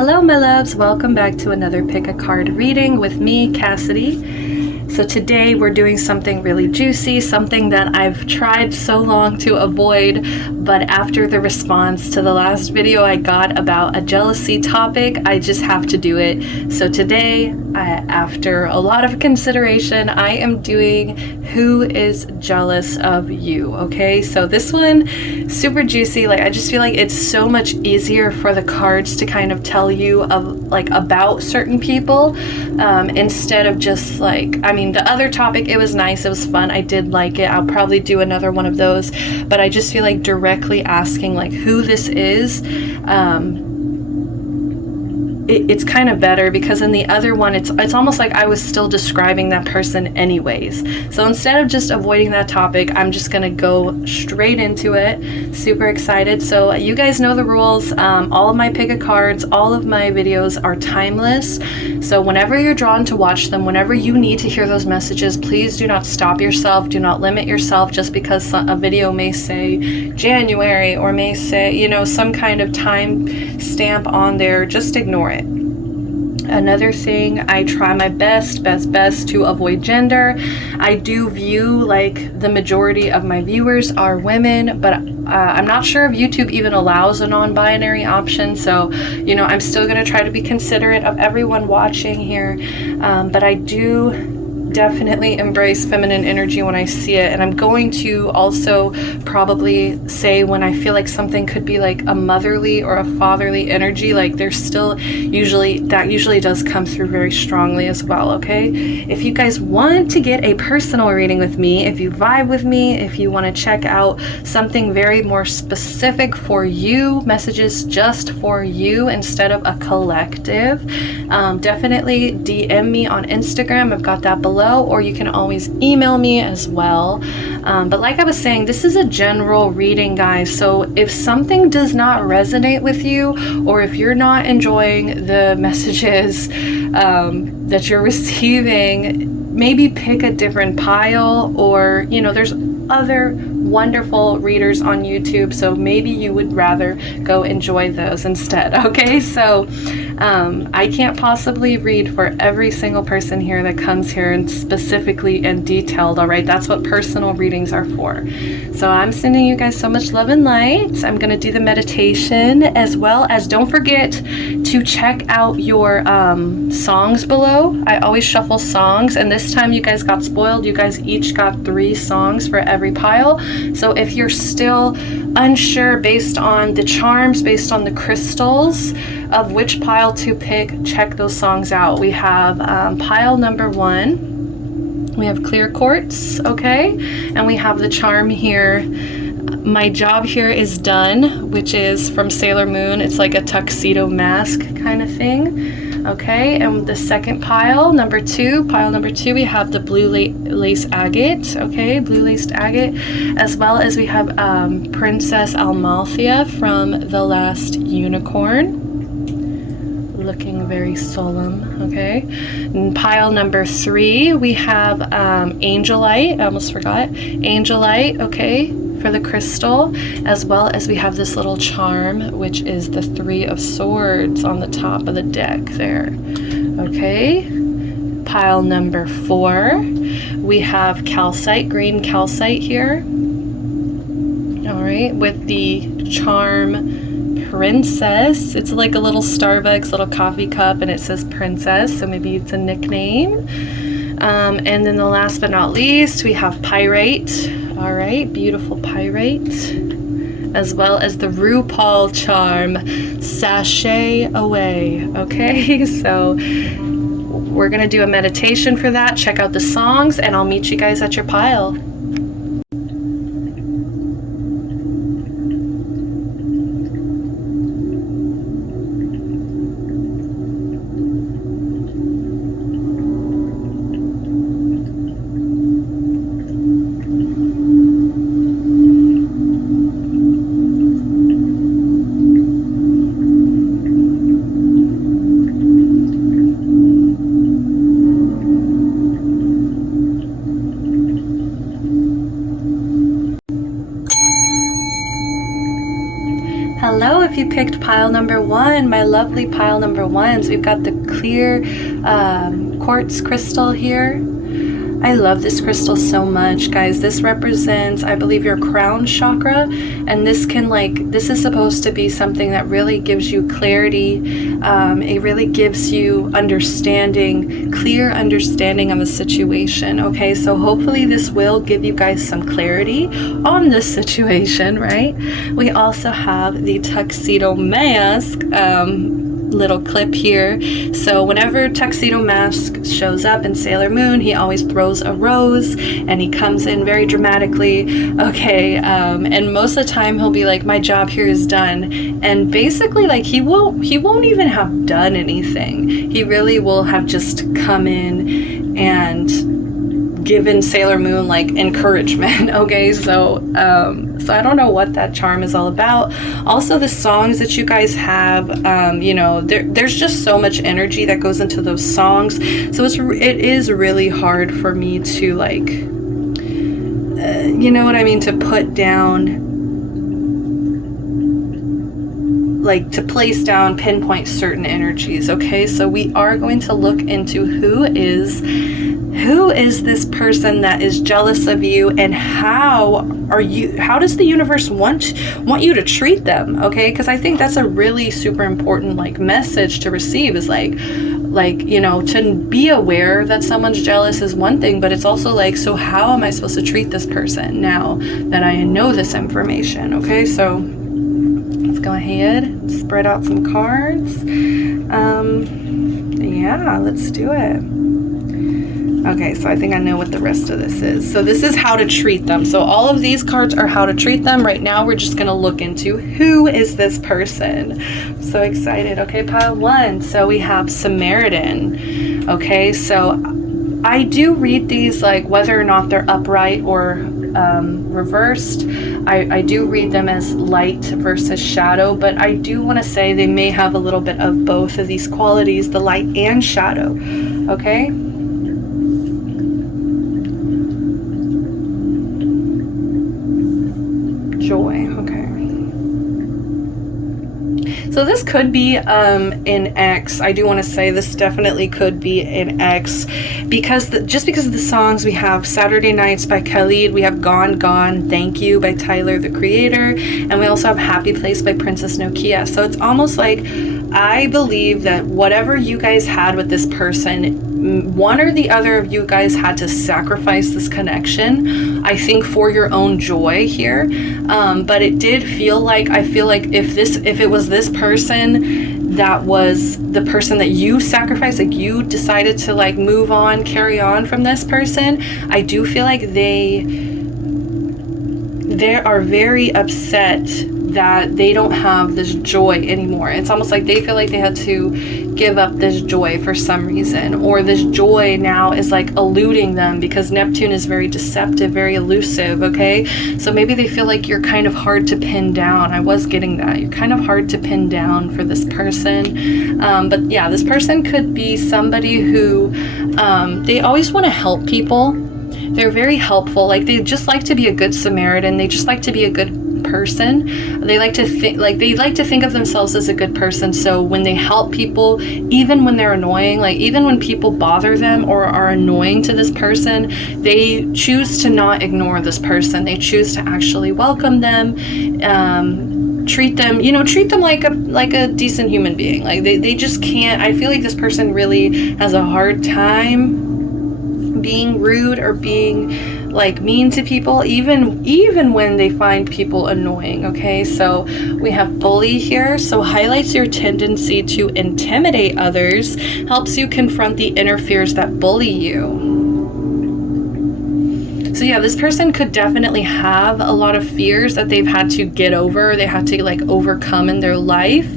Hello my loves, welcome back to another pick a card reading with me, Cassidy. So today we're doing something really juicy, something that I've tried so long to avoid, but after the response to the last video I got about a jealousy topic, I just have to do it. So today, after a lot of consideration, I am doing who is jealous of you, okay? So this one, super juicy. Like, I just feel like it's so much easier for the cards to kind of tell you about certain people, instead of just like, I mean, the other topic, it was nice, it was fun, I did like it, I'll probably do another one of those, but I just feel like directly asking like who this is, it's kind of better, because in the other one it's almost like I was still describing that person anyways. So instead of just avoiding that topic, I'm just gonna go straight into it. Super excited. So you guys know the rules. All of my pick a cards, all of my videos are timeless, so whenever you're drawn to watch them, whenever you need to hear those messages, please do not stop yourself, do not limit yourself just because a video may say January or may say, you know, some kind of time stamp on there. Just ignore it. Another thing, I try my best to avoid gender. I do view, like, the majority of my viewers are women, but I'm not sure if YouTube even allows a non-binary option, so, you know, I'm still going to try to be considerate of everyone watching here, but I do definitely embrace feminine energy when I see it. And I'm going to also probably say when I feel like something could be like a motherly or a fatherly energy, like there's still usually does come through very strongly as well. Okay, if you guys want to get a personal reading with me, if you vibe with me, if you want to check out something very more specific for you, messages just for you instead of a collective, definitely DM me on Instagram. I've got that below, or you can always email me as well. But like I was saying, this is a general reading, guys, so if something does not resonate with you, or if you're not enjoying the messages that you're receiving, maybe pick a different pile, or, you know, there's other wonderful readers on YouTube, so maybe you would rather go enjoy those instead. Okay, so I can't possibly read for every single person here that comes here and specifically and detailed. All right, that's what personal readings are for. So I'm sending you guys so much love and light. I'm gonna do the meditation, as well as don't forget to check out your songs below. I always shuffle songs, and this time you guys got spoiled. You guys each got 3 songs for every pile. So if you're still unsure based on the charms, based on the crystals, of which pile to pick, check those songs out. We have pile number 1. We have clear quartz, okay? And we have the charm here. My job here is done, which is from Sailor Moon. It's like a tuxedo mask kind of thing. Okay, and the second pile number 2, we have the blue lace agate. Okay, blue laced agate, as well as we have Princess Almalthea from The Last Unicorn, looking very solemn. Okay, and pile number 3, we have Angelite. I almost forgot Angelite. Okay, for the crystal, as well as we have this little charm, which is the 3 of Swords on the top of the deck there. Okay, pile number 4, we have calcite, green calcite here. All right, with the charm Princess. It's like a little Starbucks little coffee cup, and it says Princess, so maybe it's a nickname. And then the last but not least, we have pyrite. All right, beautiful pyrite, as well as the RuPaul charm, Sashay Away. Okay, so we're gonna do a meditation for that. Check out the songs, and I'll meet you guys at your pile. Hello, if you picked pile number 1, my lovely pile number 1s. We've got the clear quartz crystal here. I love this crystal so much, guys. This represents, I believe, your crown chakra, and this is supposed to be something that really gives you clarity. It really gives you understanding, clear understanding of a situation, okay? So hopefully this will give you guys some clarity on this situation, right? We also have the tuxedo mask, little clip here. So whenever Tuxedo Mask shows up in Sailor Moon, he always throws a rose and he comes in very dramatically, okay, and most of the time he'll be like, my job here is done, and basically like he won't even have done anything. He really will have just come in and given Sailor Moon like encouragement, okay? So I don't know what that charm is all about. Also, the songs that you guys have, you know, there's just so much energy that goes into those songs. So it is really hard for me to like, you know what I mean, to put down, like to place down, pinpoint certain energies, okay? So we are going to look into who is this person that is jealous of you, and how does the universe want you to treat them, okay? Because I think that's a really super important like message to receive, is like, you know, to be aware that someone's jealous is one thing, but it's also like, so how am I supposed to treat this person now that I know this information, okay? So let's go ahead and spread out some cards. Yeah, let's do it. Okay, so I think I know what the rest of this is. So this is how to treat them. So all of these cards are how to treat them. Right now, we're just going to look into who is this person. I'm so excited. Okay, pile 1. So we have Samaritan. Okay, so I do read these like whether or not they're upright or reversed. I do read them as light versus shadow, but I do want to say they may have a little bit of both of these qualities, the light and shadow. Okay. Joy. Okay. So this could be an X. I do want to say this definitely could be an X, because just because of the songs, we have Saturday Nights by Khalid, we have Gone Gone, Thank You by Tyler the Creator, and we also have Happy Place by Princess Nokia. So it's almost like, I believe that whatever you guys had with this person, one or the other of you guys had to sacrifice this connection, I think, for your own joy here. But it did feel like, I feel like if it was this person that was the person that you sacrificed, like you decided to like move on, carry on from this person, I do feel like they are very upset that they don't have this joy anymore. It's almost like they feel like they had to give up this joy for some reason, or this joy now is like eluding them, because Neptune is very deceptive, very elusive, okay? So maybe they feel like you're kind of hard to pin down. I was getting that. You're kind of hard to pin down for this person. But yeah, this person could be somebody who, they always want to help people. They're very helpful. Like they just like to be a good Samaritan. They just like to be a good person. They like to think of themselves as a good person. So when they help people, even when they're annoying, like even when people bother them or are annoying to this person, they choose to not ignore this person. They choose to actually welcome them, treat them like a decent human being. Like they just can't. I feel like this person really has a hard time being rude or being like mean to people, even when they find people annoying, okay? So we have bully here. So highlights your tendency to intimidate others, helps you confront the inner fears that bully you. So yeah, this person could definitely have a lot of fears that they've had to get over, they had to like overcome in their life.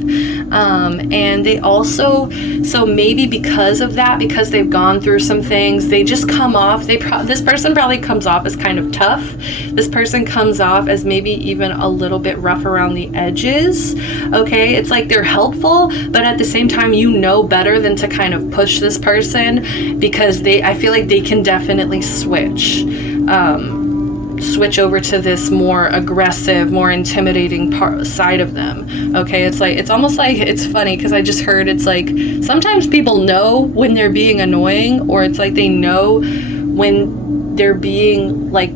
And they also, so maybe because of that, because they've gone through some things, they just come off, this person probably comes off as kind of tough. This person comes off as maybe even a little bit rough around the edges, okay? It's like they're helpful, but at the same time, you know better than to kind of push this person, because I feel like they can definitely switch. switch over to this more aggressive, more intimidating side of them. Okay, it's like, it's almost like, it's funny because I just heard, it's like sometimes people know when they're being annoying, or it's like they know when they're being like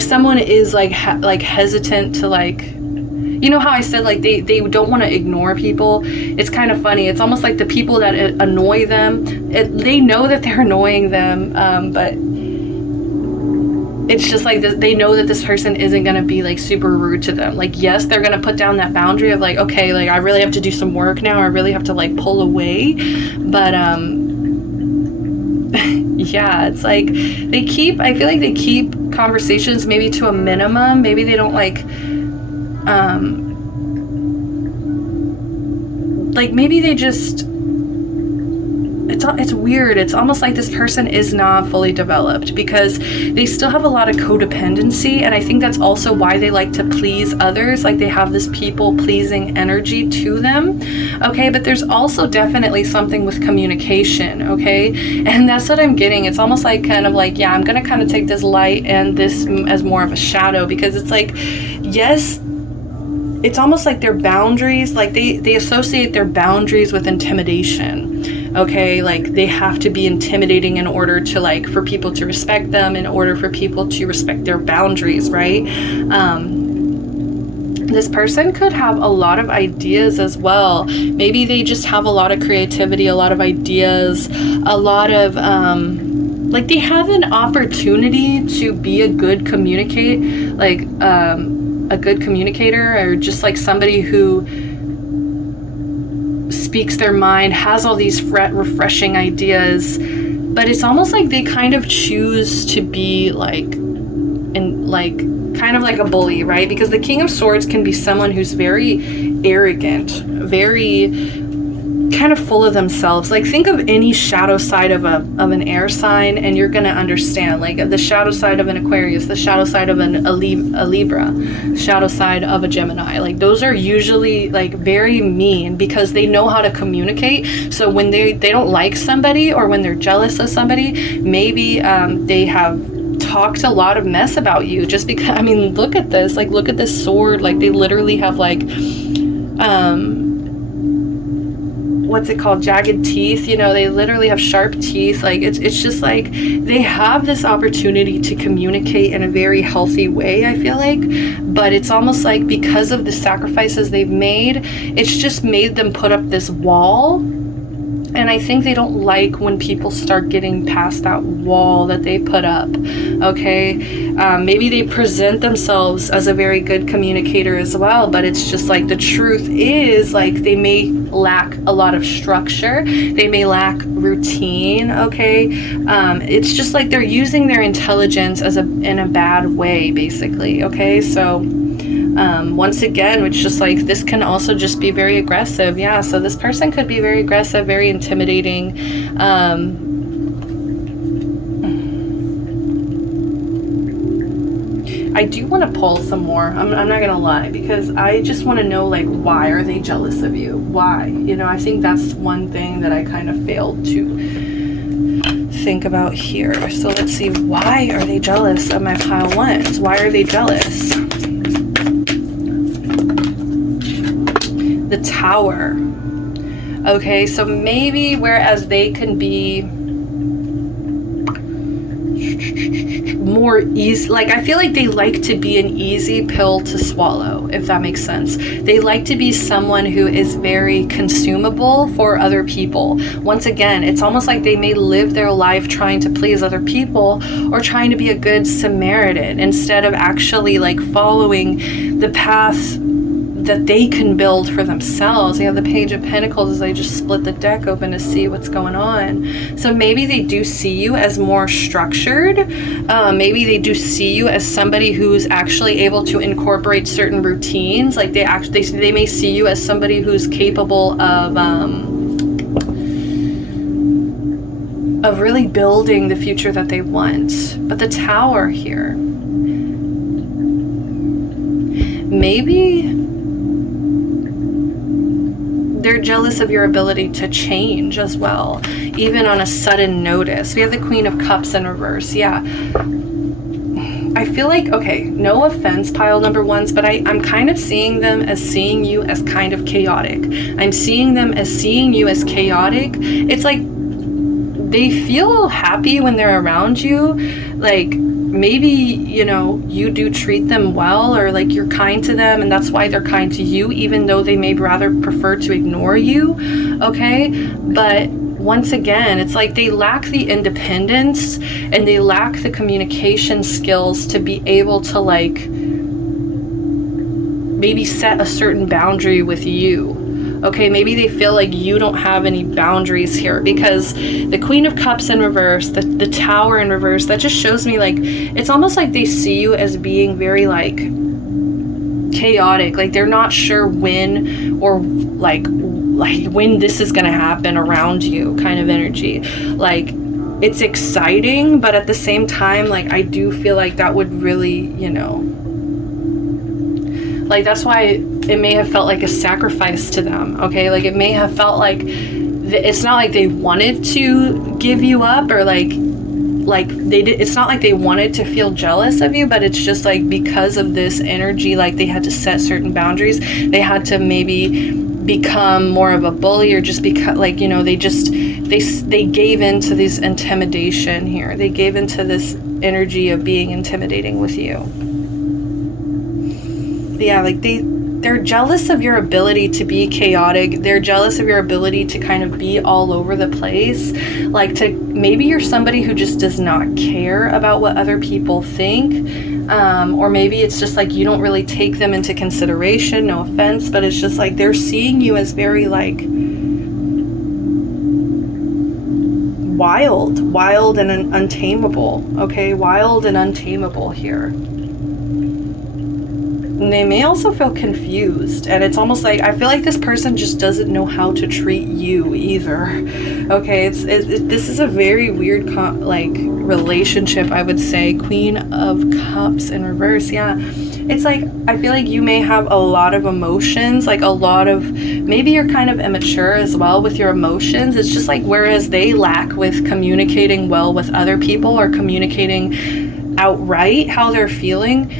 someone is like hesitant to, like, you know how I said like they don't want to ignore people. It's kind of funny. It's almost like the people that annoy them, they know that they're annoying them, but it's just like this, they know that this person isn't going to be like super rude to them. Like, yes, they're going to put down that boundary of like, okay, like I really have to do some work now. I really have to like pull away. But yeah, it's like I feel like they keep conversations maybe to a minimum. Maybe they don't like maybe they just, it's weird. It's almost like this person is not fully developed because they still have a lot of codependency, and I think that's also why they like to please others. Like they have this people pleasing energy to them. Okay, but there's also definitely something with communication. Okay, and that's what I'm getting. It's almost like kind of like, yeah, I'm gonna kind of take this light and this as more of a shadow, because it's like, yes, it's almost like their boundaries, like they associate their boundaries with intimidation. Okay, like they have to be intimidating in order to, like, for people to respect them, in order for people to respect their boundaries, right? This person could have a lot of ideas as well. Maybe they just have a lot of creativity, a lot of ideas, a lot of like they have an opportunity to be a good communicator, or just like somebody who speaks their mind, has all these refreshing ideas, but it's almost like they kind of choose to be kind of like a bully, right? Because the King of Swords can be someone who's very arrogant, very kind of full of themselves. Like think of any shadow side of an air sign, and you're gonna understand, like the shadow side of an Aquarius, the shadow side of a Libra, shadow side of a Gemini. Like those are usually like very mean because they know how to communicate. So when they don't like somebody, or when they're jealous of somebody, maybe they have talked a lot of mess about you just because, I mean, look at this, like look at this sword, like they literally have like what's it called, jagged teeth, you know, they literally have sharp teeth. Like it's just like they have this opportunity to communicate in a very healthy way, I feel like, but it's almost like because of the sacrifices they've made, it's just made them put up this wall. And I think they don't like when people start getting past that wall that they put up. Okay, maybe they present themselves as a very good communicator as well, but it's just like the truth is, like, they may lack a lot of structure, they may lack routine. Okay, it's just like they're using their intelligence in a bad way, basically. Okay, so once again, it's just like this can also just be very aggressive. Yeah, so this person could be very aggressive, very intimidating. I do want to pull some more. I'm not gonna lie, because I just want to know, like, why are they jealous of you? Why? You know, I think that's one thing that I kind of failed to think about here. So let's see, why are they jealous of my pile ones? Why are they jealous? The Tower. Okay, so maybe whereas they can be more easy, like I feel like they like to be an easy pill to swallow, if that makes sense. They like to be someone who is very consumable for other people. Once again, it's almost like they may live their life trying to please other people, or trying to be a good Samaritan, instead of actually like following the path that they can build for themselves. You have the Page of Pentacles as I just split the deck open to see what's going on. So maybe they do see you as more structured. Maybe they do see you as somebody who's actually able to incorporate certain routines. Like they may see you as somebody who's capable of really building the future that they want. But the Tower here, maybe they're jealous of your ability to change as well, even on a sudden notice. We have the Queen of Cups in reverse. Yeah, I feel like, okay, no offense, pile number ones, but I'm kind of seeing them as seeing you as kind of chaotic. I'm seeing them as seeing you as chaotic. It's like they feel happy when they're around you. Like, maybe, you know, you do treat them well, or like you're kind to them, and that's why they're kind to you, even though they may rather prefer to ignore you, okay? But once again, it's like they lack the independence and they lack the communication skills to be able to like maybe set a certain boundary with you. Okay, maybe they feel like you don't have any boundaries here, because the Queen of Cups in reverse, the Tower in reverse, that just shows me like, it's almost like they see you as being very like chaotic. Like they're not sure when, or like when this is gonna happen around you kind of energy. Like it's exciting, but at the same time, like I do feel like that would really, you know, like that's why it may have felt like a sacrifice to them, okay? Like it may have felt like it's not like they wanted to give you up, or like they did. It's not like they wanted to feel jealous of you, but it's just like because of this energy, like they had to set certain boundaries. They had to maybe become more of a bully, or just because, like, you know, they gave into this intimidation here. They gave into this energy of being intimidating with you. Yeah, like they're jealous of your ability to be chaotic. They're jealous of your ability to kind of be all over the place. Like maybe you're somebody who just does not care about what other people think. Or maybe it's just like you don't really take them into consideration, no offense, but it's just like they're seeing you as very like wild and untamable, okay? Wild and untamable here. And they may also feel confused, and it's almost like I feel like this person just doesn't know how to treat you either. Okay, this is a very weird like relationship, I would say. Queen of Cups in reverse. Yeah, it's like I feel like you may have a lot of emotions, like a lot of, maybe you're kind of immature as well with your emotions. It's just like whereas they lack with communicating well with other people, or communicating outright how they're feeling,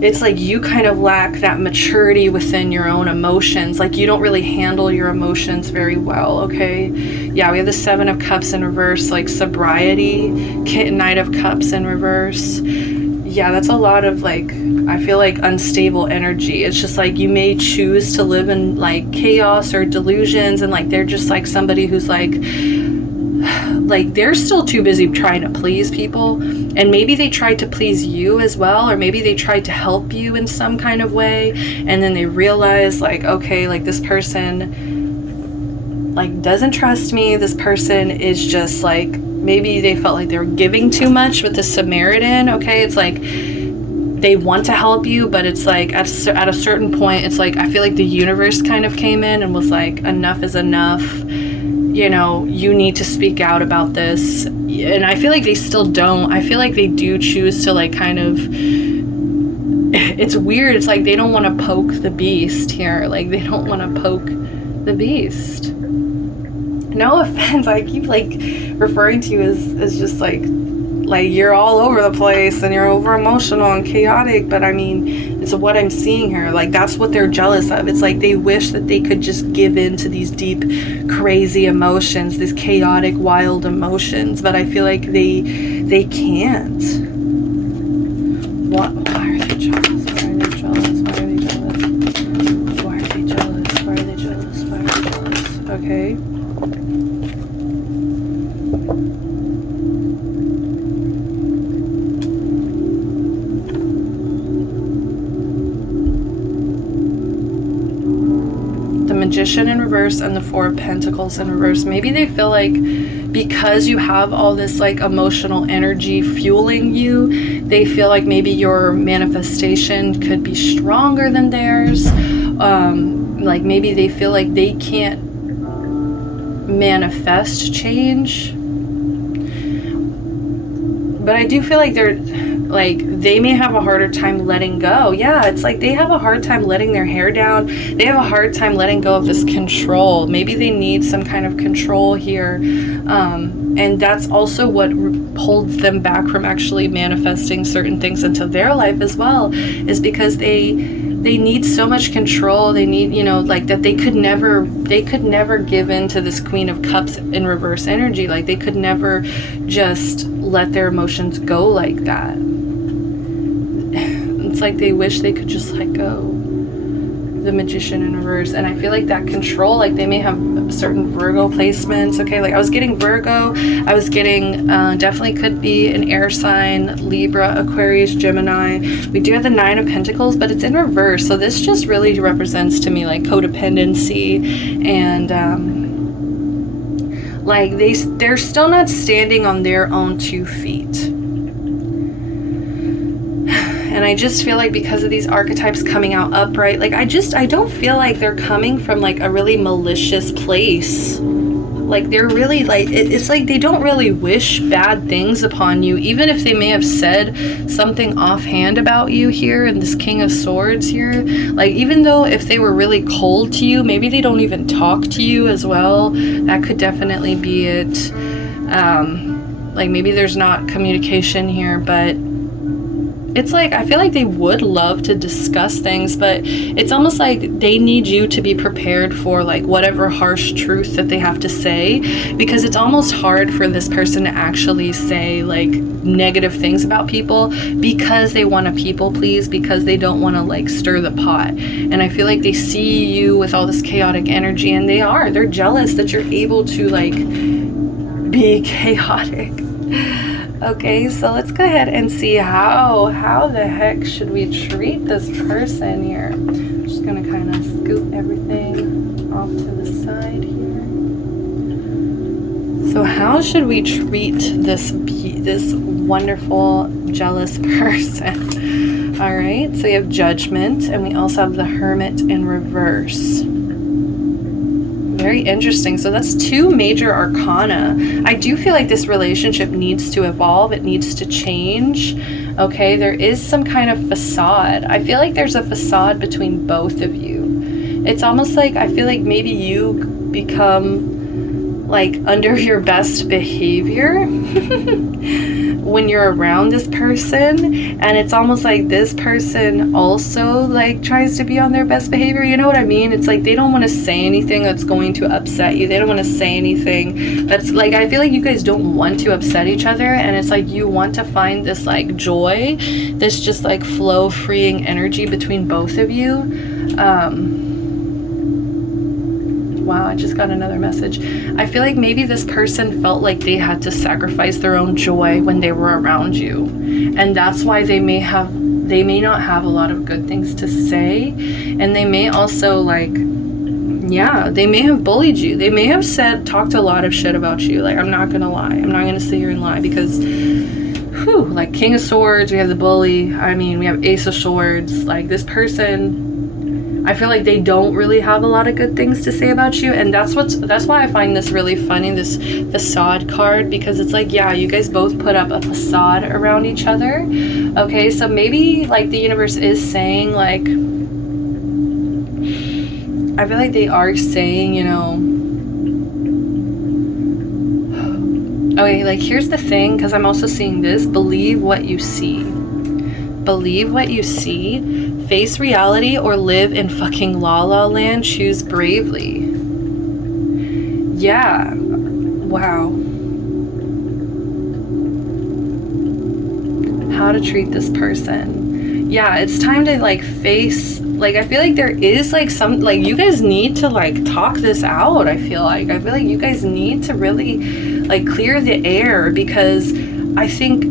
it's like you kind of lack that maturity within your own emotions. Like you don't really handle your emotions very well, okay? Yeah, we have the Seven of Cups in reverse, like sobriety, Knight of Cups in reverse. Yeah, that's a lot of like, I feel like unstable energy. It's just like you may choose to live in like chaos or delusions, and like they're just like somebody who's like they're still too busy trying to please people, and maybe they tried to please you as well, or maybe they tried to help you in some kind of way, and then they realize like, okay, like this person like doesn't trust me. This person is just like, maybe they felt like they were giving too much with the Samaritan, okay? It's like they want to help you, but it's like at a certain point, it's like I feel like the universe kind of came in and was like, enough is enough. You know, you need to speak out about this. And I feel like they still don't. I feel like they do choose to like kind of, it's weird. It's like they don't want to poke the beast here. Like they don't want to poke the beast. No offense, I keep like referring to you as just like you're all over the place and you're over emotional and chaotic, but I mean, it's what I'm seeing here. Like that's what they're jealous of. It's like they wish that they could just give in to these deep, crazy emotions, these chaotic, wild emotions, but I feel like they can't. Why are they jealous? Why are they jealous? Why are they jealous? Why are they jealous? Why are they jealous? Why are they jealous? Okay. Magician in reverse and the Four of Pentacles in reverse. Maybe they feel like because you have all this like emotional energy fueling you, they feel like maybe your manifestation could be stronger than theirs. Like maybe they feel like they can't manifest change. But I do feel like they may have a harder time letting go. Yeah, it's like they have a hard time letting their hair down. They have a hard time letting go of this control. Maybe they need some kind of control here. And that's also what holds them back from actually manifesting certain things into their life as well, is because they need so much control. They need, you know, like that they could never give in to this Queen of Cups in reverse energy. Like they could never just let their emotions go like that. It's like they wish they could just let go. The Magician in reverse. And I feel like that control, like they may have certain Virgo placements. Okay, like I was getting Virgo, I was getting definitely could be an air sign, Libra, Aquarius, Gemini. We do have the Nine of Pentacles, but it's in reverse, so this just really represents to me like codependency, and like they're still not standing on their own 2 feet. And I just feel like because of these archetypes coming out upright, like I don't feel like they're coming from like a really malicious place. Like they're really like, it's like they don't really wish bad things upon you, even if they may have said something offhand about you here in this King of Swords here. Like even though if they were really cold to you, maybe they don't even talk to you as well. That could definitely be it. Like maybe there's not communication here, but it's like, I feel like they would love to discuss things, but it's almost like they need you to be prepared for like whatever harsh truth that they have to say, because it's almost hard for this person to actually say like negative things about people because they want to people please, because they don't want to like stir the pot. And I feel like they see you with all this chaotic energy, and they're jealous that you're able to like be chaotic. Okay, so let's go ahead and see how the heck should we treat this person here. I'm just gonna kind of scoop everything off to the side here. So how should we treat this wonderful jealous person? All right, so we have Judgment, and we also have the Hermit in reverse. Very interesting. So that's 2 major arcana. I do feel like this relationship needs to evolve. It needs to change. Okay, there is some kind of facade. I feel like there's a facade between both of you. It's almost like I feel like maybe you become like under your best behavior when you're around this person, and it's almost like this person also like tries to be on their best behavior. You know what I mean? It's like they don't want to say anything that's going to upset you. They don't want to say anything that's like, I feel like you guys don't want to upset each other, and it's like you want to find this like joy, this just like flow freeing energy between both of you. Wow, I just got another message. I feel like maybe this person felt like they had to sacrifice their own joy when they were around you. And that's why they may not have a lot of good things to say. And they may also like, yeah, they may have bullied you. They may have talked a lot of shit about you. Like, I'm not gonna lie. I'm not gonna sit here and lie, because whew, like King of Swords, we have the bully. I mean, we have Ace of Swords. Like this person, I feel like they don't really have a lot of good things to say about you, and that's why I find this really funny, this facade card, because it's like, yeah, you guys both put up a facade around each other. Okay, so maybe like the universe is saying like, I feel like they are saying, you know, okay, like here's the thing, because I'm also seeing this, believe what you see. Believe what you see. Face reality or live in fucking la la land. Choose bravely. Yeah. Wow. How to treat this person. Yeah, it's time to like face, like I feel like there is like some, like you guys need to like talk this out. I feel like you guys need to really like clear the air, because I think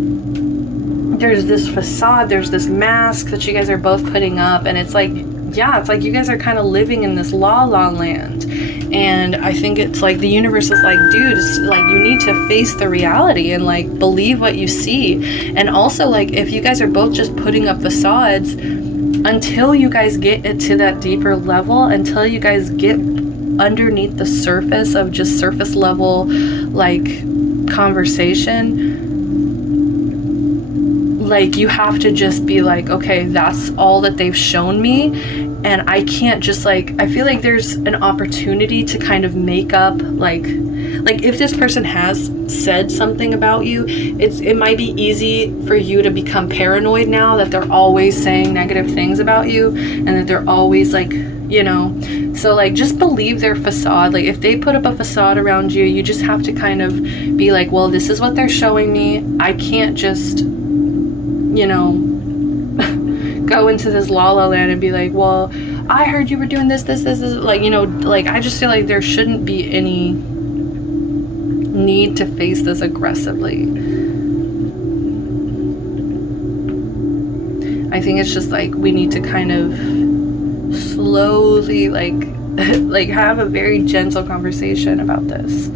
there's this facade, there's this mask that you guys are both putting up, and it's like, yeah, it's like you guys are kind of living in this la la land. And I think it's like the universe is like, dude, it's like you need to face the reality and like believe what you see. And also like if you guys are both just putting up facades, until you guys get it to that deeper level, until you guys get underneath the surface of just surface level like conversation, like you have to just be like, okay, that's all that they've shown me, and I can't just like, I feel like there's an opportunity to kind of make up, like like if this person has said something about you, it might be easy for you to become paranoid now that they're always saying negative things about you, and that they're always like, you know, so like just believe their facade. Like if they put up a facade around you, you just have to kind of be like, well, this is what they're showing me. I can't just, you know, go into this la la land and be like, well, I heard you were doing this, like, you know, like I just feel like there shouldn't be any need to face this aggressively. I think it's just like we need to kind of slowly like have a very gentle conversation about this.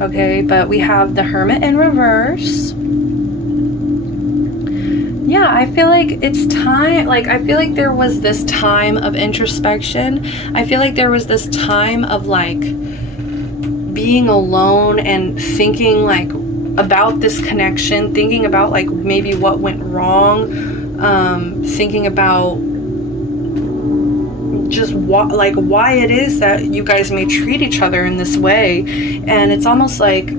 Okay, but we have the Hermit in reverse. Yeah, I feel like it's time, like I feel like there was this time of introspection. I feel like there was this time of like being alone and thinking like about this connection, thinking about like maybe what went wrong, thinking about just like why it is that you guys may treat each other in this way. And it's almost like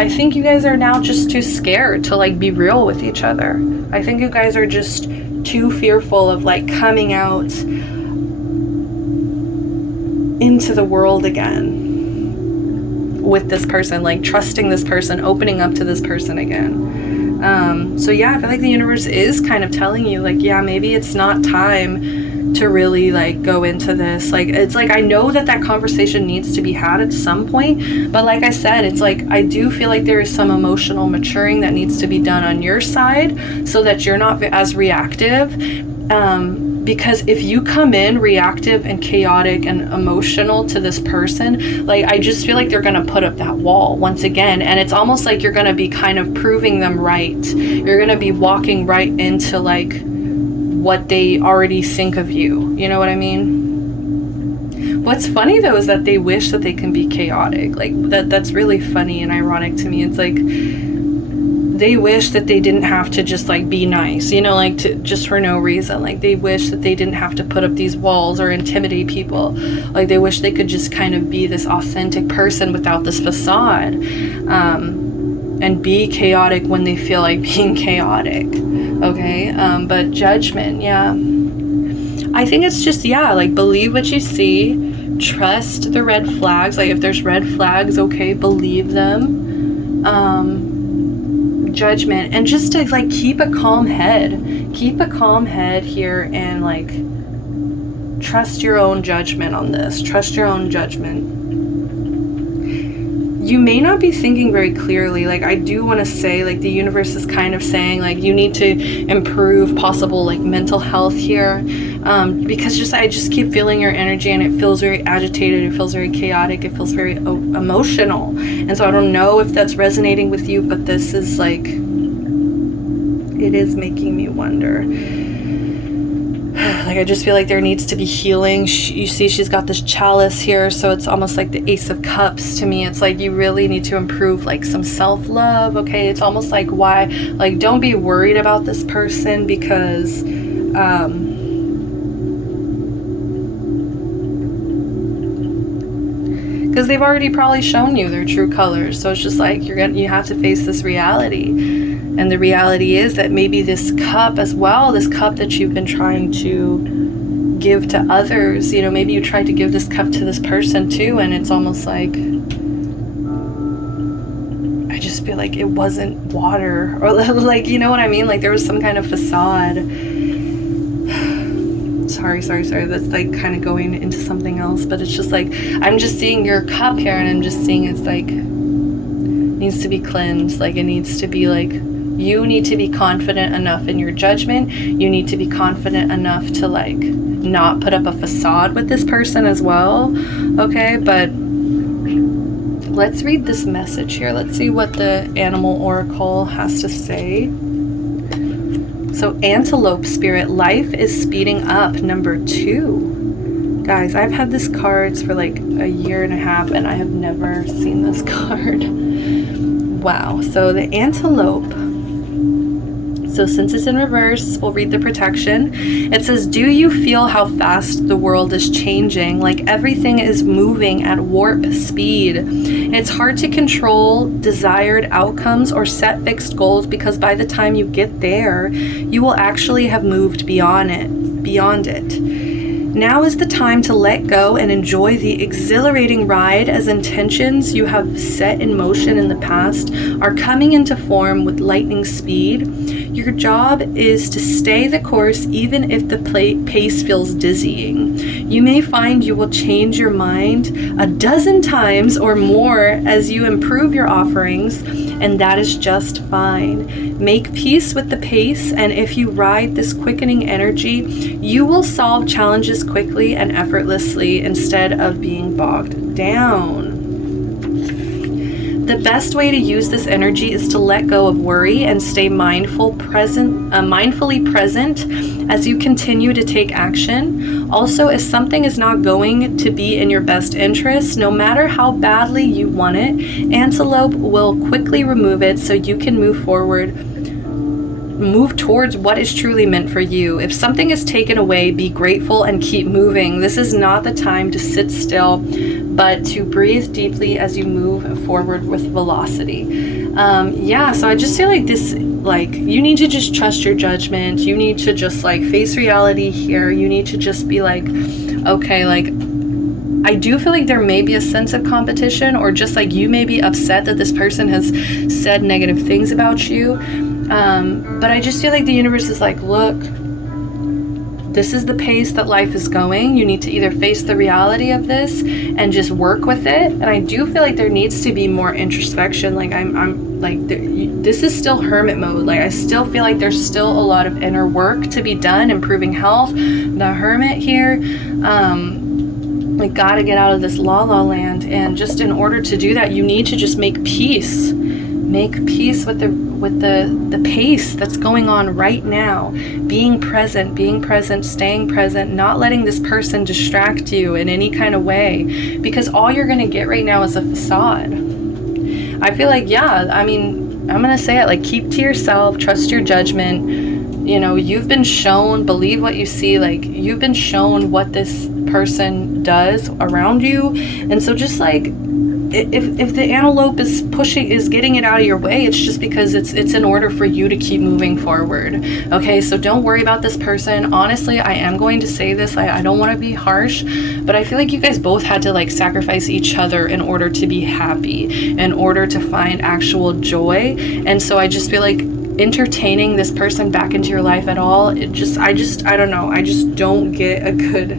I think you guys are now just too scared to like be real with each other. I think you guys are just too fearful of like coming out into the world again with this person, like trusting this person, opening up to this person again. So yeah, I feel like the universe is kind of telling you like, yeah, maybe it's not time to really like go into this. Like it's like I know that that conversation needs to be had at some point, but like I said, it's like I do feel like there is some emotional maturing that needs to be done on your side so that you're not as reactive, because if you come in reactive and chaotic and emotional to this person, like I just feel like they're gonna put up that wall once again, and it's almost like you're gonna be kind of proving them right. You're gonna be walking right into like what they already think of you. You know what I mean? What's funny though is that they wish that they can be chaotic. Like that's really funny and ironic to me. It's like they wish that they didn't have to just like be nice, you know, like to just for no reason. Like they wish that they didn't have to put up these walls or intimidate people. Like they wish they could just kind of be this authentic person without this facade, and be chaotic when they feel like being chaotic. Okay, but judgment, yeah, I think it's just, yeah, like believe what you see, trust the red flags. Like if there's red flags, okay, believe them. Judgment, and just to like keep a calm head here, and like trust your own judgment on this. Trust your own judgment. You may not be thinking very clearly. Like I do want to say, like the universe is kind of saying like you need to improve possible like mental health here, because I just keep feeling your energy, and it feels very agitated, it feels very chaotic, it feels very emotional. And so I don't know if that's resonating with you, but this is like, it is making me wonder. Like I just feel like there needs to be healing. You see she's got this chalice here, so it's almost like the Ace of Cups to me. It's like you really need to improve like some self-love. Okay, it's almost like why, like don't be worried about this person, because they've already probably shown you their true colors. So it's just like you have to face this reality. And the reality is that maybe this cup as well, this cup that you've been trying to give to others, you know, maybe you tried to give this cup to this person too, and it's almost like, I just feel like it wasn't water, or like, you know what I mean? Like there was some kind of facade. Sorry, that's like kind of going into something else, but it's just like, I'm just seeing your cup here, and I'm just seeing it's like, needs to be cleansed. Like it needs to be like, you need to be confident enough in your judgment. You need to be confident enough to like not put up a facade with this person as well. Okay, but let's read this message here. Let's see what the animal oracle has to say. So antelope spirit, life is speeding up, number 2. Guys, I've had this cards for like a year and a half, and I have never seen this card. Wow. So the antelope So since it's in reverse, we'll read the protection. It says, do you feel how fast the world is changing? Like everything is moving at warp speed. It's hard to control desired outcomes or set fixed goals, because by the time you get there, you will actually have moved beyond it. Now is the time to let go and enjoy the exhilarating ride, as intentions you have set in motion in the past are coming into form with lightning speed. Your job is to stay the course even if the pace feels dizzying. You may find you will change your mind a dozen times or more as you improve your offerings, and that is just fine. Make peace with the pace, and if you ride this quickening energy, you will solve challenges quickly and effortlessly instead of being bogged down. The best way to use this energy is to let go of worry and stay mindfully present as you continue to take action. Also, if something is not going to be in your best interest, no matter how badly you want it, Antelope will quickly remove it so you can move towards what is truly meant for you. If something is taken away, be grateful and keep moving. This is not the time to sit still, but to breathe deeply as you move forward with velocity. So I just feel like this, like, you need to just trust your judgment. You need to just like face reality here. You need to just be like, okay, like, I do feel like there may be a sense of competition, or just like you may be upset that this person has said negative things about you. But I just feel like the universe is like, look, this is the pace that life is going. You need to either face the reality of this and just work with it. And I do feel like there needs to be more introspection. Like I'm like, this is still hermit mode. Like I still feel like there's still a lot of inner work to be done, improving health. The hermit here, we gotta get out of this la la land. And just in order to do that, you need to just make peace with the pace that's going on right now. Being present, staying present, not letting this person distract you in any kind of way, because all you're going to get right now is a facade. I feel like, I'm going to say it, like, keep to yourself, trust your judgment. You know, you've been shown, believe what you see, like, you've been shown what this person does around you. And so just like, if the antelope is getting it out of your way, it's just because it's in order for you to keep moving forward. Okay, so don't worry about this person. Honestly, I am going to say this, I don't want to be harsh, but I feel like you guys both had to like sacrifice each other in order to be happy, in order to find actual joy. And so I just feel like entertaining this person back into your life at all, I don't know, I just don't get a good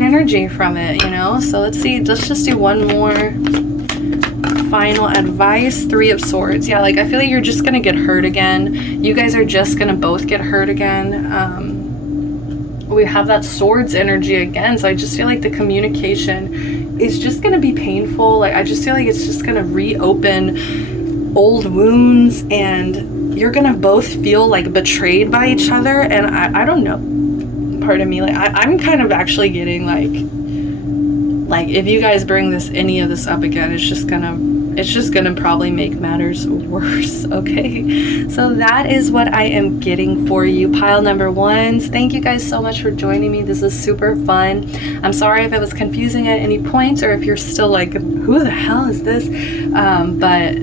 energy from it, you know? So let's see, let's just do one more final advice. 3 of Swords. Yeah, like I feel like you're just gonna get hurt again. You guys are just gonna both get hurt again. We have that Swords energy again, so I just feel like the communication is just gonna be painful. Like I just feel like it's just gonna reopen old wounds, and you're gonna both feel like betrayed by each other. And I don't know, part of me, like I'm kind of actually getting like if you guys bring any of this up again, it's just gonna probably make matters worse. Okay, so that is what I am getting for you, pile number 1s. Thank you guys so much for joining me. This is super fun. I'm sorry if it was confusing at any points, or if you're still like, who the hell is this? But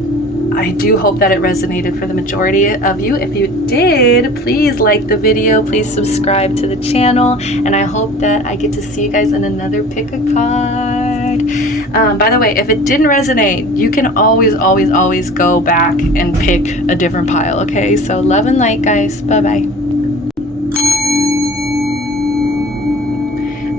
I do hope that it resonated for the majority of you. If you did, please like the video, please subscribe to the channel, and I hope that I get to see you guys in another pick a card. By the way, if it didn't resonate, you can always go back and pick a different pile, okay? So love and light, guys. Bye-bye.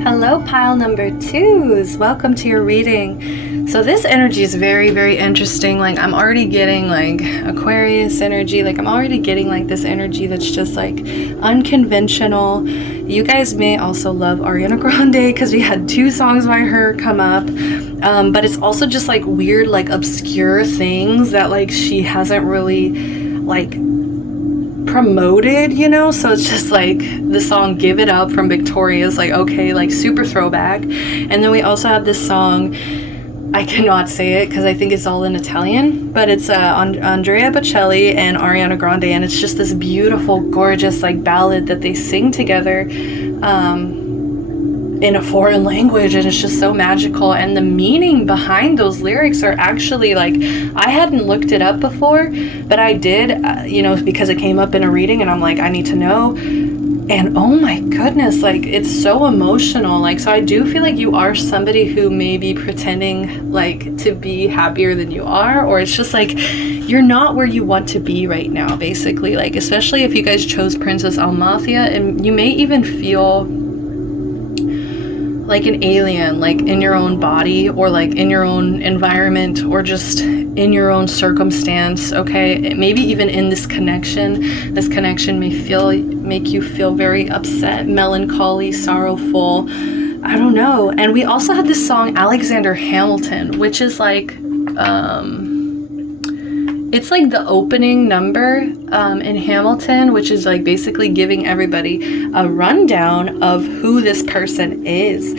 Hello, pile number 2s. Welcome to your reading. So this energy is very, very interesting. Like I'm already getting like Aquarius energy. Like I'm already getting like this energy that's just like unconventional. You guys may also love Ariana Grande, because we had 2 songs by her come up. But it's also just like weird, like obscure things that like she hasn't really like promoted, you know? So it's just like the song Give It Up from Victoria is like, okay, like super throwback. And then we also have this song I cannot say it because I think it's all in Italian, but it's Andrea Bocelli and Ariana Grande, and it's just this beautiful, gorgeous like ballad that they sing together in a foreign language, and it's just so magical. And the meaning behind those lyrics are actually like, I hadn't looked it up before, but I did, you know, because it came up in a reading, and I'm like, I need to know. And oh my goodness, like it's so emotional. Like, so I do feel like you are somebody who may be pretending like to be happier than you are, or it's just like you're not where you want to be right now, basically. Like, especially if you guys chose Princess Almathia, and you may even feel like an alien, like in your own body, or like in your own environment, or just in your own circumstance, okay? Maybe even in this connection may make you feel very upset, melancholy, sorrowful, I don't know. And we also had this song Alexander Hamilton, which is like it's like the opening number in Hamilton, which is like basically giving everybody a rundown of who this person is.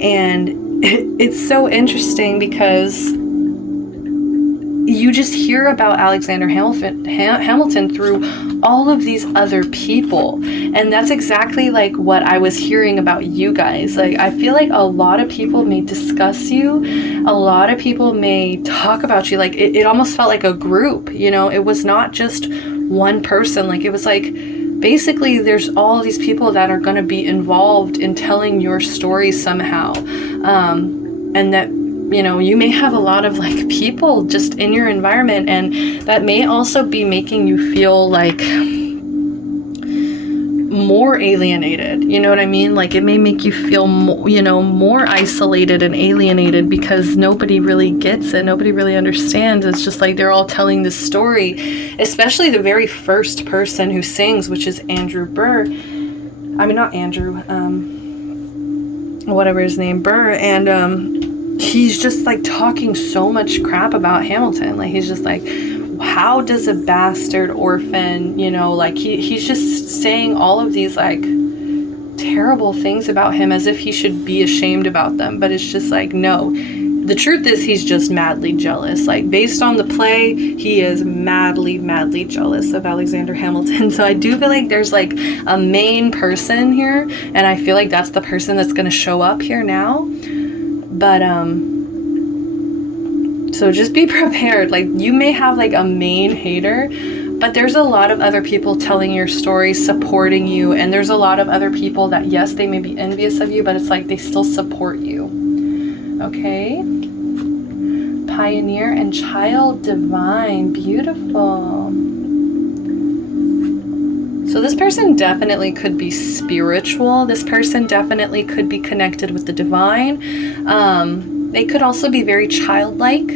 And it's so interesting because you just hear about Alexander Hamilton through all of these other people. And that's exactly like what I was hearing about you guys. Like, I feel like a lot of people may discuss you. A lot of people may talk about you. Like, it almost felt like a group, you know? It was not just one person. Like, it was like, basically, there's all these people that are going to be involved in telling your story somehow. And that, you know, you may have a lot of like people just in your environment, and that may also be making you feel like more alienated. You know what I mean? Like, it may make you feel more, you know, more isolated and alienated because nobody really gets it. Nobody really understands. It's just like they're all telling this story, especially the very first person who sings, which is Andrew Burr. I mean, not Andrew, whatever his name, Burr. And, he's just like talking so much crap about Hamilton. Like, he's just like, how does a bastard orphan, you know, like he's just saying all of these like terrible things about him as if he should be ashamed about them. But it's just like, no, the truth is he's just madly jealous. Like, based on the play, he is madly, madly jealous of Alexander Hamilton. So I do feel like there's like a main person here, and I feel like that's the person that's going to show up here now. But, so just be prepared. Like, you may have like a main hater, but there's a lot of other people telling your story, supporting you. And there's a lot of other people that, yes, they may be envious of you, but it's like they still support you. Okay. Pioneer and Child Divine. Beautiful. So this person definitely could be spiritual. This person definitely could be connected with the divine. They could also be very childlike.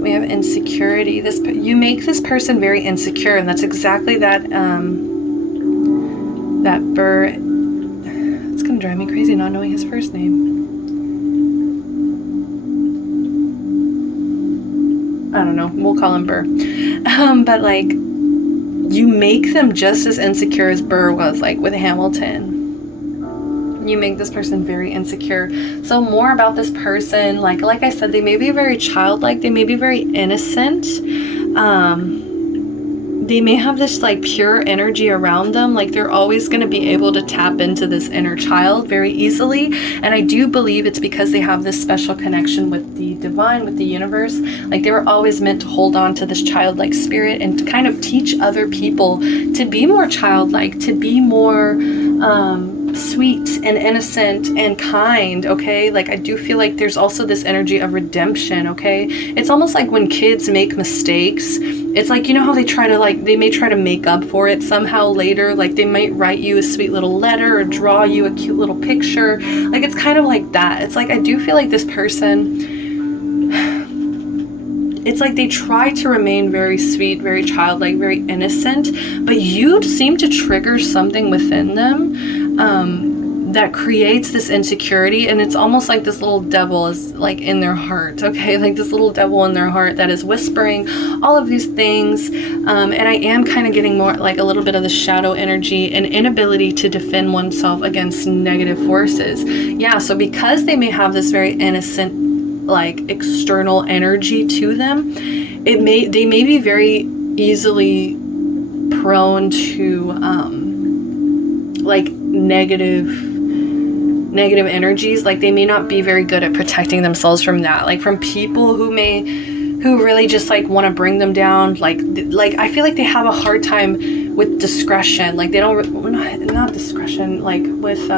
We have insecurity. You make this person very insecure, and that's exactly that that Burr. It's gonna drive me crazy not knowing his first name. I don't know. We'll call him Burr. But like, you make them just as insecure as Burr was, like with Hamilton. You make this person very insecure. So more about this person, like I said, they may be very childlike, they may be very innocent. They may have this like pure energy around them, like they're always going to be able to tap into this inner child very easily. And I do believe it's because they have this special connection with the divine, with the universe. Like, they were always meant to hold on to this childlike spirit and to kind of teach other people to be more childlike, to be more sweet and innocent and kind. Okay, like, I do feel like there's also this energy of redemption. Okay, it's almost like when kids make mistakes, it's like, you know how they try to like, they may try to make up for it somehow later. Like, they might write you a sweet little letter or draw you a cute little picture. Like, it's kind of like that. It's like, I do feel like this person, it's like they try to remain very sweet, very childlike, very innocent, but you seem to trigger something within them that creates this insecurity. And it's almost like this little devil is like in their heart. Okay, like this little devil in their heart that is whispering all of these things. And I am kind of getting more like a little bit of the shadow energy and inability to defend oneself against negative forces. Yeah, so because they may have this very innocent like external energy to them, they may be very easily prone to like negative energies. Like they may not be very good at protecting themselves from that, like from people who really just like want to bring them down. Like I feel like they have a hard time with discretion. Like they don't, not discretion, like with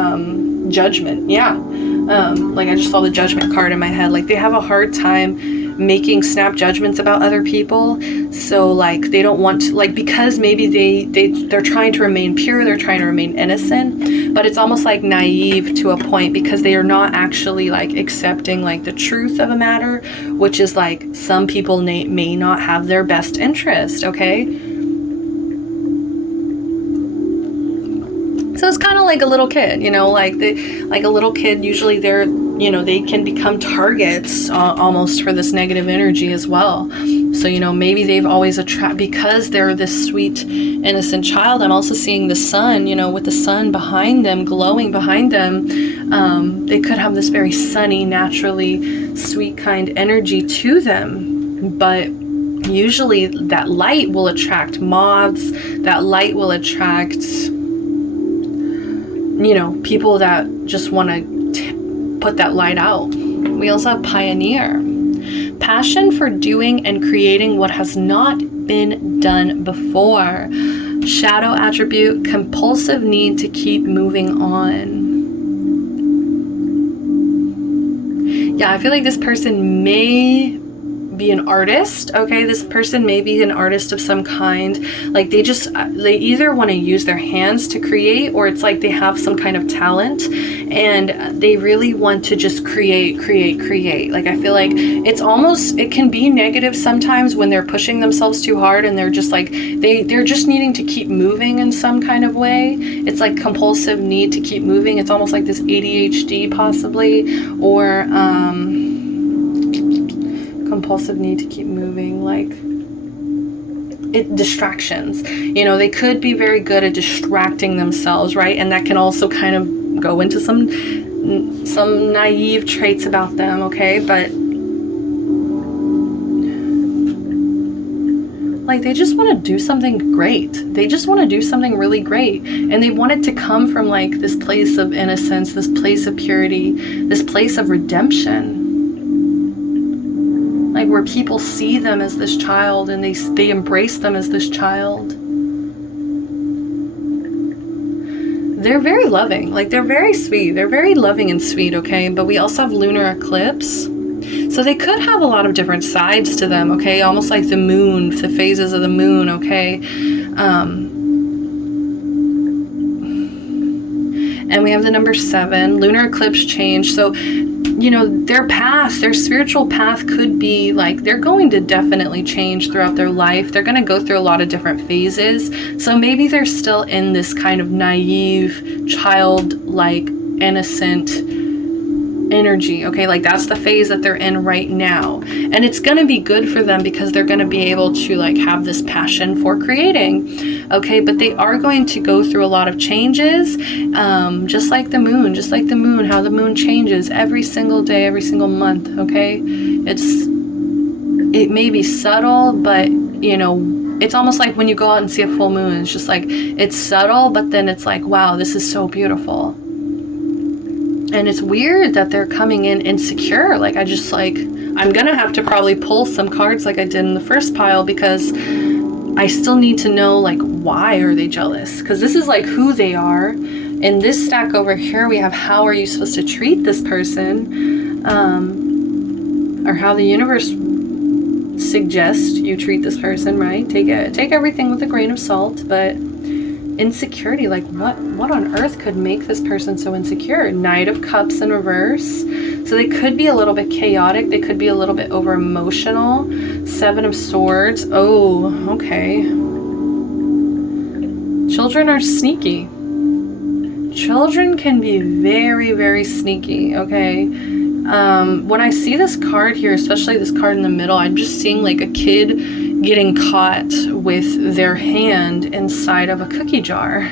judgment. Yeah. Like I just saw the judgment card in my head. Like they have a hard time making snap judgments about other people. So like they don't want to, like, because maybe they're trying to remain pure, they're trying to remain innocent, but it's almost like naive to a point, because they are not actually like accepting like the truth of a matter, which is like some people may not have their best interest. Okay, so it's kind of like a little kid, you know, like a little kid, usually they're, you know, they can become targets almost for this negative energy as well. So, you know, maybe they've always because they're this sweet, innocent child. I'm also seeing the sun, you know, with the sun behind them, glowing behind them. They could have this very sunny, naturally sweet, kind energy to them. But usually that light will attract moths. That light will attract, you know, people that just want to put that light out. We also have pioneer. Passion for doing and creating what has not been done before. Shadow attribute, compulsive need to keep moving on. Yeah, I feel like this person may be an artist. Okay, this person may be an artist of some kind. Like they either want to use their hands to create, or it's like they have some kind of talent and they really want to just create. Like I feel like it can be negative sometimes when they're pushing themselves too hard and they're just like they're just needing to keep moving in some kind of way. It's like compulsive need to keep moving. It's almost like this ADHD possibly, or compulsive need to keep moving, like distractions. You know, they could be very good at distracting themselves, right? And that can also kind of go into some naive traits about them. Okay, but like they just want to do something great. They just want to do something really great, and they want it to come from like this place of innocence, this place of purity, this place of redemption. Like where people see them as this child and they embrace them as this child. They're very loving, like they're very sweet, they're very loving and sweet. Okay, but we also have lunar eclipse, so they could have a lot of different sides to them. Okay, almost like the moon, the phases of the moon. Okay, and we have the number 7, lunar eclipse change. So you know, their path, their spiritual path could be like, they're going to definitely change throughout their life. They're going to go through a lot of different phases. So maybe they're still in this kind of naive, childlike, innocent energy. Okay, like that's the phase that they're in right now. And it's going to be good for them because they're going to be able to like have this passion for creating. Okay, but they are going to go through a lot of changes, just like the moon, how the moon changes every single day, every single month. Okay, it may be subtle, but you know, it's almost like when you go out and see a full moon, it's just like, it's subtle, but then it's like, wow, this is so beautiful. And it's weird that they're coming in insecure. Like I'm gonna have to probably pull some cards like I did in the first pile, because I still need to know like, why are they jealous? Because this is like who they are. In this stack over here, we have how are you supposed to treat this person, or how the universe suggests you treat this person, right? Take everything with a grain of salt, but insecurity, like what on earth could make this person so insecure? Knight of Cups in reverse. So they could be a little bit chaotic. They could be a little bit over emotional. 7 of Swords. Oh, okay. Children are sneaky. Children can be very, very sneaky. Okay. When I see this card here, especially this card in the middle, I'm just seeing like a kid getting caught with their hand inside of a cookie jar.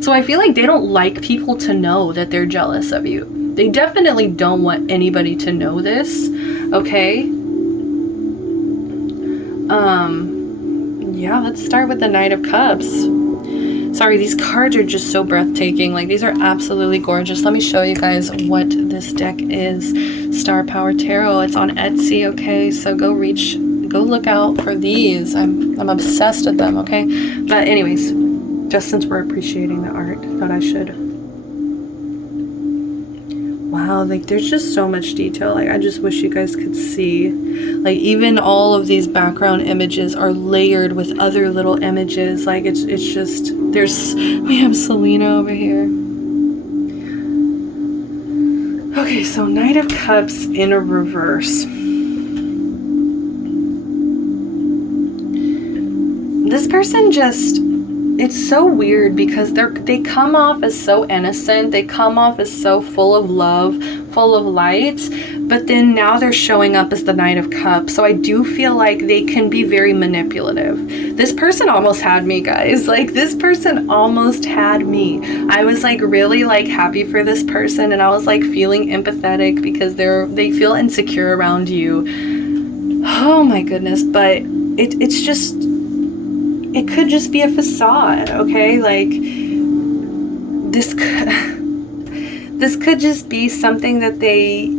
So I feel like they don't like people to know that they're jealous of you. They definitely don't want anybody to know this, okay? Yeah, let's start with the Knight of Cups. Sorry, these cards are just so breathtaking. Like, these are absolutely gorgeous. Let me show you guys what this deck is. Star Power Tarot. It's on Etsy, okay? So go look out for these. I'm obsessed with them, okay? But anyways, just since we're appreciating the art, thought I should. Wow, like there's just so much detail. Like, I just wish you guys could see. Like, even all of these background images are layered with other little images. Like, it's just, we have Selena over here. Okay, so Knight of Cups in a reverse. This person just, it's so weird because they come off as so innocent. They come off as so full of love, full of light, but then now they're showing up as the Knight of Cups. So I do feel like they can be very manipulative. This person almost had me, guys. Like, this person almost had me. I was like really like happy for this person, and I was like feeling empathetic because they feel insecure around you. Oh my goodness, but it's just, it could just be a facade, okay? Like, this could just be something that they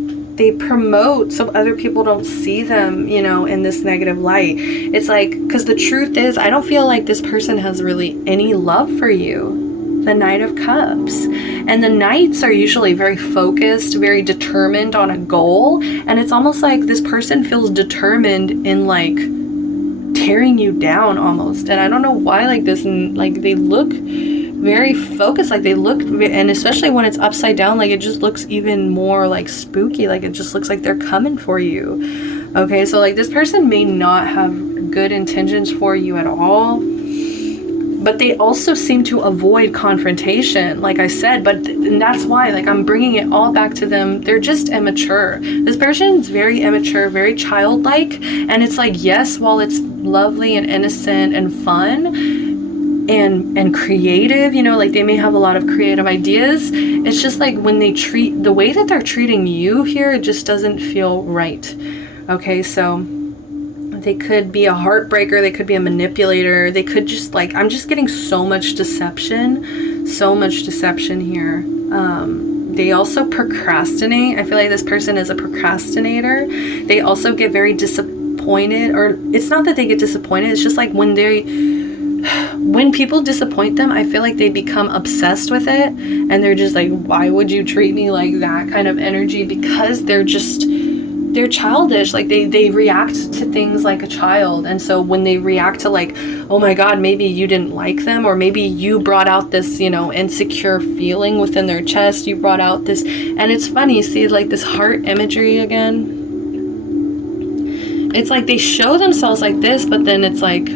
promote so other people don't see them, you know, in this negative light. It's like, because the truth is, I don't feel like this person has really any love for you. The Knight of Cups. And the Knights are usually very focused, very determined on a goal. And it's almost like this person feels determined in like tearing you down almost. And I don't know why, like this, like they look very focused, like they look, and especially when it's upside down, like it just looks even more like spooky. Like, it just looks like they're coming for you. Okay, so like this person may not have good intentions for you at all, but they also seem to avoid confrontation, like I said. But and that's why, like, I'm bringing it all back to them. They're just immature. This person's very immature, very childlike. And it's like, yes, while it's lovely and innocent and fun and creative, you know, like they may have a lot of creative ideas, it's just like when they treat, the way that they're treating you here, it just doesn't feel right. Okay, so they could be a heartbreaker, they could be a manipulator, they could just like, I'm just getting so much deception here. They also procrastinate. I feel like this person is a procrastinator. They also get very disappointed, or it's not that they get disappointed, it's just like when people disappoint them, I feel like they become obsessed with it, and they're just like, why would you treat me like that kind of energy? Because they're childish. Like they react to things like a child. And so when they react to like, oh my God, maybe you didn't like them, or maybe you brought out this, you know, insecure feeling within their chest, you brought out this, and it's funny, you see like this heart imagery again. It's like they show themselves like this, but then it's like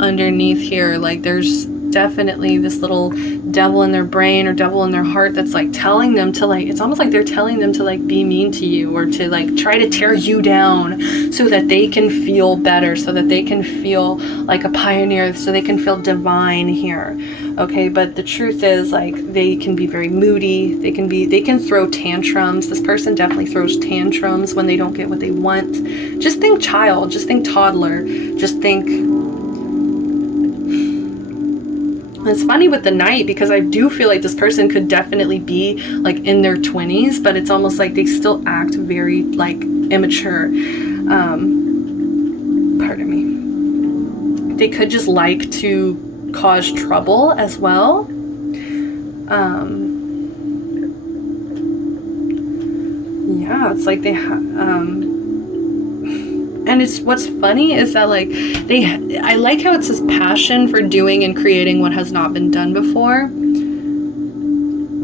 underneath here, like there's definitely this little devil in their brain or devil in their heart that's like telling them to like, it's almost like they're telling them to like be mean to you, or to like try to tear you down so that they can feel better, so that they can feel like a pioneer, so they can feel divine here. Okay, but the truth is, like, they can be very moody, they can throw tantrums. This person definitely throws tantrums when they don't get what they want. Just think child, just think toddler, just think. It's funny with the Knight, because I do feel like this person could definitely be like in their 20s, but it's almost like they still act very like immature. Pardon me. They could just like to cause trouble as well. Yeah, it's like they and it's, what's funny is that like I like how it says passion for doing and creating what has not been done before,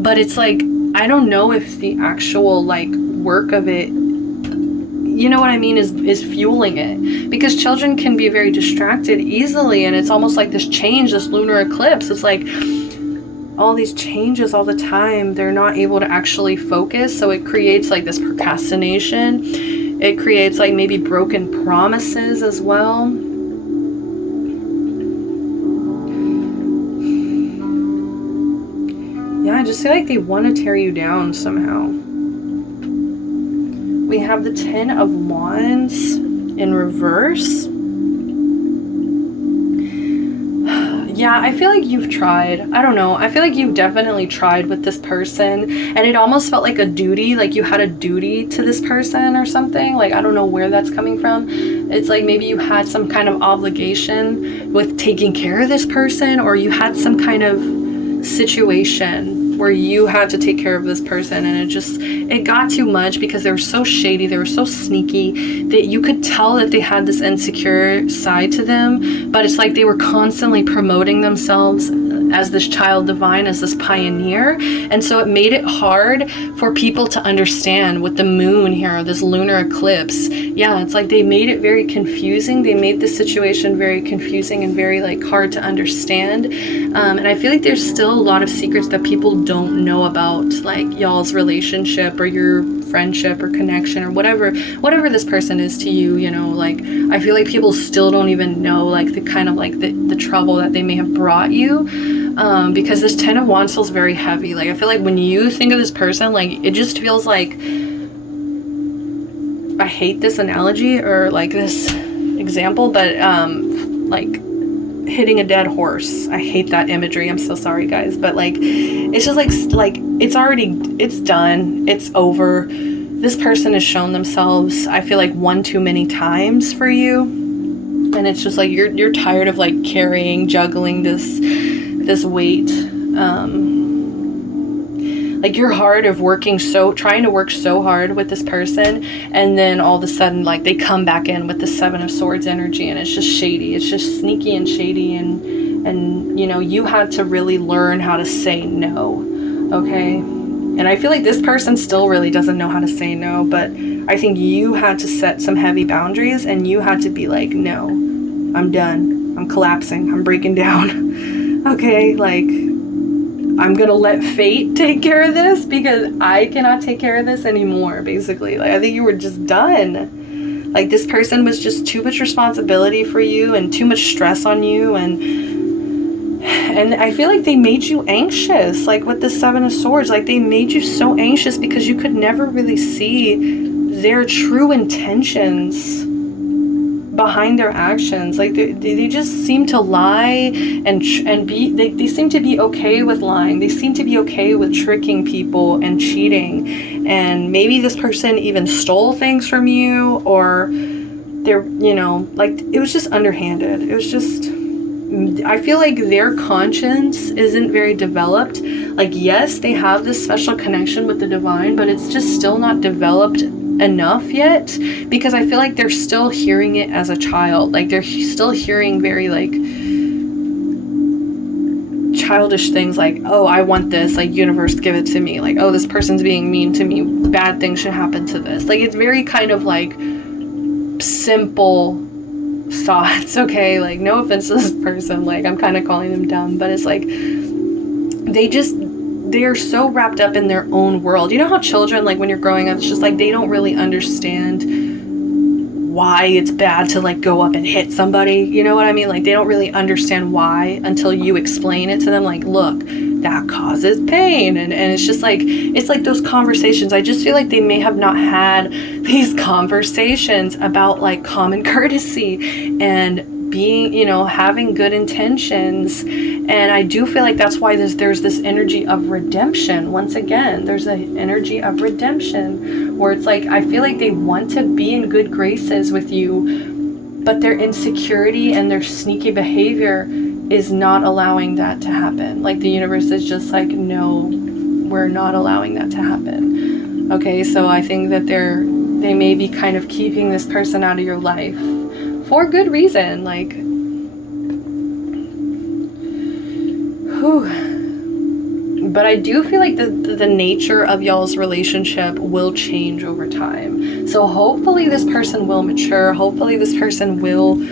but it's like, I don't know if the actual like work of it, you know what I mean, is fueling it, because children can be very distracted easily, and it's almost like this change, this lunar eclipse, it's like all these changes all the time, they're not able to actually focus, so it creates like this procrastination. It creates like maybe broken promises as well. Yeah, I just feel like they want to tear you down somehow. We have the Ten of Wands in reverse. Yeah, I feel like you've tried. I don't know. I feel like you've definitely tried with this person, and it almost felt like a duty, like you had a duty to this person or something. Like, I don't know where that's coming from. It's like maybe you had some kind of obligation with taking care of this person, or you had some kind of situation where you had to take care of this person, and it got too much because they were so shady, they were so sneaky, that you could tell that they had this insecure side to them, but it's like they were constantly promoting themselves as this child divine, as this pioneer, and so it made it hard for people to understand with the moon here, this lunar eclipse. Yeah, it's like they made it very confusing. They made the situation very confusing and very like hard to understand, and I feel like there's still a lot of secrets that people don't know about, like y'all's relationship or your friendship or connection or whatever this person is to you, you know. Like, I feel like people still don't even know like the kind of like the trouble that they may have brought you, because this Ten of Wands feels very heavy. Like, I feel like when you think of this person, like it just feels like, I hate this analogy or like this example, but like hitting a dead horse. I hate that imagery. I'm so sorry, guys, but like it's just like it's done, it's over. This person has shown themselves, I feel like, one too many times for you, and it's just like you're tired of like carrying, juggling this weight. Like you're hard of trying to work so hard with this person, and then all of a sudden like they come back in with the Seven of Swords energy, and it's just shady, it's just sneaky and shady, and you know, you had to really learn how to say no, okay? And I feel like this person still really doesn't know how to say no, but I think you had to set some heavy boundaries, and you had to be like, no, I'm done, I'm collapsing, I'm breaking down. Okay, like, I'm gonna let fate take care of this because I cannot take care of this anymore, basically. Like, I think you were just done. Like, this person was just too much responsibility for you and too much stress on you, and I feel like they made you anxious, like with the Seven of Swords. Like, they made you so anxious because you could never really see their true intentions behind their actions. Like they just seem to lie and be, they seem to be okay with lying. They seem to be okay with tricking people and cheating, and maybe this person even stole things from you, or they're, you know, like, it was just underhanded. It was just, I feel like their conscience isn't very developed. Like, yes, they have this special connection with the divine, but it's just still not developed enough yet, because I feel like they're still hearing it as a child. Like, they're still hearing very like childish things, like, oh, I want this, like, universe, give it to me. Like, oh, this person's being mean to me, bad things should happen to this. Like, it's very kind of like simple thoughts, okay? Like, no offense to this person, like, I'm kind of calling them dumb, but it's like they are so wrapped up in their own world. You know how children, like, when you're growing up, it's just like they don't really understand why it's bad to like go up and hit somebody, you know what I mean? Like, they don't really understand why until you explain it to them, like, look, that causes pain, and it's just like, it's like those conversations. I just feel like they may have not had these conversations about like common courtesy and being, you know, having good intentions. And I do feel like that's why there's this energy of redemption. Once again, there's an energy of redemption where it's like, I feel like they want to be in good graces with you, but their insecurity and their sneaky behavior is not allowing that to happen. Like, the universe is just like, no, we're not allowing that to happen. Okay, so I think that they may be kind of keeping this person out of your life for good reason, like, whew. But I do feel like the nature of y'all's relationship will change over time. So hopefully this person will mature. Hopefully this person will,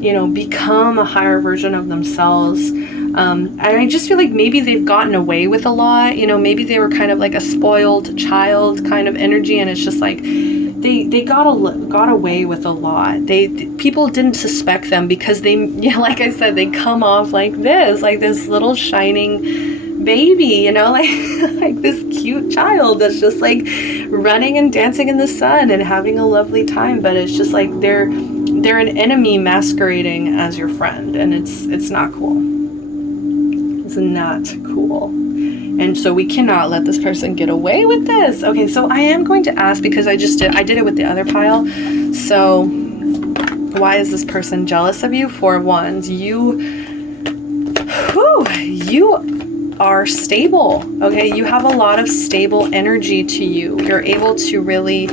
you know, become a higher version of themselves. And I just feel like maybe they've gotten away with a lot. You know, maybe they were kind of like a spoiled child kind of energy, and it's just like they got away with a lot. People didn't suspect them because they, yeah, like I said, they come off like this little shining baby, you know, like like this cute child that's just like running and dancing in the sun and having a lovely time, but it's just like they're an enemy masquerading as your friend, and it's not cool. It's not cool. And so we cannot let this person get away with this. Okay, so I am going to ask, because I did it with the other pile. So why is this person jealous of you? 4 of Wands. You are stable. Okay, you have a lot of stable energy to you. You're able to really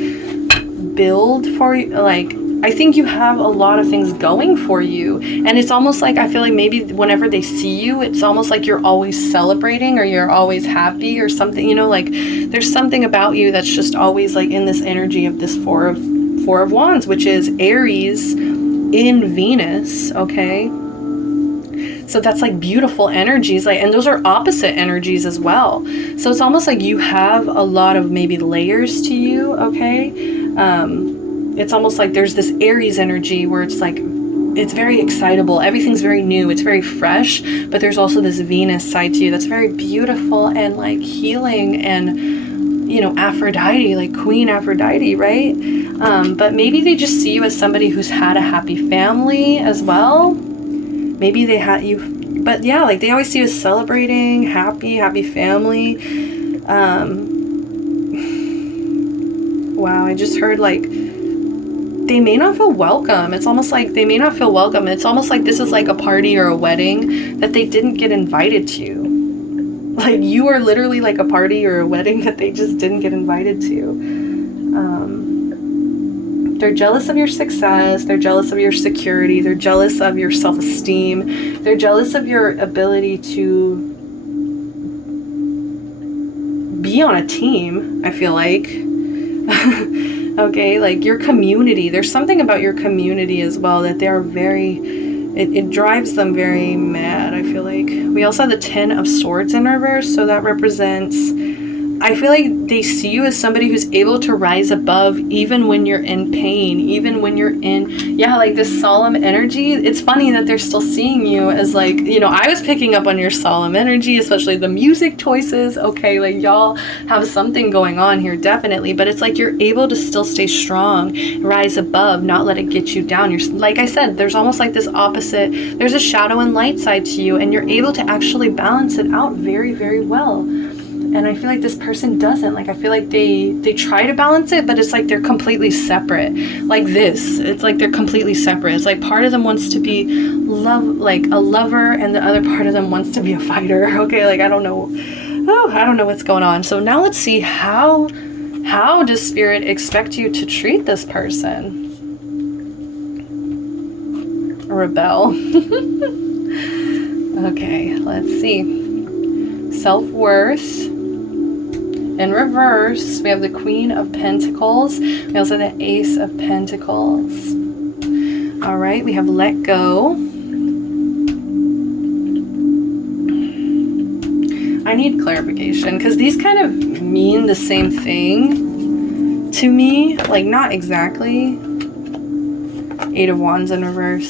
build for, like, I think you have a lot of things going for you, and it's almost like, I feel like maybe whenever they see you, it's almost like you're always celebrating, or you're always happy or something, you know, like there's something about you that's just always like in this energy of this four of Wands, which is Aries in Venus. Okay, so that's like beautiful energies, like, and those are opposite energies as well. So it's almost like you have a lot of maybe layers to you. Okay, it's almost like there's this Aries energy where it's like, it's very excitable, everything's very new, it's very fresh, but there's also this Venus side to you that's very beautiful and like healing, and, you know, Aphrodite, like Queen Aphrodite, right? But maybe they just see you as somebody who's had a happy family as well. Maybe they had you, but yeah, like they always see you as celebrating, happy family. Wow, I just heard like, they may not feel welcome. It's almost like they may not feel welcome. It's almost like this is like a party or a wedding that they didn't get invited to. Like you are literally like a party or a wedding that they just didn't get invited to. They're jealous of your success. They're jealous of your security. They're jealous of your self-esteem. They're jealous of your ability to be on a team, I feel like. Okay, like your community, there's something about your community as well that they're very, it drives them very mad, I feel like. We also have the 10 of Swords in reverse, so that represents, I feel like they see you as somebody who's able to rise above even when you're in pain, even when you're in, yeah, like this solemn energy. It's funny that they're still seeing you as like, you know, I was picking up on your solemn energy, especially the music choices. Okay, like y'all have something going on here, definitely, but it's like you're able to still stay strong, rise above, not let it get you down. You're, like I said, there's almost like this opposite, there's a shadow and light side to you, and you're able to actually balance it out very, very well. And I feel like this person doesn't. Like, I feel like they try to balance it, but it's like they're completely separate. Like this, it's like they're completely separate. It's like part of them wants to be like a lover, and the other part of them wants to be a fighter. Okay, like I don't know what's going on. So now let's see, how does Spirit expect you to treat this person? Rebel. Okay, let's see. Self-worth. In reverse, we have the Queen of Pentacles. We also have the Ace of Pentacles. All right, we have let go. I need clarification because these kind of mean the same thing to me. Like, not exactly. 8 of Wands in reverse.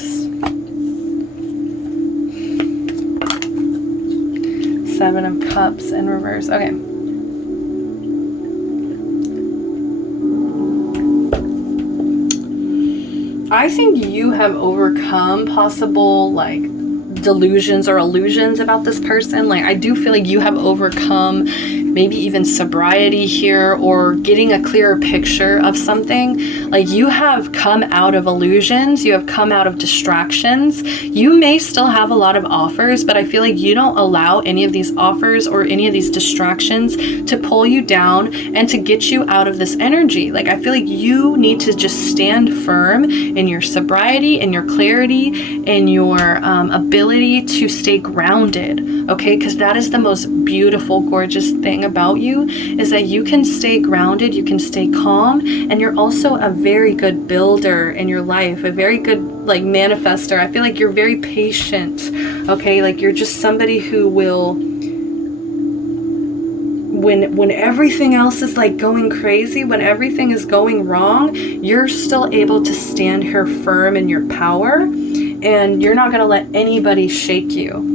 7 of Cups in reverse. Okay. I think you have overcome possible like delusions or illusions about this person. Like I do feel like you have overcome maybe even sobriety here, or getting a clearer picture of something. Like you have come out of illusions, you have come out of distractions. You may still have a lot of offers, but I feel like you don't allow any of these offers or any of these distractions to pull you down and to get you out of this energy. Like I feel like you need to just stand firm in your sobriety, in your clarity, in your ability to stay grounded, okay? Because that is the most beautiful, gorgeous thing about you, is that you can stay grounded, you can stay calm, and you're also a very good builder in your life, a very good like manifester. I feel like you're very patient, okay? Like you're just somebody who will, when everything else is like going crazy, when everything is going wrong, you're still able to stand here firm in your power, and you're not going to let anybody shake you.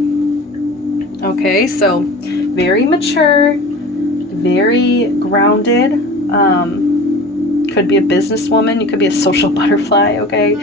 Okay, so very mature, very grounded. Could be a businesswoman, you could be a social butterfly, okay?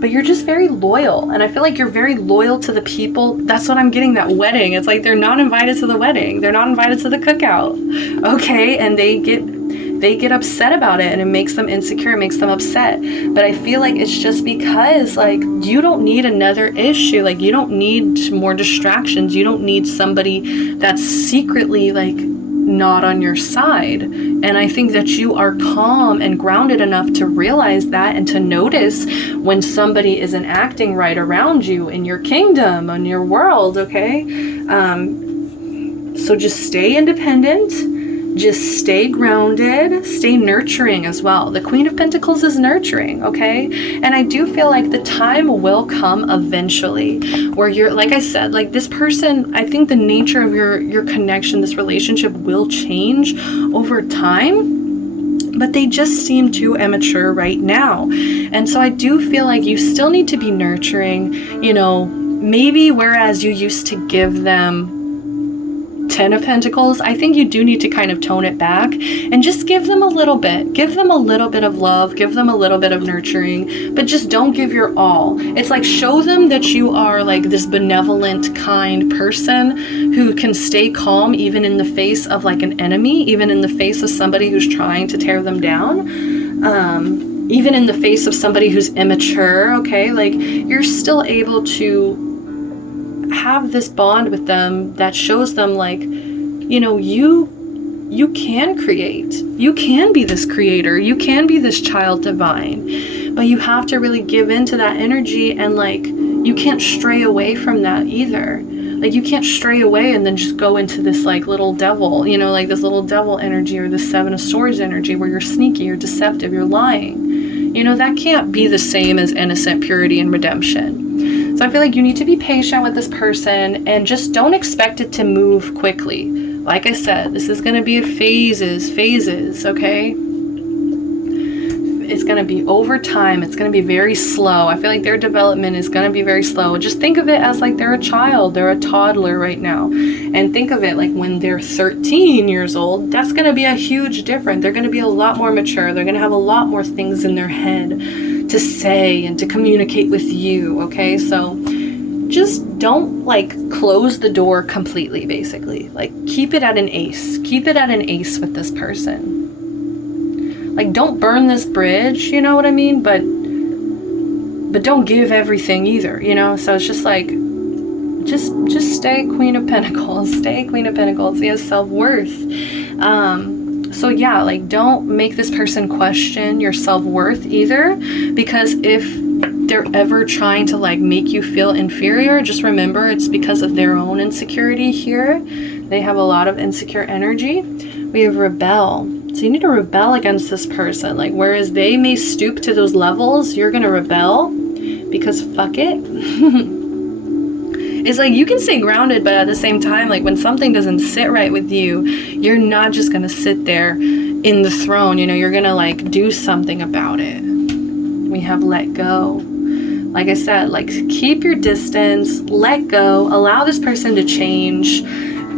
But you're just very loyal, and I feel like you're very loyal to the people. That's what I'm getting, that wedding. It's like they're not invited to the wedding, they're not invited to the cookout, okay? And they get upset about it, and it makes them insecure, it makes them upset. But I feel like it's just because, like, you don't need another issue. Like, you don't need more distractions. You don't need somebody that's secretly, like, not on your side. And I think that you are calm and grounded enough to realize that, and to notice when somebody isn't acting right around you in your kingdom, in your world, okay? So just stay independent. Just stay grounded, stay nurturing as well. The Queen of Pentacles is nurturing, okay? And I do feel like the time will come eventually where you're, like I said, like this person, I think the nature of your connection, this relationship will change over time, but they just seem too immature right now. And so I do feel like you still need to be nurturing, you know, maybe whereas you used to give them 10 of Pentacles, I think you do need to kind of tone it back and just give them a little bit. Give them a little bit of love, give them a little bit of nurturing, but just don't give your all. It's like, show them that you are like this benevolent, kind person who can stay calm even in the face of like an enemy, even in the face of somebody who's trying to tear them down. Even in the face of somebody who's immature, okay? Like, you're still able to have this bond with them that shows them, like, you know, you can create, you can be this creator, you can be this child divine, but you have to really give into that energy, and like, you can't stray away from that either. Like, you can't stray away and then just go into this like little devil, you know, like this little devil energy, or the Seven of Swords energy where you're sneaky, you're deceptive, you're lying. You know, that can't be the same as innocent purity and redemption. So I feel like you need to be patient with this person, and just don't expect it to move quickly. Like I said, this is going to be phases, okay? It's going to be over time. It's going to be very slow. I feel like their development is going to be very slow. Just think of it as like they're a child, they're a toddler right now. And think of it like when they're 13 years old, that's going to be a huge difference. They're going to be a lot more mature. They're going to have a lot more things in their head to say and to communicate with you, okay? So just don't like close the door completely, basically. Like, keep it at an ace. Keep it at an ace with this person. Like, don't burn this bridge, you know what I mean? But don't give everything either, you know? So it's just like, just stay Queen of Pentacles. Stay Queen of Pentacles. He has self-worth. So yeah, like, don't make this person question your self-worth either, because if they're ever trying to like make you feel inferior, just remember it's because of their own insecurity here. They have a lot of insecure energy. We have rebel. So you need to rebel against this person. Like, whereas they may stoop to those levels, you're gonna rebel because fuck it. It's like, you can stay grounded, but at the same time, like, when something doesn't sit right with you, you're not just gonna sit there in the throne, you know, you're gonna like do something about it. We have let go. Like I said, like, keep your distance, let go, allow this person to change.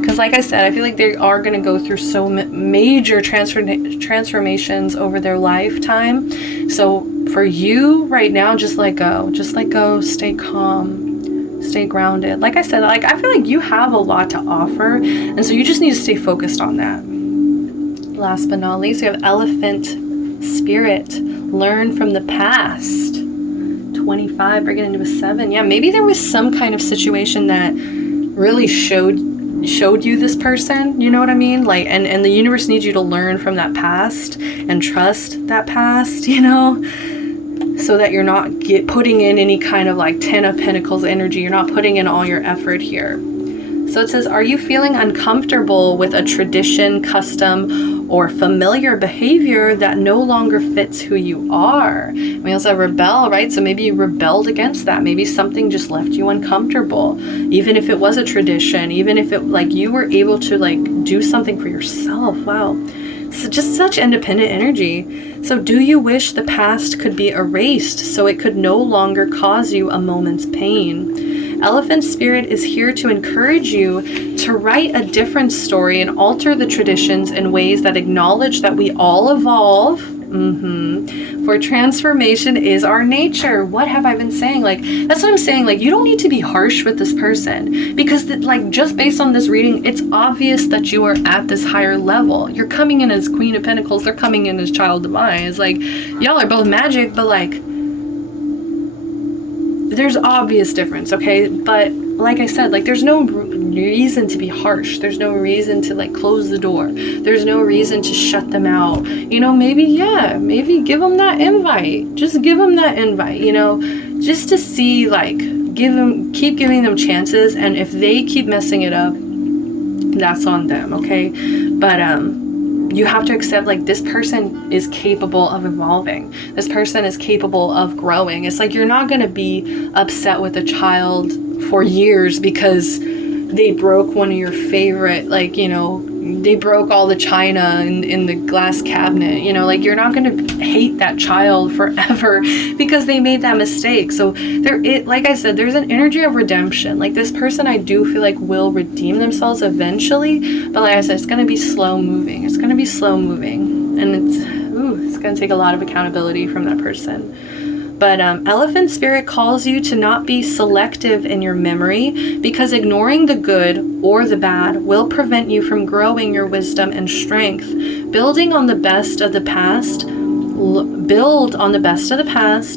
Because like I said, I feel like they are going to go through so major transformations over their lifetime. So for you right now, just let go. Just let go. Stay calm. Stay grounded. Like I said, like, I feel like you have a lot to offer. And so you just need to stay focused on that. Last but not least, we have Elephant Spirit. Learn from the past. 25, bring it into a 7. Yeah, maybe there was some kind of situation that really showed you this person, you know what I mean? Like, and the universe needs you to learn from that past and trust that past, you know, so that you're not putting in any kind of like 10 of Pentacles energy. You're not putting in all your effort here. So it says, are you feeling uncomfortable with a tradition, custom, or familiar behavior that no longer fits who you are? We also have rebel, right? So maybe you rebelled against that. Maybe something just left you uncomfortable. Even if it was a tradition, even if it like you were able to like do something for yourself. Wow. So just such independent energy. So do you wish the past could be erased so it could no longer cause you a moment's pain? Elephant Spirit is here to encourage you to write a different story and alter the traditions in ways that acknowledge that we all evolve. For transformation is our nature. What have I been saying? Like, that's what I'm saying. Like, you don't need to be harsh with this person, because like, just based on this reading, it's obvious that you are at this higher level. You're coming in as Queen of Pentacles. They're coming in as Child Divine. It's like, y'all are both magic, but like, there's obvious difference, okay? But like I said, like, there's no reason to be harsh. There's no reason to like close the door. There's no reason to shut them out. You know, maybe give them that invite. Just give them that invite, you know, just to see, like, keep giving them chances. And if they keep messing it up, that's on them, okay? But you have to accept, like, this person is capable of evolving. This person is capable of growing. It's like, you're not going to be upset with a child for years because they broke one of your favorite, like, you know, they broke all the china in the glass cabinet, you know, like, you're not going to hate that child forever because they made that mistake. So like I said, there's an energy of redemption. Like, this person, I do feel like, will redeem themselves eventually, but like I said, it's going to be slow moving. It's going to be slow moving, and it's going to take a lot of accountability from that person. But Elephant Spirit calls you to not be selective in your memory, because ignoring the good or the bad will prevent you from growing your wisdom and strength. Building on the best of the past,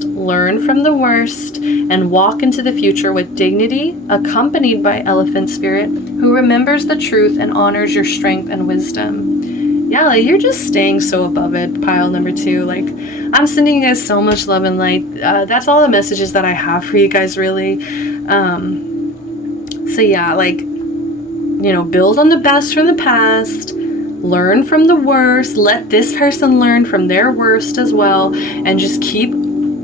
learn from the worst, and walk into the future with dignity, accompanied by Elephant Spirit, who remembers the truth and honors your strength and wisdom. Yeah, like, you're just staying so above it, pile number 2. Like, I'm sending you guys so much love and light. That's all the messages that I have for you guys, really. So yeah, like, you know, build on the best from the past, learn from the worst, let this person learn from their worst as well, and just keep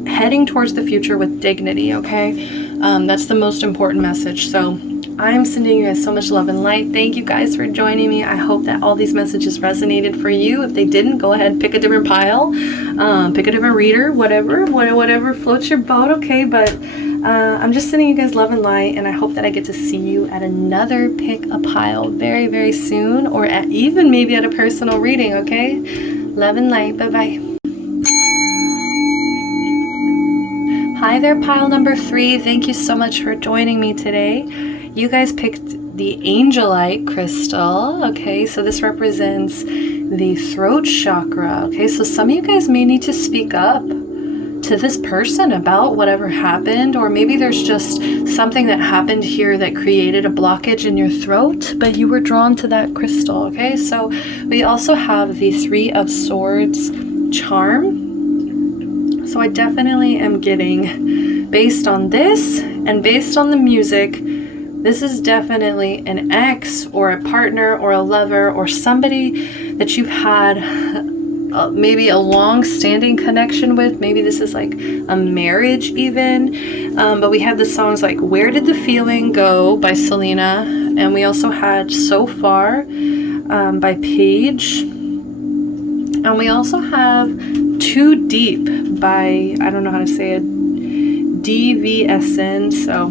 heading towards the future with dignity, okay? That's the most important message. So I'm sending you guys so much love and light. Thank you guys for joining me. I hope that all these messages resonated for you. If they didn't, go ahead and pick a different pile, pick a different reader, whatever floats your boat, okay? But I'm just sending you guys love and light, and I hope that I get to see you at another pick a pile very, very soon, or even maybe at a personal reading, okay? Love and light. Bye-bye. Hi there, pile number 3. Thank you so much for joining me today. You guys picked the Angelite crystal, okay? So this represents the throat chakra, okay? So some of you guys may need to speak up to this person about whatever happened, or maybe there's just something that happened here that created a blockage in your throat, but you were drawn to that crystal, okay? So we also have the 3 of Swords charm. So I definitely am getting, based on this and based on the music, this is definitely an ex or a partner or a lover or somebody that you've had maybe a long-standing connection with. Maybe this is like a marriage even. But we had the songs like Where Did the Feeling Go by Selena. And we also had So Far by Paige. And we also have Too Deep by, I don't know how to say it, DVSN. So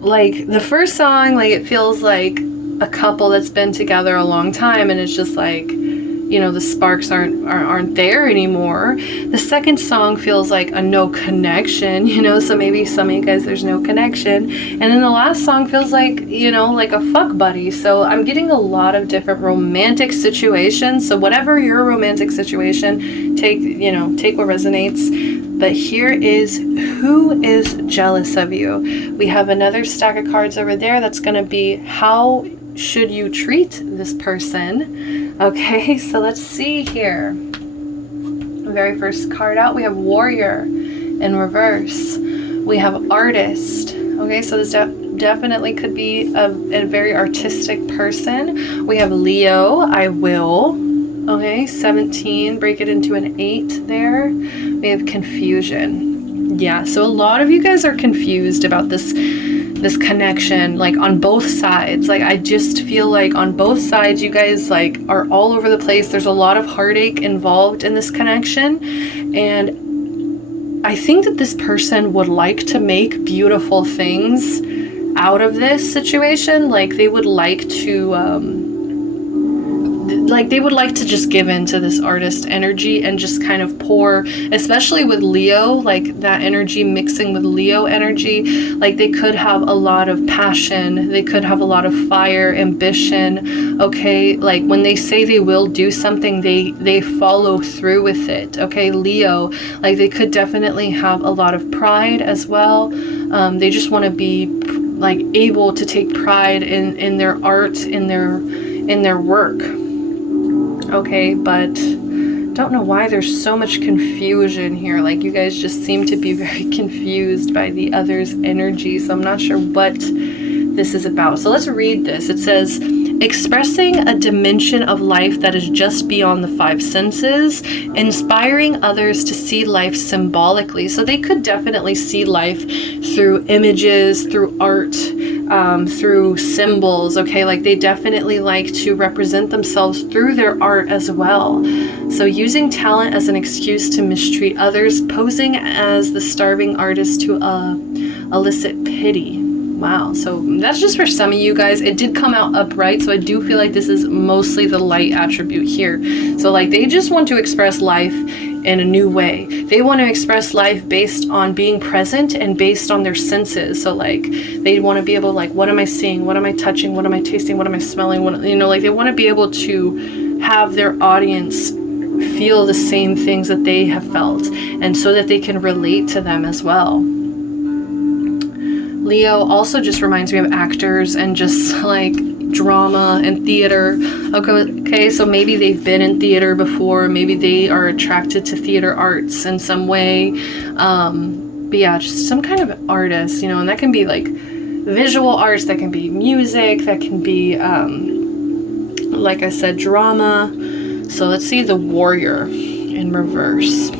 like the first song, like, it feels like a couple that's been together a long time, and it's just like, you know, the sparks aren't there anymore. The second song feels like a no connection, you know, so maybe some of you guys, there's no connection. And then the last song feels like, you know, like a fuck buddy. So I'm getting a lot of different romantic situations. So whatever your romantic situation, take what resonates. But here is who is jealous of you. We have another stack of cards over there. That's going to be how should you treat this person. Okay, so let's see here. The very first card out, we have Warrior in reverse. We have Artist. Okay, so this definitely could be a very artistic person. We have Leo, I will. Okay, 17, break it into an 8 there. We have Confusion. Yeah, so a lot of you guys are confused about this connection, like, on both sides. Like, I just feel like on both sides, you guys, like, are all over the place. There's a lot of heartache involved in this connection, and I think that this person would like to make beautiful things out of this situation. Like they would like to just give into this artist energy and just kind of pour, especially with Leo, like that energy mixing with Leo energy. Like they could have a lot of passion, they could have a lot of fire, ambition. Okay, like when they say they will do something, they follow through with it. Okay, Leo, like they could definitely have a lot of pride as well. They just want to be like able to take pride in their art, in their work. Okay, but don't know why there's so much confusion here. Like you guys just seem to be very confused by the other's energy, so I'm not sure what this is about. So let's read this. It says, expressing a dimension of life that is just beyond the five senses, inspiring others to see life symbolically. So they could definitely see life through images, through art, through symbols. Okay, like they definitely like to represent themselves through their art as well. So using talent as an excuse to mistreat others, posing as the starving artist to elicit pity. Wow, so that's just for some of you guys. It did come out upright, so I do feel like this is mostly the light attribute here. So like they just want to express life in a new way. They want to express life based on being present and based on their senses. So like they want to be able to, like, what am I seeing? What am I touching? What am I tasting? What am I smelling? What, you know, like they want to be able to have their audience feel the same things that they have felt, and so that they can relate to them as well. Leo also just reminds me of actors and just like drama and theater. Okay, so maybe they've been in theater before, maybe they are attracted to theater arts in some way. But yeah, just some kind of artist, you know, and that can be like visual arts, that can be music, that can be, like I said, drama. So let's see the Warrior in reverse.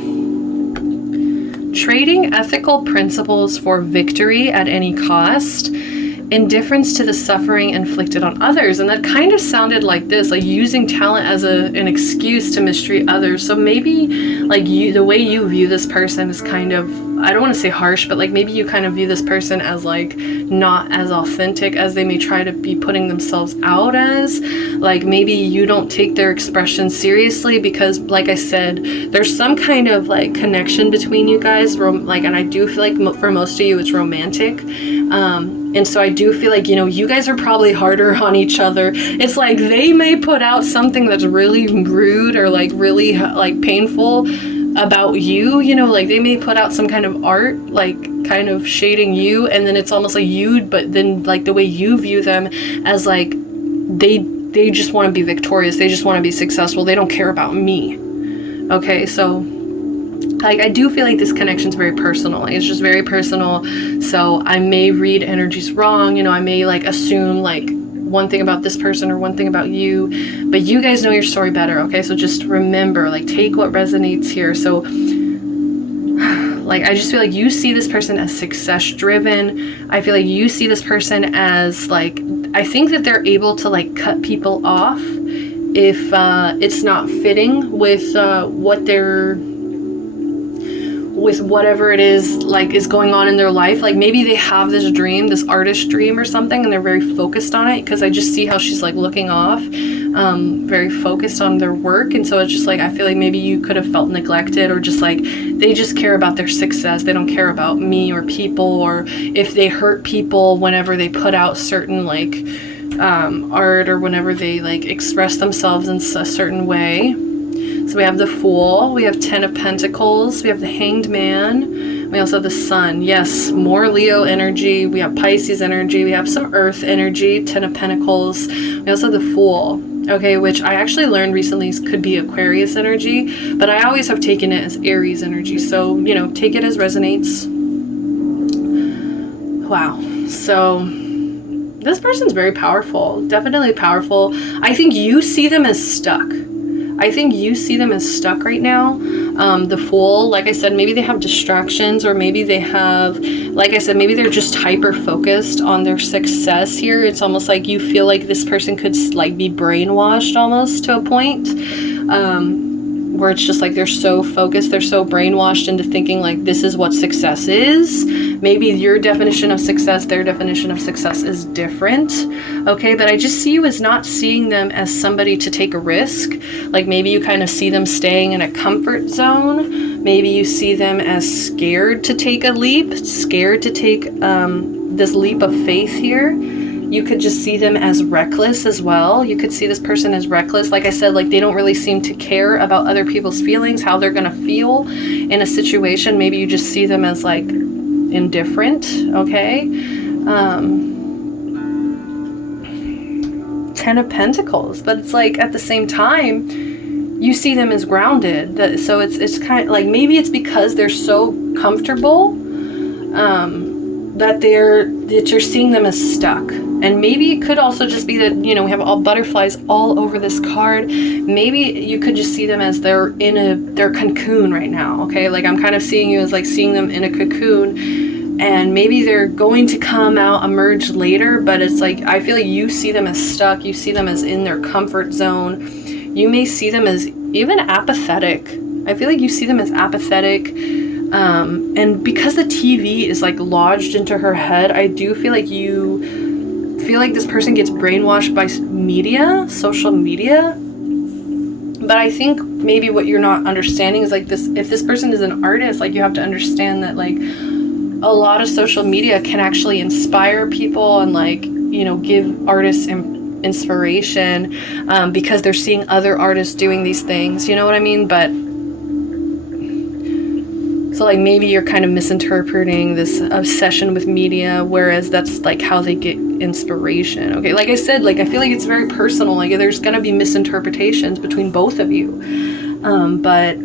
Trading ethical principles for victory at any cost, indifference to the suffering inflicted on others. And that kind of sounded like this, like using talent as an excuse to mistreat others. So maybe like the way you view this person is kind of, I don't want to say harsh, but like maybe you kind of view this person as like not as authentic as they may try to be putting themselves out as. Like maybe you don't take their expression seriously because, like I said, there's some kind of like connection between you guys, like, and I do feel like for most of you it's romantic. And so I do feel like, you know, you guys are probably harder on each other. It's like they may put out something that's really rude or like really like painful about you, you know, like they may put out some kind of art, like kind of shading you, and then it's almost like you, but then like the way you view them as like they just want to be victorious, they just want to be successful, they don't care about me. Okay, so like I do feel like this connection's very personal. It's just very personal. So I may read energies wrong, you know, I may like assume like one thing about this person or one thing about you, but you guys know your story better. Okay, so just remember, like, take what resonates here. So like I just feel like you see this person as success driven. I feel like you see this person as like, I think that they're able to like cut people off if it's not fitting with what they're, with whatever it is like is going on in their life. Like maybe they have this dream, this artist dream or something, and they're very focused on it, because I just see how she's like looking off, very focused on their work. And so it's just like, I feel like maybe you could have felt neglected, or just like they just care about their success, they don't care about me or people, or if they hurt people whenever they put out certain like art, or whenever they like express themselves in a certain way. So we have the Fool, we have 10 of Pentacles, we have the Hanged Man, we also have the Sun. Yes, more Leo energy, we have Pisces energy, we have some Earth energy, 10 of Pentacles, we also have the Fool, okay, which I actually learned recently could be Aquarius energy, but I always have taken it as Aries energy, so, you know, take it as resonates. Wow, so this person's very powerful, definitely powerful. I think you see them as stuck. I think you see them as stuck right now. The Fool, like I said, maybe they have distractions, or maybe they have, like I said, maybe they're just hyper focused on their success here. It's almost like you feel like this person could like be brainwashed almost to a point. where it's just like they're so focused, they're so brainwashed into thinking like this is what success is. Maybe your definition of success, their definition of success is different, okay? But I just see you as not seeing them as somebody to take a risk. Like maybe you kind of see them staying in a comfort zone. Maybe you see them as scared to take a leap, scared to take this leap of faith here. You could just see them as reckless as well. You could see this person as reckless. Like I said, like they don't really seem to care about other people's feelings, how they're gonna feel in a situation. Maybe you just see them as like indifferent, okay? 10 of Pentacles, but it's like at the same time, you see them as grounded. So it's kind of like, maybe it's because they're so comfortable that you're seeing them as stuck. And maybe it could also just be that, you know, we have all butterflies all over this card. Maybe you could just see them as they're in their cocoon right now, okay? Like I'm kind of seeing you as like seeing them in a cocoon, and maybe they're going to come out, emerge later, but it's like, I feel like you see them as stuck. You see them as in their comfort zone. You may see them as even apathetic. I feel like you see them as apathetic. And because the TV is like lodged into her head, I do feel like you feel like this person gets brainwashed by media, social media. But I think maybe what you're not understanding is like this, if this person is an artist, like you have to understand that like a lot of social media can actually inspire people and like, you know, give artists inspiration because they're seeing other artists doing these things, you know what I mean? But so like maybe you're kind of misinterpreting this obsession with media, whereas that's like how they get inspiration, okay? Like I said, like I feel like it's very personal. Like there's gonna be misinterpretations between both of you, but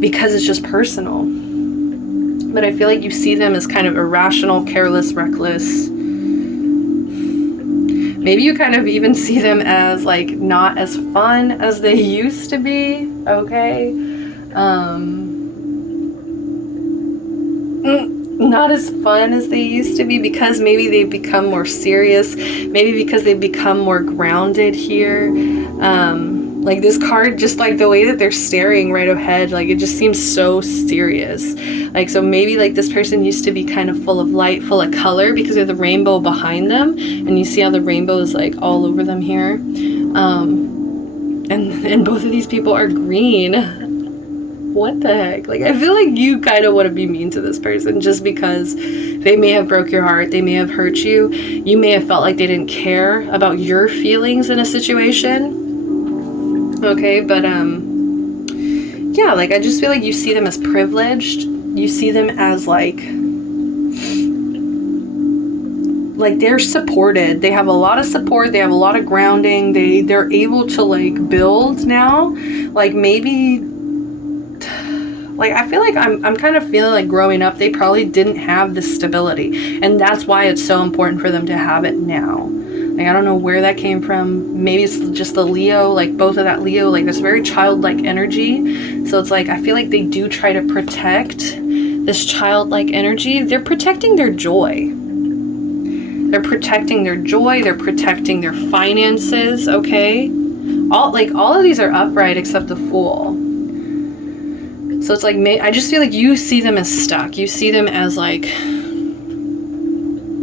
because it's just personal. But I feel like you see them as kind of irrational, careless, reckless. Maybe you kind of even see them as like not as fun as they used to be, okay? Not as fun as they used to be because maybe they've become more serious, maybe because they've become more grounded here. Like this card, just like the way that they're staring right ahead, like it just seems so serious. Like, so maybe like this person used to be kind of full of light, full of color because of the rainbow behind them, and you see how the rainbow is like all over them here. And both of these people are green. What the heck? Like, I feel like you kind of want to be mean to this person just because they may have broke your heart. They may have hurt you. You may have felt like they didn't care about your feelings in a situation. Okay, but, yeah, like, I just feel like you see them as privileged. You see them as, like they're supported. They have a lot of support. They have a lot of grounding. They're able to, like, build now. Like, maybe... Like, I feel like I'm kind of feeling like growing up, they probably didn't have this stability. And that's why it's so important for them to have it now. Like, I don't know where that came from. Maybe it's just the Leo, like both of that Leo, like this very childlike energy. So it's like, I feel like they do try to protect this childlike energy. They're protecting their joy. They're protecting their joy. They're protecting their finances, okay? All of these are upright except the Fool. So it's like, I just feel like you see them as stuck. You see them as like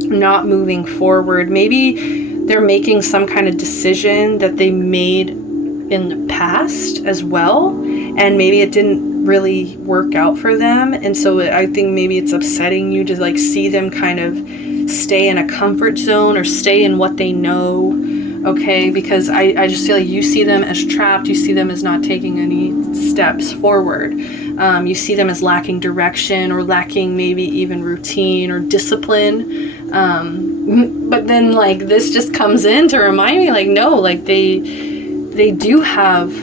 not moving forward. Maybe they're making some kind of decision that they made in the past as well. And maybe it didn't really work out for them. And so I think maybe it's upsetting you to like see them kind of stay in a comfort zone or stay in what they know. Okay, because I just feel like you see them as trapped. You see them as not taking any steps forward. You see them as lacking direction or lacking maybe even routine or discipline. But then like this just comes in to remind me like, no, like they do have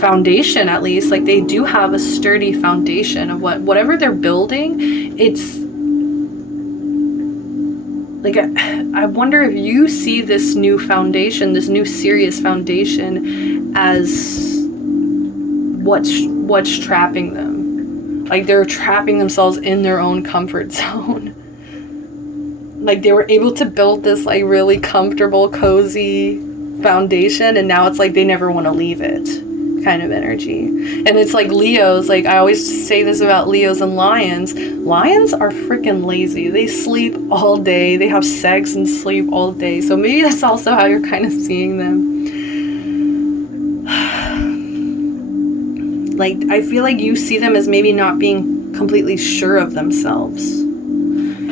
foundation, at least. Like they do have a sturdy foundation of whatever they're building. It's like, I wonder if you see this new foundation, this new serious foundation as what's trapping them. Like they're trapping themselves in their own comfort zone. Like they were able to build this like really comfortable, cozy foundation, and now it's like they never want to leave it kind of energy. And it's like Leos, like I always say this about Leos and Lions. Lions are freaking lazy. They sleep all day. They have sex and sleep all day. So maybe that's also how you're kind of seeing them. Like, I feel like you see them as maybe not being completely sure of themselves.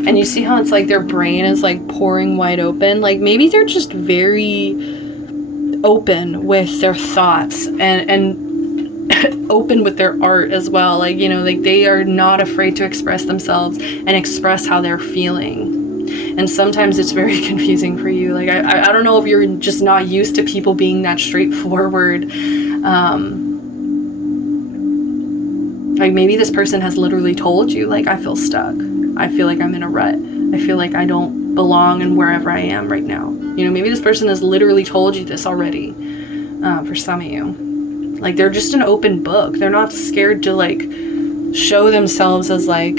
And you see how it's like their brain is like pouring wide open. Like maybe they're just very open with their thoughts and open with their art as well. Like, you know, like they are not afraid to express themselves and express how they're feeling. And sometimes it's very confusing for you. Like, I don't know if you're just not used to people being that straightforward. Like maybe this person has literally told you, like, I feel stuck. I feel like I'm in a rut. I feel like I don't belong in wherever I am right now. You know, maybe this person has literally told you this already, for some of you. Like, they're just an open book. They're not scared to, like, show themselves as, like,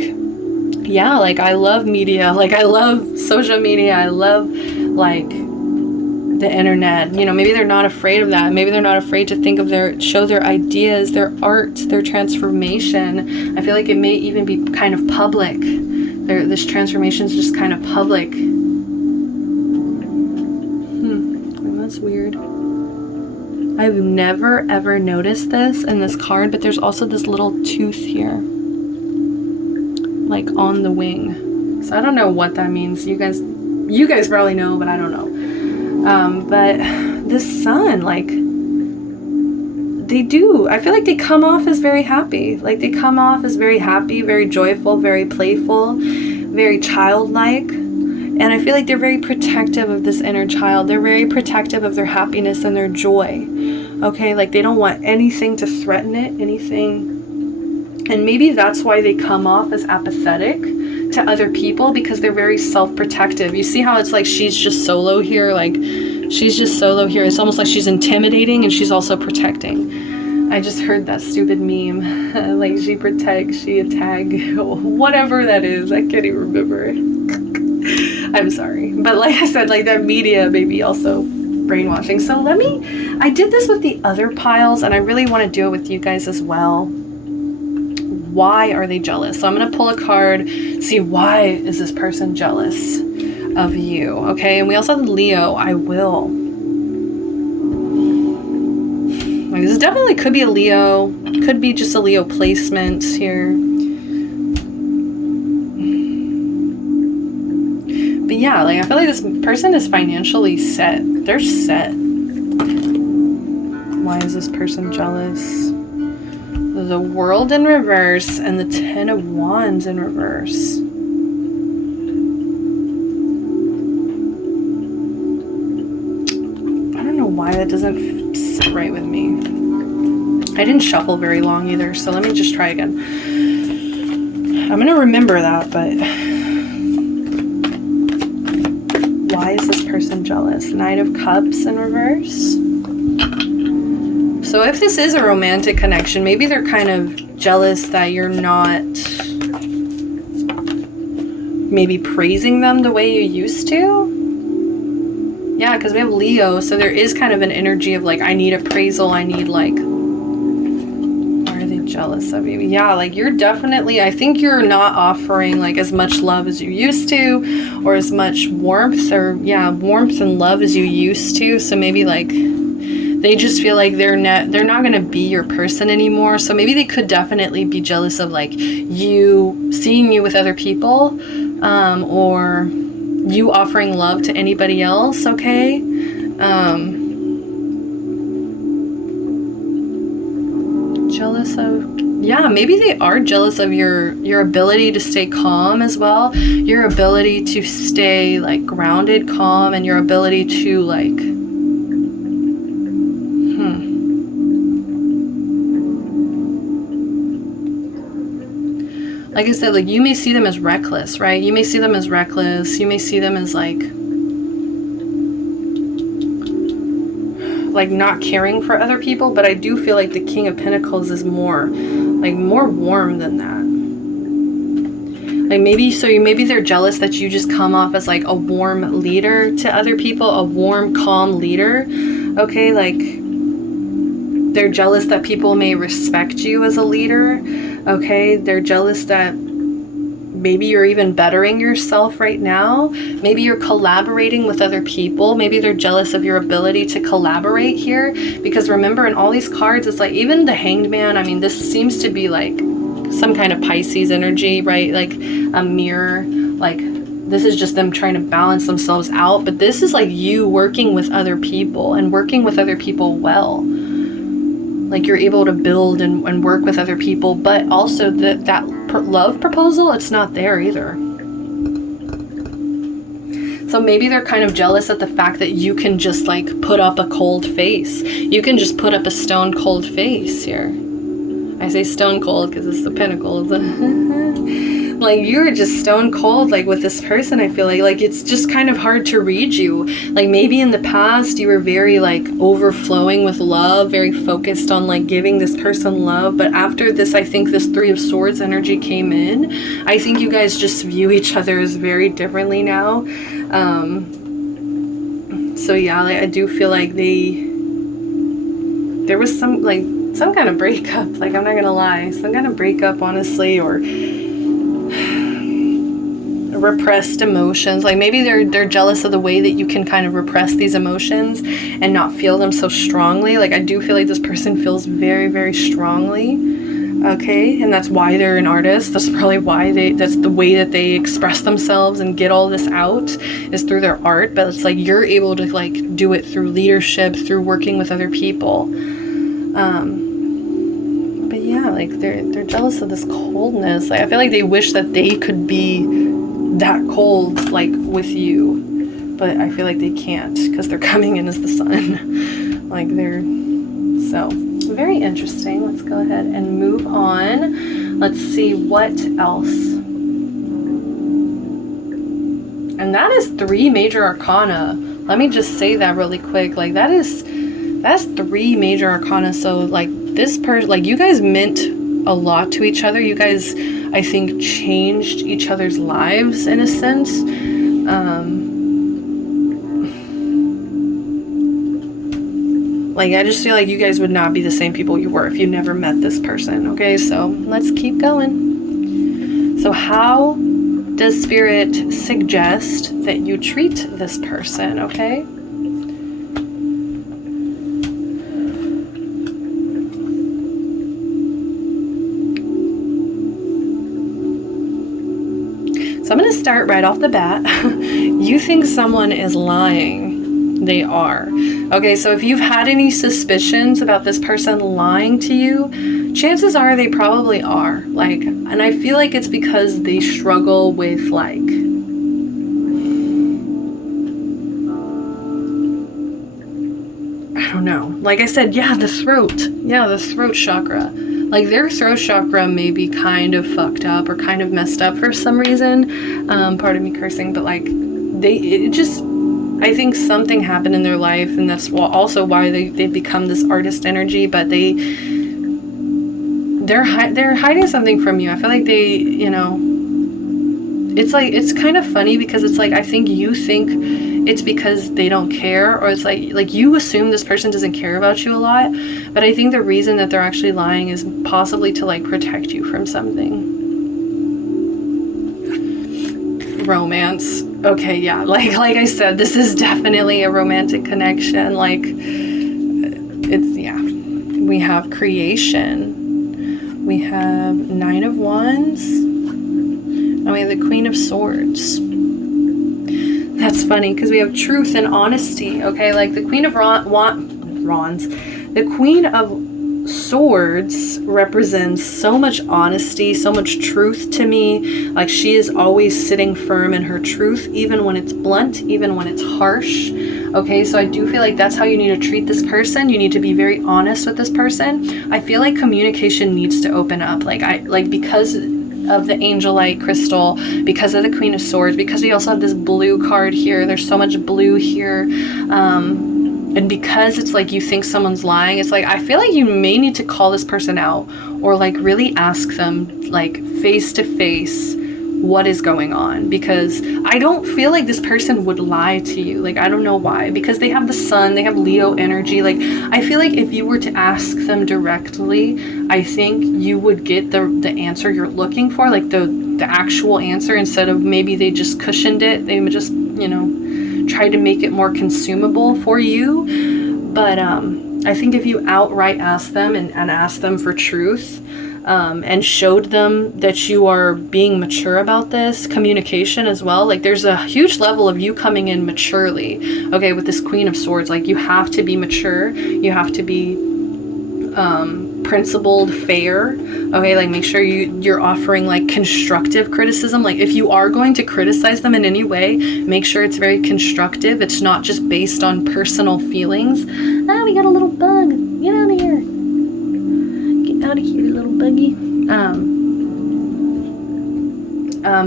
yeah, like, I love media. Like, I love social media. I love, like, the internet. You know, maybe they're not afraid of that. Maybe they're not afraid to think of show their ideas, their art, their transformation. I feel like it may even be kind of public. This transformation is just kind of public. That's weird. I've never ever noticed this in this card, but there's also this little tooth here, like on the wing. So I don't know what that means. You guys probably know, but I don't know. But this sun, like, I feel like they come off as very happy. Like, they come off as very happy, very joyful, very playful, very childlike. And I feel like they're very protective of this inner child. They're very protective of their happiness and their joy. Okay, like they don't want anything to threaten it, anything. And maybe that's why they come off as apathetic to other people, because they're very self-protective. You see how it's like she's just solo here? Like, she's just solo here. It's almost like she's intimidating and she's also protecting. I just heard that stupid meme. Like, she protects, she attack, whatever that is. I can't even remember. I'm sorry. But like I said, like that media maybe also brainwashing. So I did this with the other piles, and I really want to do it with you guys as well. Why are they jealous? So I'm going to pull a card, see why is this person jealous of you, okay? And we also have Leo. I will. Like, this definitely could be a Leo. Could be just a Leo placement here. But yeah, like I feel like this person is financially set. They're set. Why is this person jealous? The World in reverse and the Ten of Wands in reverse. I don't know why that doesn't sit right with me. I didn't shuffle very long either, so let me just try again. I'm gonna remember that, but why is this person jealous? Knight of Cups in reverse. So if this is a romantic connection, maybe they're kind of jealous that you're not maybe praising them the way you used to. Yeah, because we have Leo, so there is kind of an energy of like, I need appraisal, I need like, why are they jealous of you? Yeah, like you're definitely, I think you're not offering like as much love as you used to, or as much warmth, or yeah, warmth and love as you used to. So maybe like, they just feel like they're not going to be your person anymore. So maybe they could definitely be jealous of like seeing you with other people, or you offering love to anybody else. Okay. Jealous of, yeah, maybe they are jealous of your ability to stay calm as well. Your ability to stay like grounded, calm, and your ability to like, like I said, like you may see them as reckless, right? You may see them as reckless. You may see them as like not caring for other people. But I do feel like the King of Pentacles is more warm than that. Like maybe they're jealous that you just come off as like a warm leader to other people, a warm, calm leader. Okay, like They're jealous that people may respect you as a leader. Okay, they're jealous that maybe you're even bettering yourself right now. Maybe you're collaborating with other people. Maybe they're jealous of your ability to collaborate here. Because remember, in all these cards, it's like, even the Hanged Man, I mean, this seems to be like some kind of Pisces energy, right? Like a mirror, like this is just them trying to balance themselves out. But this is like you working with other people, and working with other people well. Like you're able to build and work with other people, but also that love proposal, it's not there either. So maybe they're kind of jealous at the fact that you can just like put up a cold face. You can just put up a stone cold face here. I say stone cold because it's the pinnacle. Like you're just stone cold, like with this person. I feel like it's just kind of hard to read you. Like maybe in the past you were very like overflowing with love, very focused on like giving this person love. But after this, I think this Three of Swords energy came in. I think you guys just view each other as very differently now. So yeah, like, I do feel like there was some kind of breakup. Like, I'm not gonna lie, some kind of breakup, honestly, or repressed emotions. Like maybe they're jealous of the way that you can kind of repress these emotions and not feel them so strongly. Like I do feel like this person feels very, very strongly. Okay, and that's why they're an artist. That's probably why that's the way that they express themselves and get all this out, is through their art. But it's like you're able to like do it through leadership, through working with other people. But yeah, like they're jealous of this coldness. Like I feel like they wish that they could be that cold like with you, but I feel like they can't because they're coming in as the sun. Like so very interesting. Let's go ahead and move on. Let's see what else. And that is 3 major arcana. Let me just say that really quick. Like that's 3 major arcana. So like this person, like you guys meant a lot to each other. You guys, I think, changed each other's lives in a sense. Like I just feel like you guys would not be the same people you were if you never met this person. Okay, so let's keep going. So how does Spirit suggest that you treat this person? Okay. So I'm going to start right off the bat. You think someone is lying. They are. Okay, so if you've had any suspicions about this person lying to you, chances are they probably are. Like, and I feel like it's because they struggle with like, I don't know. Like I said, yeah, the throat. Yeah, the throat chakra. Like their throat chakra may be kind of fucked up or kind of messed up for some reason. Pardon me cursing, but like I think something happened in their life, and that's also why they become this artist energy. But they're hiding something from you. I feel like they, you know, it's kind of funny because it's like I think you think it's because they don't care, or it's like you assume this person doesn't care about you a lot. But I think the reason that they're actually lying is possibly to like protect you from something. Romance. Okay, yeah, like I said, this is definitely a romantic connection. Like it's, yeah, we have creation, we have 9 of Wands, and we have the Queen of Swords. That's funny because we have truth and honesty. Okay, like the Queen of Wands, the Queen of Swords represents so much honesty, so much truth to me. Like she is always sitting firm in her truth, even when it's blunt, even when it's harsh. Okay, so I do feel like that's how you need to treat this person. You need to be very honest with this person. I feel like communication needs to open up. Like because of the angel light crystal, because of the Queen of Swords, because we also have this blue card here. There's so much blue here. And because it's like you think someone's lying, it's like I feel like you may need to call this person out, or like really ask them like face to face what is going on, because I don't feel like this person would lie to you. Like, I don't know why, because they have the sun, they have Leo energy. Like, I feel like if you were to ask them directly, I think you would get the answer you're looking for, like the actual answer, instead of maybe they just cushioned it. They would just, you know, try to make it more consumable for you. But I think if you outright ask them and ask them for truth, and showed them that you are being mature about this, communication as well. Like, there's a huge level of you coming in maturely, okay, with this Queen of Swords. Like, you have to be mature, you have to be principled, fair, okay, like make sure you're offering like constructive criticism. Like, if you are going to criticize them in any way, make sure it's very constructive. It's not just based on personal feelings. Ah, we got a little bug, get out of here, out of here, little buggy.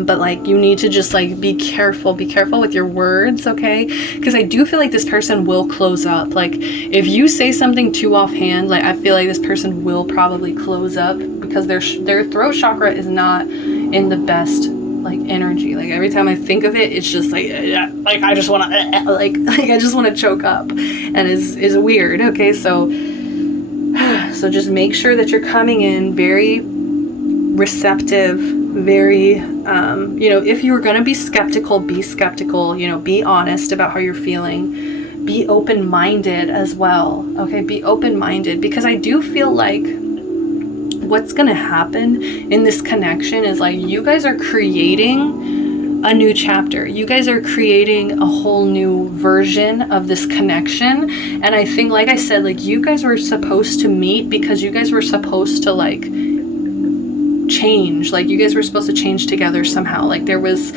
But like, you need to just like be careful with your words, okay? Because I do feel like this person will close up. Like, if you say something too offhand, like, I feel like this person will probably close up, because their throat chakra is not in the best like energy. Like, every time I think of it, it's just like I just want to like I just want to choke up, and is weird, okay? So just make sure that you're coming in very receptive, very, you know, if you're going to be skeptical, you know, be honest about how you're feeling, be open-minded as well, okay? Be open-minded, because I do feel like what's going to happen in this connection is like, you guys are creating a new chapter. You guys are creating a whole new version of this connection. And I think, like I said, like, you guys were supposed to meet because you guys were supposed to like change. Like, you guys were supposed to change together somehow. Like, there was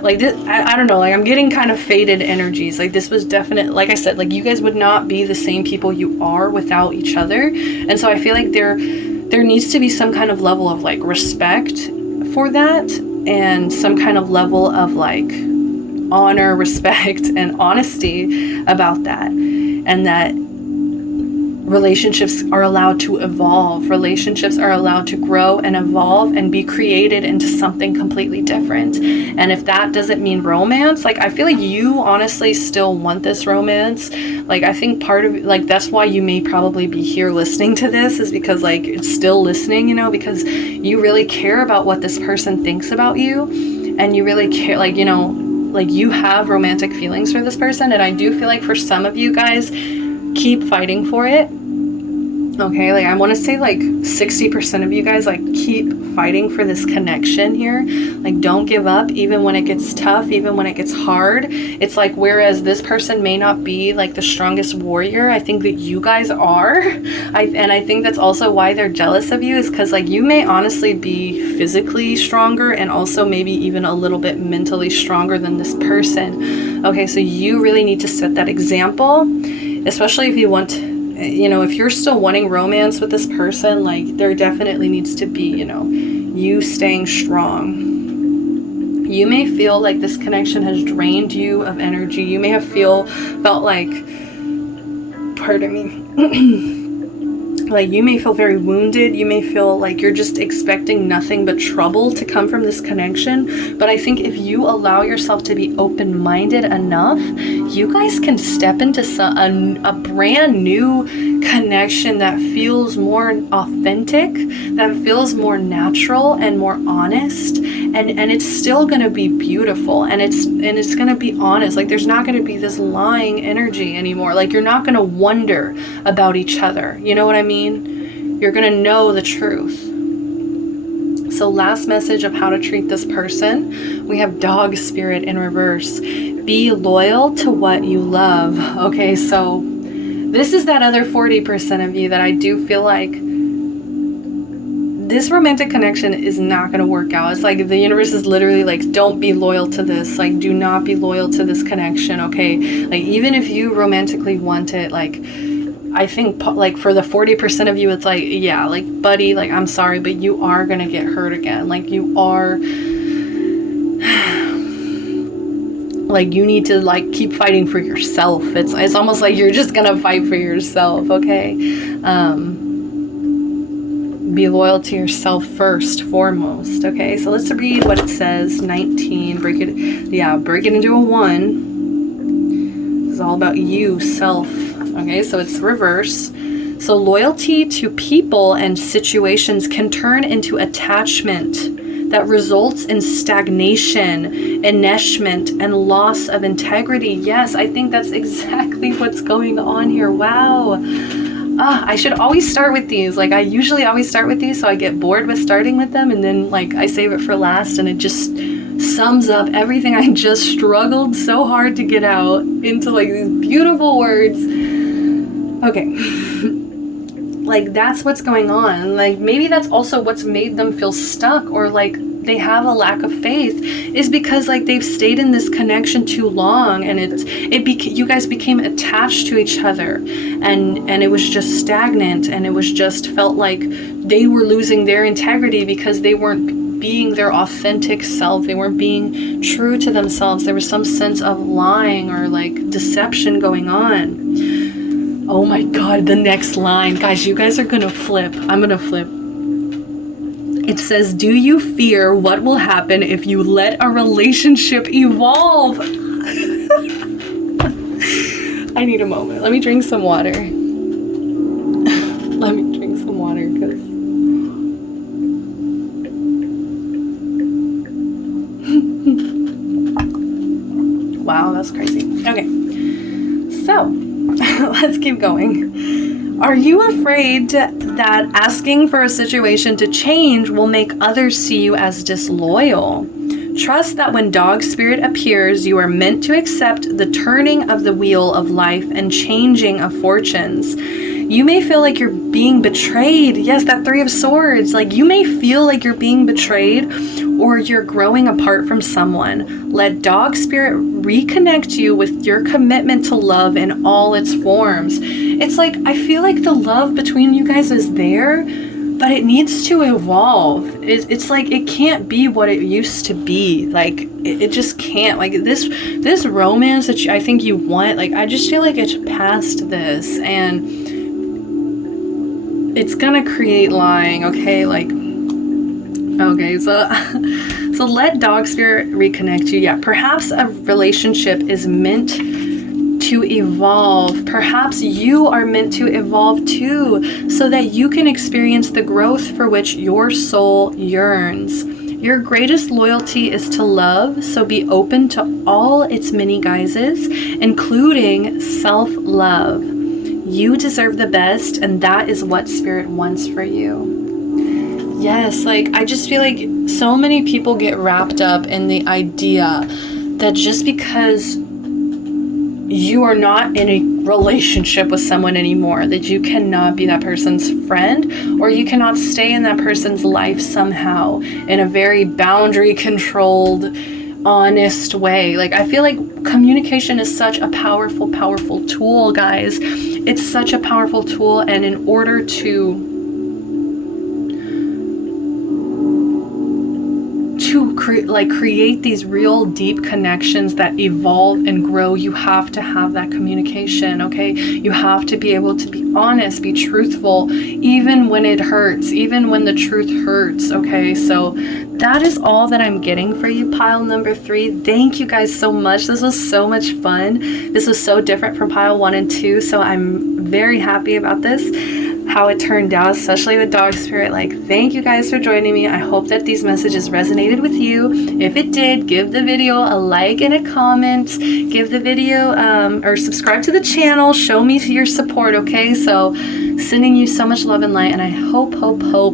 like this, I don't know, like, I'm getting kind of faded energies. Like, this was definite, like I said, like, you guys would not be the same people you are without each other. And so I feel like there needs to be some kind of level of like respect for that, and some kind of level of like honor, respect, and honesty about that. And that relationships are allowed to evolve. Relationships are allowed to grow and evolve and be created into something completely different. And if that doesn't mean romance, like, I feel like you honestly still want this romance. Like, I think part of, like, that's why you may probably be here listening to this, is because like it's still listening, you know, because you really care about what this person thinks about you, and you really care, like, you know, like, you have romantic feelings for this person. And I do feel like for some of you guys, keep fighting for it. Okay, like, I want to say like 60% of you guys, like, keep fighting for this connection here. Like, don't give up, even when it gets tough, even when it gets hard. It's like, whereas this person may not be like the strongest warrior, I think that you guys are. And I think that's also why they're jealous of you, is because like, you may honestly be physically stronger, and also maybe even a little bit mentally stronger than this person. Okay, so you really need to set that example, especially if you want to, you know, if you're still wanting romance with this person, like, there definitely needs to be, you know, you staying strong. You may feel like this connection has drained you of energy. You may have felt like, pardon me, like, you may feel very wounded. You may feel like you're just expecting nothing but trouble to come from this connection. But I think if you allow yourself to be open-minded enough, you guys can step into a brand new connection that feels more authentic, that feels more natural and more honest. And it's still going to be beautiful, and it's going to be honest. Like, there's not going to be this lying energy anymore. Like, you're not going to wonder about each other. You know what I mean? You're going to know the truth. So, last message of how to treat this person. We have dog spirit in reverse. Be loyal to what you love. Okay, so this is that other 40% of you that I do feel like this romantic connection is not going to work out. It's like the universe is literally like, don't be loyal to this. Like, do not be loyal to this connection, okay? Like, even if you romantically want it, like, I think like for the 40% of you, it's like, yeah, like, buddy, like, I'm sorry, but you are going to get hurt again. Like, you are, like, you need to like keep fighting for yourself. It's almost like you're just going to fight for yourself, okay? be loyal to yourself first, foremost. Okay, so let's read what it says. 19, break it into a 1. This is all about you, self. Okay, so it's reverse. So loyalty to people and situations can turn into attachment that results in stagnation, enmeshment, and loss of integrity. Yes, I think that's exactly what's going on here. Wow. I should always start with these. Like, I usually always start with these, so I get bored with starting with them, and then like I save it for last, and it just sums up everything I just struggled so hard to get out into like these beautiful words. Okay. Like, that's what's going on. Like, maybe that's also what's made them feel stuck, or like they have a lack of faith, is because like they've stayed in this connection too long, and you guys became attached to each other, and it was just stagnant, and it was just felt like they were losing their integrity because they weren't being their authentic self. They weren't being true to themselves. There was some sense of lying or like deception going on. Oh my God, the next line. Guys, you guys are gonna flip. I'm gonna flip. It says, do you fear what will happen if you let a relationship evolve? I need a moment. Let me drink some water. Let me drink some water, because wow, that's crazy. Okay, so let's keep going. Are you afraid that asking for a situation to change will make others see you as disloyal? Trust that when dog spirit appears, you are meant to accept the turning of the wheel of life and changing of fortunes. You may feel like you're being betrayed. Yes, that 3 of Swords. Like, you may feel like you're being betrayed, or you're growing apart from someone. Let dog spirit reconnect you with your commitment to love in all its forms. It's like, I feel like the love between you guys is there, but it needs to evolve. It's like, it can't be what it used to be. Like, it just can't. Like, this romance that I think you want, like, I just feel like it's past this, and it's gonna create lying. Okay, like, okay, so let dog spirit reconnect you. Yeah, perhaps a relationship is meant to evolve. Perhaps you are meant to evolve too, so that you can experience the growth for which your soul yearns. Your greatest loyalty is to love, so be open to all its many guises, including self-love. You deserve the best, and that is what spirit wants for you. Yes, like, I just feel like so many people get wrapped up in the idea that just because you are not in a relationship with someone anymore, that you cannot be that person's friend, or you cannot stay in that person's life somehow in a very boundary controlled, honest way. Like, I feel like communication is such a powerful, powerful tool, guys. It's such a powerful tool, and in order to create these real deep connections that evolve and grow, you have to have that communication. Okay, you have to be able to be honest, be truthful, even when it hurts, even when the truth hurts. Okay, so that is all that I'm getting for you, pile number 3. Thank you guys so much. This was so much fun. This was so different from pile 1 and 2, so I'm very happy about this, how it turned out, especially with dog spirit. Like, thank you guys for joining me. I hope that these messages resonated with you. If it did, give the video a like and a comment. Give the video or subscribe to the channel. Show me your support. Okay, so sending you so much love and light, and I hope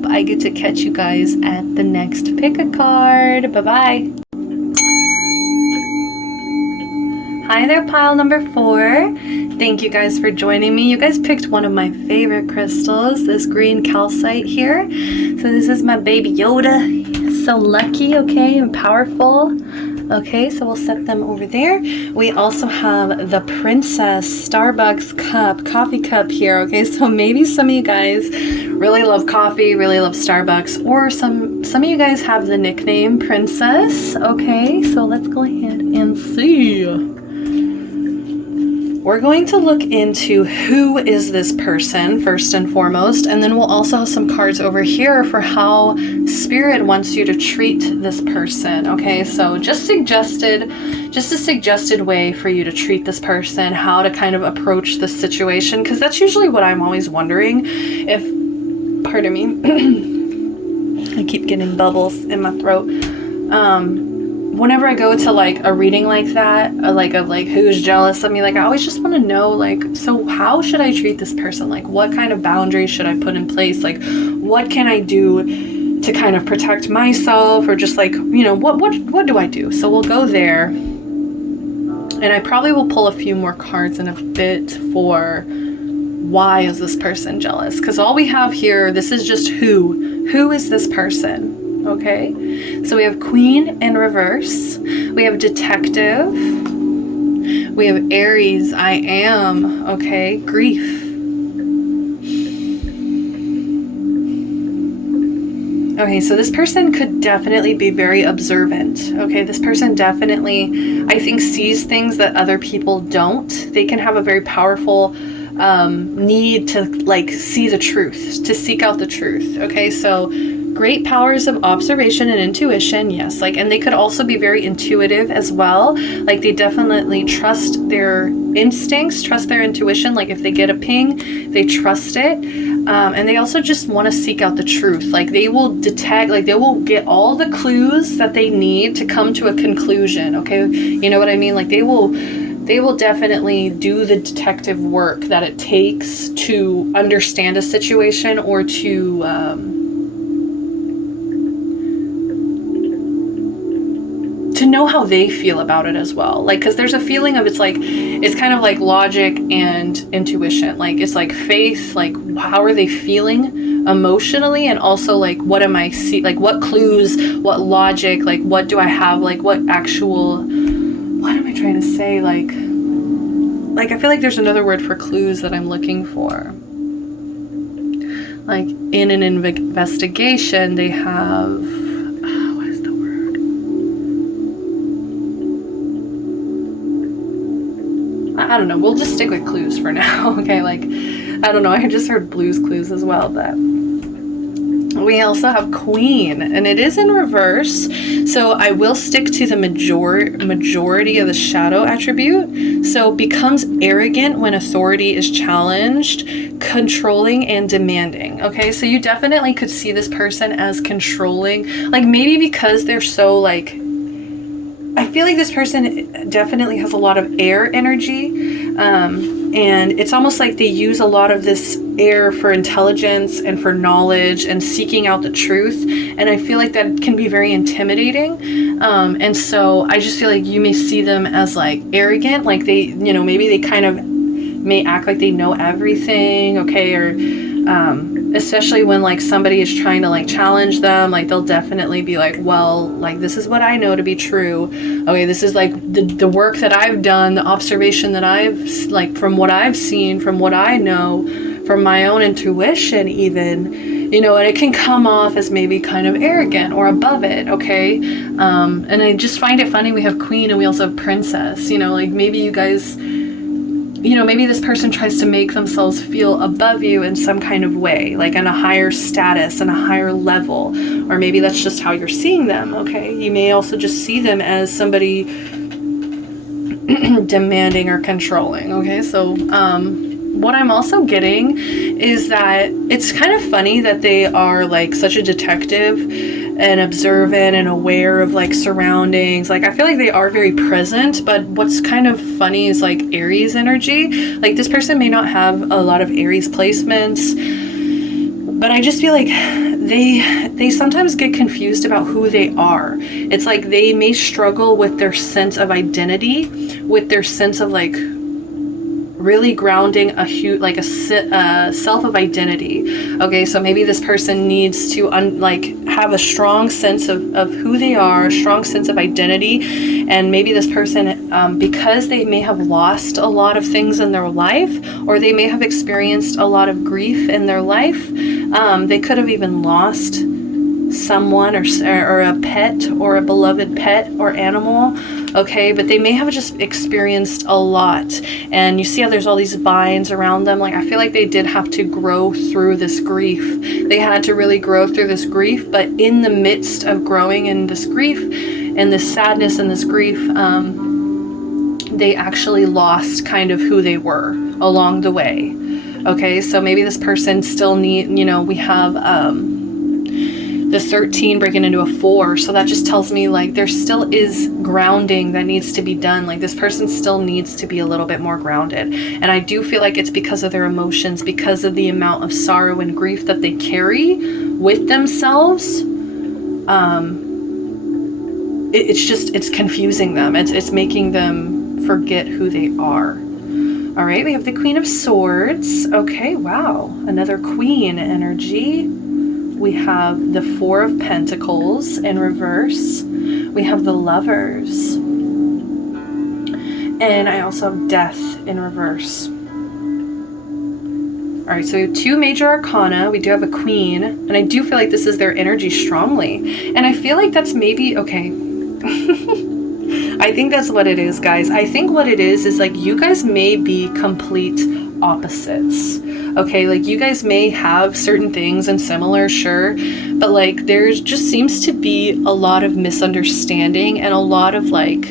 I get to catch you guys at the next pick a card. Bye bye. Hi there, pile number 4. Thank you guys for joining me. You guys picked one of my favorite crystals, this green calcite here. So this is my baby Yoda. So lucky, okay, and powerful. Okay, so we'll set them over there. We also have the Princess Starbucks cup, coffee cup here. Okay, so maybe some of you guys really love coffee, really love Starbucks, or some of you guys have the nickname Princess. Okay, so let's go ahead and see. we're going to look into who is this person first and foremost, and then we'll also have some cards over here for how Spirit wants you to treat this person. Okay, so just a suggested way for you to treat this person, how to kind of approach this situation, because that's usually what I'm always wondering. If, pardon me, I keep getting bubbles in my throat. Whenever I go to like a reading like that, of who's jealous of me, like I always just want to know, like, so how should I treat this person? Like, what kind of boundaries should I put in place? Like, what can I do to kind of protect myself, or just like, you know, what do I do? So we'll go there, and I probably will pull a few more cards in a bit for why is this person jealous? Because all we have here, this is just who is this person? Okay, so we have Queen in reverse, we have Detective, we have Aries, I am, okay, Grief. Okay, so this person could definitely be very observant. Okay, this person definitely, I think, sees things that other people don't. They can have a very powerful need to like see the truth, to seek out the truth. Okay, so great powers of observation and intuition, yes, like, and they could also be very intuitive as well. Like, they definitely trust their instincts, trust their intuition. Like, if they get a ping, they trust it. And they also just want to seek out the truth. Like, they will detect, like, they will get all the clues that they need to come to a conclusion. Okay, you know what I mean? Like, they will definitely do the detective work that it takes to understand a situation, or to know how they feel about it as well. Like, because there's a feeling of, it's kind of like logic and intuition. Like, it's like faith, like how are they feeling emotionally, and also like what am I like what clues, what logic, like what do I have, like what actual, what am I trying to say, like I feel like there's another word for clues that I'm looking for. Like, in an investigation, they have, I don't know, we'll just stick with clues for now. Okay, like, I don't know, I just heard Blue's Clues as well. But we also have Queen, and it is in reverse, so I will stick to the majority of the shadow attribute. So becomes arrogant when authority is challenged, controlling and demanding. Okay, so you definitely could see this person as controlling, like maybe because they're so like, I feel like this person definitely has a lot of air energy, and it's almost like they use a lot of this air for intelligence and for knowledge and seeking out the truth, and I feel like that can be very intimidating, and so I just feel like you may see them as like arrogant, like they, you know, maybe they kind of may act like they know everything, okay, or especially when like somebody is trying to like challenge them, like they'll definitely be like, well, like this is what I know to be true, okay, this is like the work that I've done, the observation that I've, like from what I've seen, from what I know, from my own intuition even, you know, and it can come off as maybe kind of arrogant or above it, okay, and I just find it funny, we have Queen and we also have Princess, you know, like maybe you guys, you know, maybe this person tries to make themselves feel above you in some kind of way, like in a higher status and a higher level, or maybe that's just how you're seeing them, okay? You may also just see them as somebody demanding or controlling, okay? So what I'm also getting is that it's kind of funny that they are like such a detective and observant and aware of like surroundings. Like, I feel like they are very present, but what's kind of funny is like Aries energy. Like, this person may not have a lot of Aries placements, but I just feel like they sometimes get confused about who they are. It's like they may struggle with their sense of identity, with their sense of like really grounding a self of identity. Okay, so maybe this person needs to have a strong sense of who they are, a strong sense of identity, and maybe this person, because they may have lost a lot of things in their life, or they may have experienced a lot of grief in their life, they could have even lost someone or a pet or a beloved pet or animal, okay, but they may have just experienced a lot. And you see how there's all these vines around them. Like, I feel like they did have to grow through this grief. They had to really grow through this grief, but in the midst of growing in this grief and this sadness and this grief, they actually lost kind of who they were along the way. Okay, so maybe this person still we have the 13 breaking into a 4, so that just tells me like there still is grounding that needs to be done. Like, this person still needs to be a little bit more grounded, and I do feel like it's because of their emotions, because of the amount of sorrow and grief that they carry with themselves. It's confusing them. It's making them forget who they are. All right, we have the Queen of Swords. Okay, wow, another Queen energy. We have the 4 of Pentacles in reverse. We have the Lovers. And I also have Death in reverse. All right, so we have 2 major arcana. We do have a Queen, and I do feel like this is their energy strongly. And I feel like that's maybe, okay. I think that's what it is, guys. I think what it is like you guys may be complete opposites. Okay, like you guys may have certain things and similar, sure, but like there just seems to be a lot of misunderstanding and a lot of like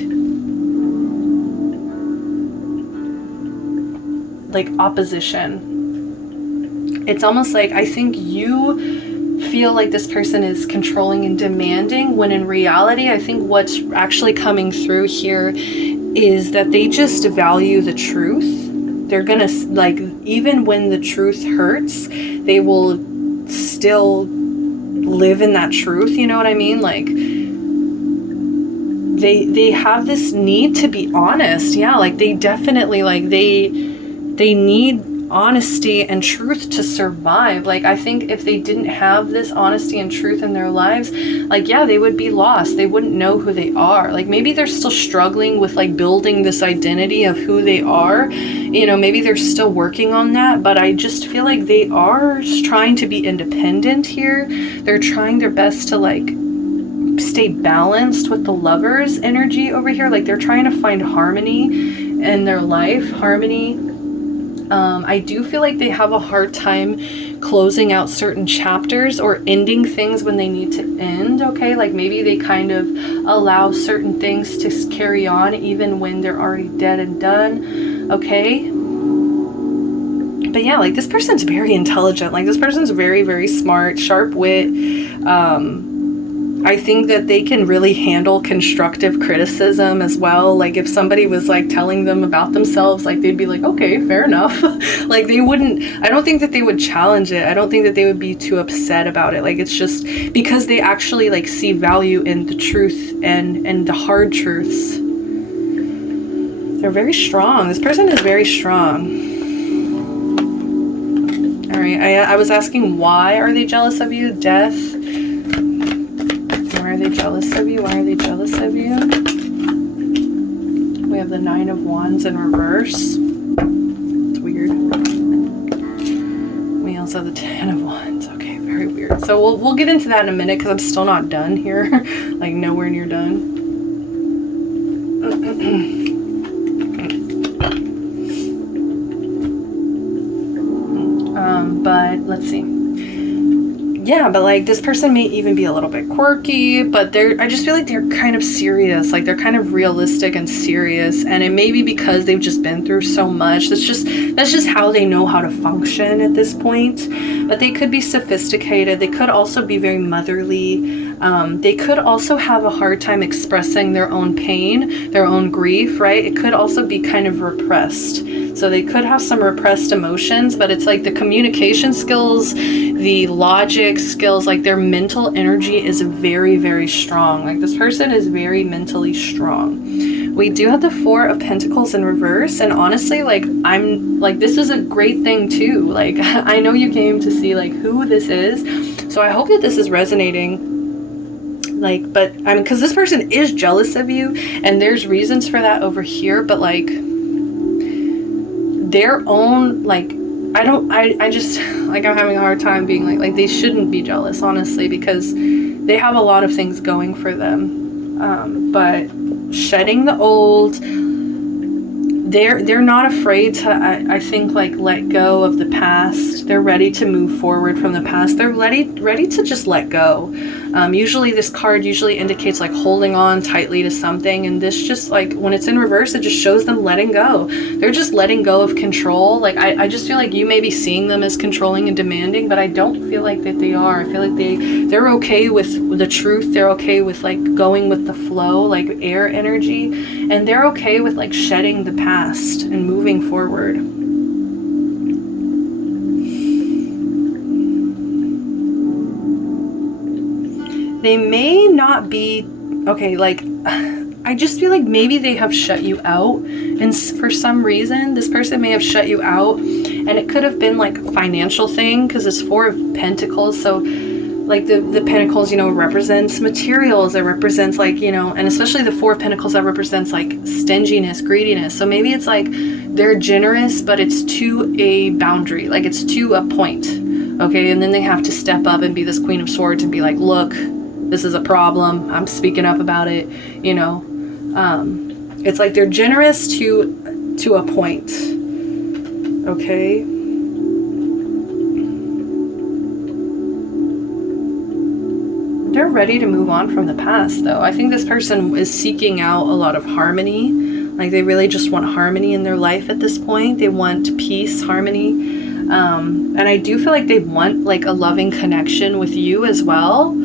opposition. It's almost like I think you feel like this person is controlling and demanding, when in reality I think what's actually coming through here is that they just value the truth. They're gonna, like, even when the truth hurts, they will still live in that truth, you know what I mean? Like, they have this need to be honest. Yeah, like they definitely, like, they need honesty and truth to survive. Like, I think if they didn't have this honesty and truth in their lives, like, yeah, they would be lost. They wouldn't know who they are. Like, maybe they're still struggling with like building this identity of who they are, you know, maybe they're still working on that, but I just feel like they are trying to be independent here. They're trying their best to like stay balanced with the Lovers energy over here. Like, they're trying to find harmony in their life, harmony. I do feel like they have a hard time closing out certain chapters or ending things when they need to end, okay? Like, maybe they kind of allow certain things to carry on even when they're already dead and done, okay? But yeah, like, this person's very intelligent. Like, this person's very, very smart, sharp wit. I think that they can really handle constructive criticism as well. Like, if somebody was like telling them about themselves, like, they'd be like, okay, fair enough. Like, they wouldn't, I don't think that they would challenge it. I don't think that they would be too upset about it. Like, it's just because they actually like see value in the truth and the hard truths. They're very strong. This person is very strong. All right, I was asking, why are they jealous of you? Death. Why are they jealous of you? Why are they jealous of you? We have the 9 of Wands in reverse. It's weird. We also have the 10 of Wands. Okay, very weird. So we'll get into that in a minute because I'm still not done here. Like, nowhere near done. But let's see. Yeah, but like, this person may even be a little bit quirky, but I just feel like they're kind of serious. Like, they're kind of realistic and serious, and it may be because they've just been through so much. That's just how they know how to function at this point. But they could be sophisticated. They could also be very motherly. They could also have a hard time expressing their own pain, their own grief, right? It could also be kind of repressed. So they could have some repressed emotions, but it's like the communication skills, the logic skills, like their mental energy is very, very strong. Like, this person is very mentally strong. We do have the 4 of Pentacles in reverse, and honestly, like, I'm like, this is a great thing too. Like, I know you came to see like who this is, so I hope that this is resonating. Like, but I mean, because this person is jealous of you, and there's reasons for that over here, but like, their own, like, I just, like, I'm having a hard time being like they shouldn't be jealous, honestly, because they have a lot of things going for them. But shedding the old, they're not afraid to, I think, like, let go of the past. They're ready to move forward from the past. They're ready to just let go. Usually this card usually indicates like holding on tightly to something, and this just, like, when it's in reverse, it just shows them letting go. They're just letting go of control. Like, I just feel like you may be seeing them as controlling and demanding, but I don't feel like that they are. I feel like they're okay with the truth. They're okay with like going with the flow, like air energy, and they're okay with like shedding the past and moving forward. They may not be, okay, like, I just feel like maybe they have shut you out, and for some reason this person may have shut you out, and it could have been like a financial thing, because it's Four of Pentacles. So like the Pentacles, you know, represents materials, it represents like, you know, and especially the Four of Pentacles, that represents like stinginess, greediness. So maybe it's like they're generous, but it's to a boundary, like it's to a point, okay, and then they have to step up and be this Queen of Swords and be like, look, this is a problem, I'm speaking up about it, you know. It's like they're generous to a point, okay. They're ready to move on from the past, though. I think this person is seeking out a lot of harmony. Like, they really just want harmony in their life at this point. They want peace, harmony. And I do feel like they want like a loving connection with you as well.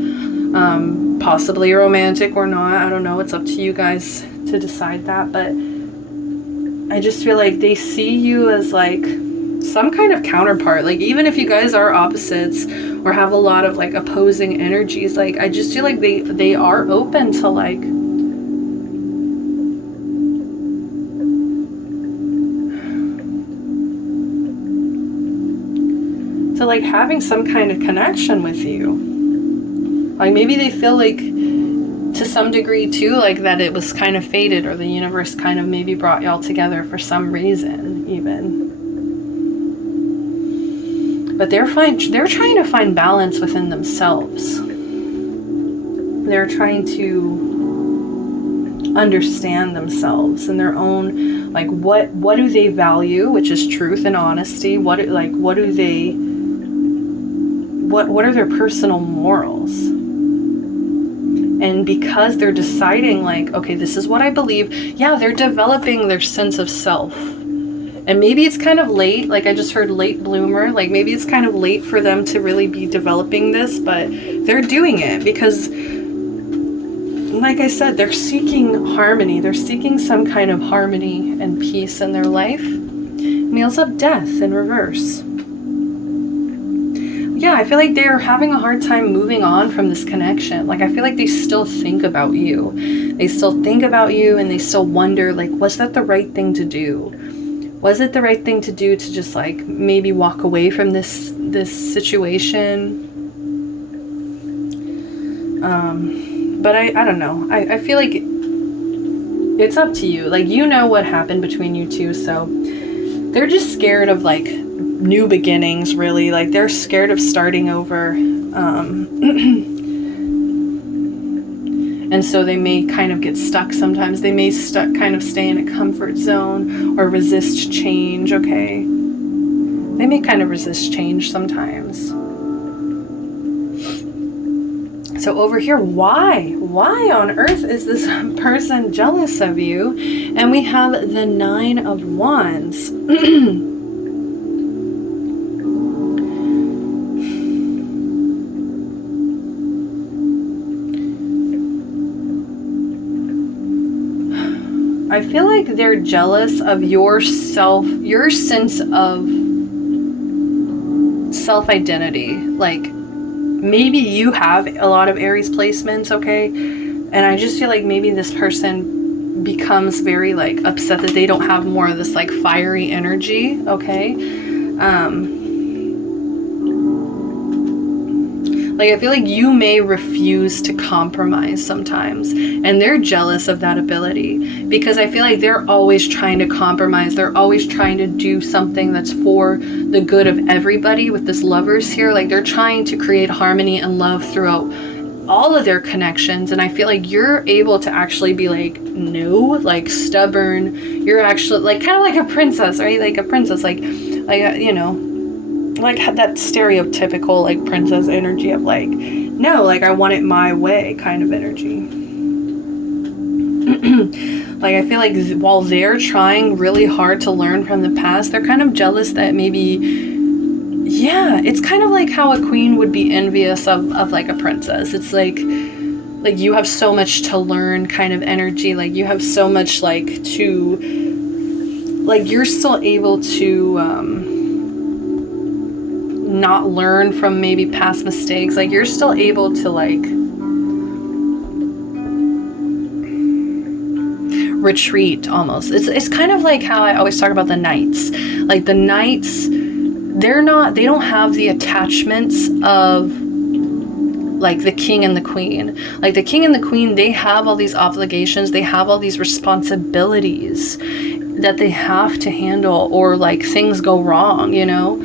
Possibly romantic or not. I don't know. It's up to you guys to decide that. But I just feel like they see you as like some kind of counterpart. Like, even if you guys are opposites or have a lot of like opposing energies, like, I just feel like they are open to like having some kind of connection with you. Like, maybe they feel like to some degree too, like that it was kind of fated, or the universe kind of maybe brought y'all together for some reason even. But they're trying to find balance within themselves. They're trying to understand themselves and their own, like, what do they value, which is truth and honesty. What are their personal morals? And because they're deciding like, okay, this is what I believe, yeah, they're developing their sense of self. And maybe it's kind of late, like I just heard late bloomer, like maybe it's kind of late for them to really be developing this, but they're doing it because, like I said, they're seeking harmony. They're seeking some kind of harmony and peace in their life. Wheels of Death in reverse. Yeah, I feel like they're having a hard time moving on from this connection. Like, I feel like they still think about you. They still think about you, and they still wonder, like, was that the right thing to do? Was it the right thing to do to just, like, maybe walk away from this situation? But I don't know. I feel like it's up to you. Like, you know what happened between you two, so they're just scared of, like, new beginnings, really. Like, they're scared of starting over, and so they may kind of get stuck sometimes. They may kind of stay in a comfort zone or resist change, okay? They may kind of resist change sometimes. So over here, why on earth is this person jealous of you? And we have the Nine of Wands. I feel like they're jealous of your sense of self-identity. Like, maybe you have a lot of Aries placements, okay? And I just feel like maybe this person becomes very, like, upset that they don't have more of this, like, fiery energy, okay? Like, I feel like you may refuse to compromise sometimes, and they're jealous of that ability because I feel like they're always trying to compromise. They're always trying to do something that's for the good of everybody with this Lovers here. Like, they're trying to create harmony and love throughout all of their connections. And I feel like you're able to actually be like, no, like stubborn. You're actually like kind of like a princess, right? Like a princess, like you know, like that stereotypical like princess energy of like, no, like I want it my way kind of energy. Like I feel like while they're trying really hard to learn from the past, they're kind of jealous that maybe, yeah, it's kind of like how a queen would be envious of like a princess. It's like you have so much to learn kind of energy. Like you have so much like to, like you're still able to not learn from maybe past mistakes. Like you're still able to like retreat almost. It's kind of like how I always talk about the knights. Like the knights, they don't have the attachments of like the king and the queen. Like the king and the queen, they have all these obligations, they have all these responsibilities that they have to handle, or like things go wrong, you know?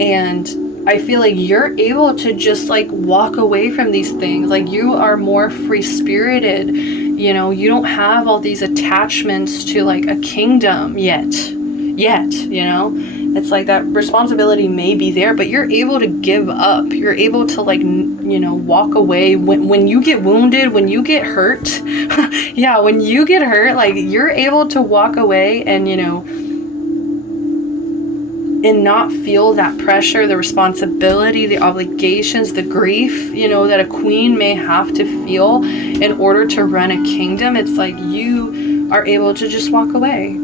And I feel like you're able to just like walk away from these things. Like you are more free-spirited, you know, you don't have all these attachments to like a kingdom yet, you know? It's like that responsibility may be there, but you're able to give up. You're able to like, you know, walk away when you get wounded, when you get hurt. Yeah, when you get hurt, like you're able to walk away and, you know, and not feel that pressure, the responsibility, the obligations, the grief, you know, that a queen may have to feel in order to run a kingdom. It's like you are able to just walk away.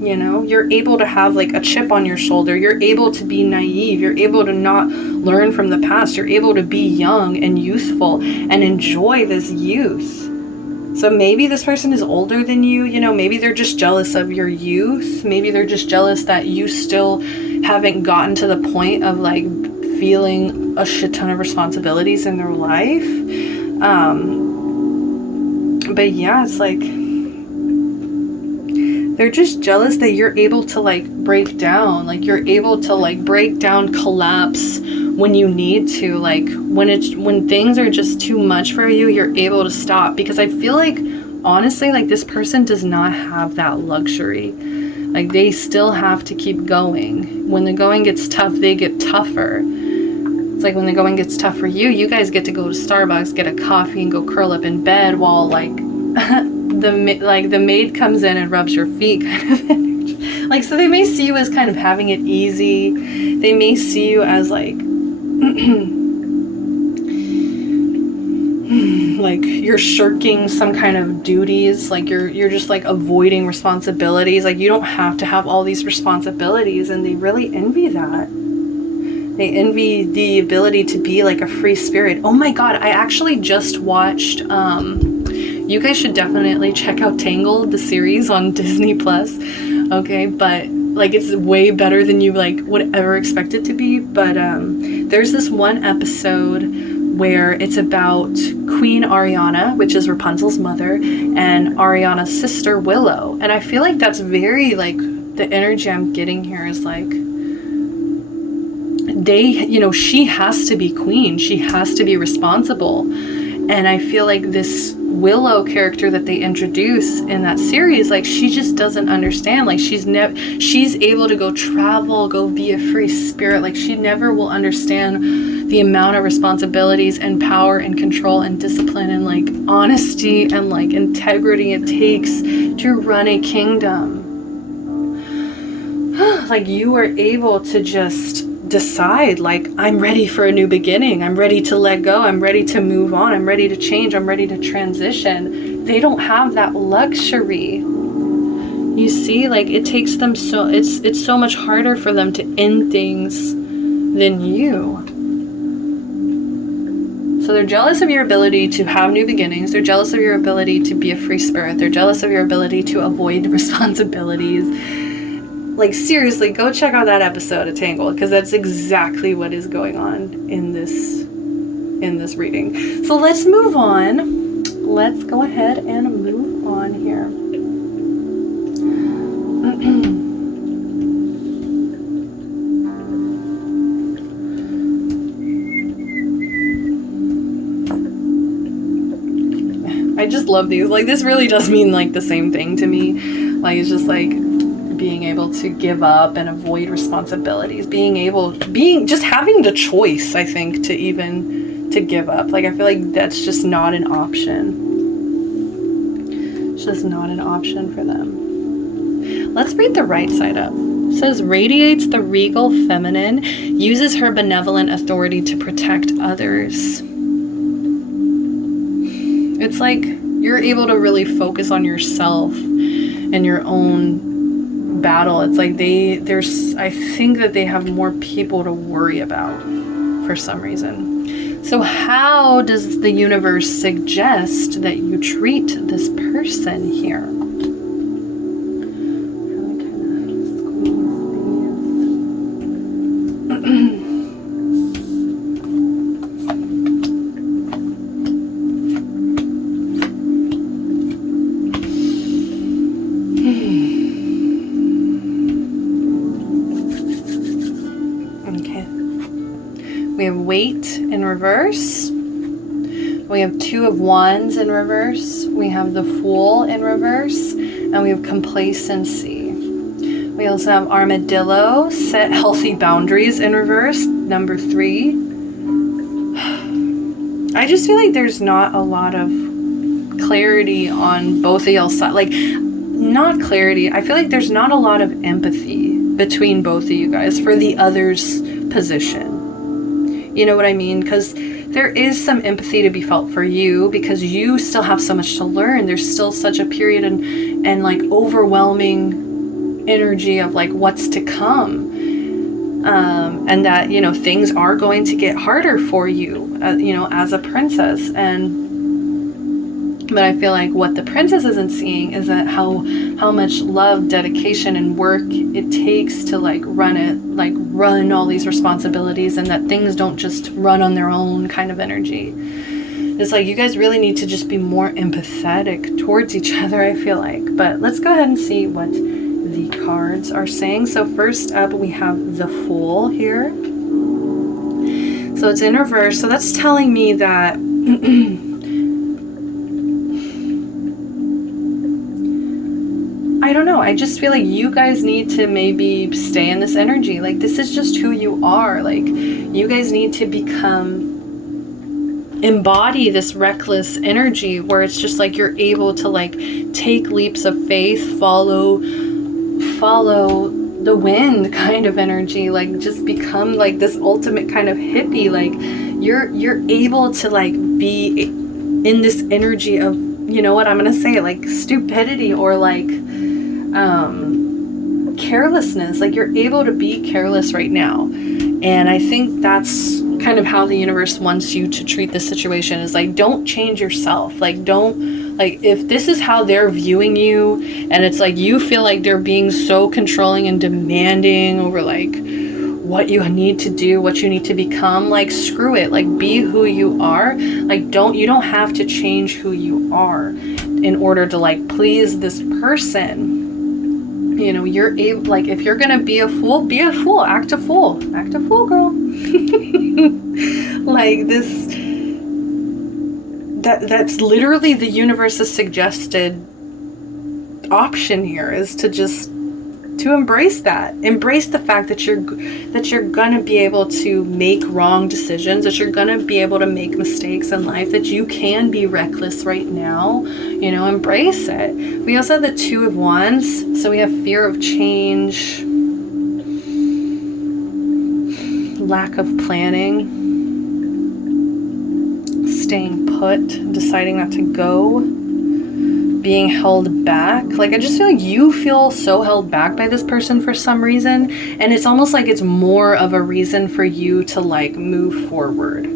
You know, you're able to have like a chip on your shoulder. You're able to be naive. You're able to not learn from the past. You're able to be young and youthful and enjoy this youth. So maybe this person is older than you, you know, maybe they're just jealous of your youth. Maybe they're just jealous that you still haven't gotten to the point of like feeling a shit ton of responsibilities in their life. But yeah, it's like, they're just jealous that you're able to like break down, like you're able to like break down, collapse when you need to, like when things are just too much for you, you're able to stop. Because I feel like honestly, like this person does not have that luxury. Like they still have to keep going. When the going gets tough, they get tougher. It's like when the going gets tough for you, you guys get to go to Starbucks, get a coffee and go curl up in bed while like the maid comes in and rubs your feet kind of energy. Like, so they may see you as kind of having it easy. They may see you as like like you're shirking some kind of duties, like you're just like avoiding responsibilities. Like you don't have to have all these responsibilities, and they really envy that. They envy the ability to be like a free spirit. Oh my god, I actually just watched you guys should definitely check out Tangled, the series on Disney Plus. Okay, but like it's way better than you like would ever expect it to be. But there's this one episode where it's about Queen Ariana, which is Rapunzel's mother, and Ariana's sister Willow. And I feel like that's very like the energy I'm getting here is like they, you know, she has to be queen. She has to be responsible. And I feel like this Willow character that they introduce in that series, like she just doesn't understand. Like she's able to go travel, go be a free spirit. Like she never will understand the amount of responsibilities and power and control and discipline and like honesty and like integrity it takes to run a kingdom. Like you are able to just decide, like, I'm ready for a new beginning. I'm ready to let go. I'm ready to move on. I'm ready to change. I'm ready to transition. They don't have that luxury. You see, like it takes them so, it's so much harder for them to end things than you. So they're jealous of your ability to have new beginnings. They're jealous of your ability to be a free spirit. They're jealous of your ability to avoid responsibilities. Like seriously, go check out that episode of Tangled, because that's exactly what is going on in this reading. So let's move on. Let's go ahead and move on here. love these. Like, this really does mean like the same thing to me. Like, it's just like being able to give up and avoid responsibilities, just having the choice, I think, to give up. Like, I feel like that's just not an option. It's just not an option for them. Let's read the right side up. It says, radiates the regal feminine, uses her benevolent authority to protect others. It's like you're able to really focus on yourself and your own battle. It's like I think that they have more people to worry about for some reason. So how does the universe suggest that you treat this person here? We have weight in reverse. We have 2 of Wands in reverse. We have the Fool in reverse. And we have complacency. We also have armadillo, set healthy boundaries in reverse, number 3. I just feel like there's not a lot of clarity on both of y'all's side. Like, not clarity. I feel like there's not a lot of empathy between both of you guys for the other's position. You know what I mean? Because there is some empathy to be felt for you because you still have so much to learn. There's still such a period and like overwhelming energy of like what's to come. And that, you know, things are going to get harder for you, you know, as a princess. But I feel like what the princess isn't seeing is that how much love, dedication, and work it takes to like run all these responsibilities, and that things don't just run on their own kind of energy. It's like you guys really need to just be more empathetic towards each other, I feel like. But let's go ahead and see what the cards are saying. So first up, we have the Fool here. So it's in reverse. So that's telling me that I don't know. I just feel like you guys need to maybe stay in this energy. Like, this is just who you are. Like, you guys need to embody this reckless energy where it's just like you're able to like take leaps of faith, follow the wind kind of energy, like just become like this ultimate kind of hippie. Like, you're able to like be in this energy of, you know what I'm gonna say, like stupidity or like carelessness. Like, you're able to be careless right now. And I think that's kind of how the universe wants you to treat this situation, is like, don't change yourself. Like, don't, like, if this is how they're viewing you and it's like you feel like they're being so controlling and demanding over like what you need to do, what you need to become, like, screw it. Like, be who you are. Like, you don't have to change who you are in order to like please this person. You know, you're able, like, if you're gonna be a fool, act a fool, girl. Like, that's literally the universe's suggested option here, is to embrace the fact that you're gonna be able to make wrong decisions, that you're gonna be able to make mistakes in life, that you can be reckless right now. You know, embrace it. We also have the 2 of Wands, so we have fear of change, lack of planning, staying put, deciding not to go, being held back. Like, I just feel like you feel so held back by this person for some reason, and it's almost like it's more of a reason for you to like move forward.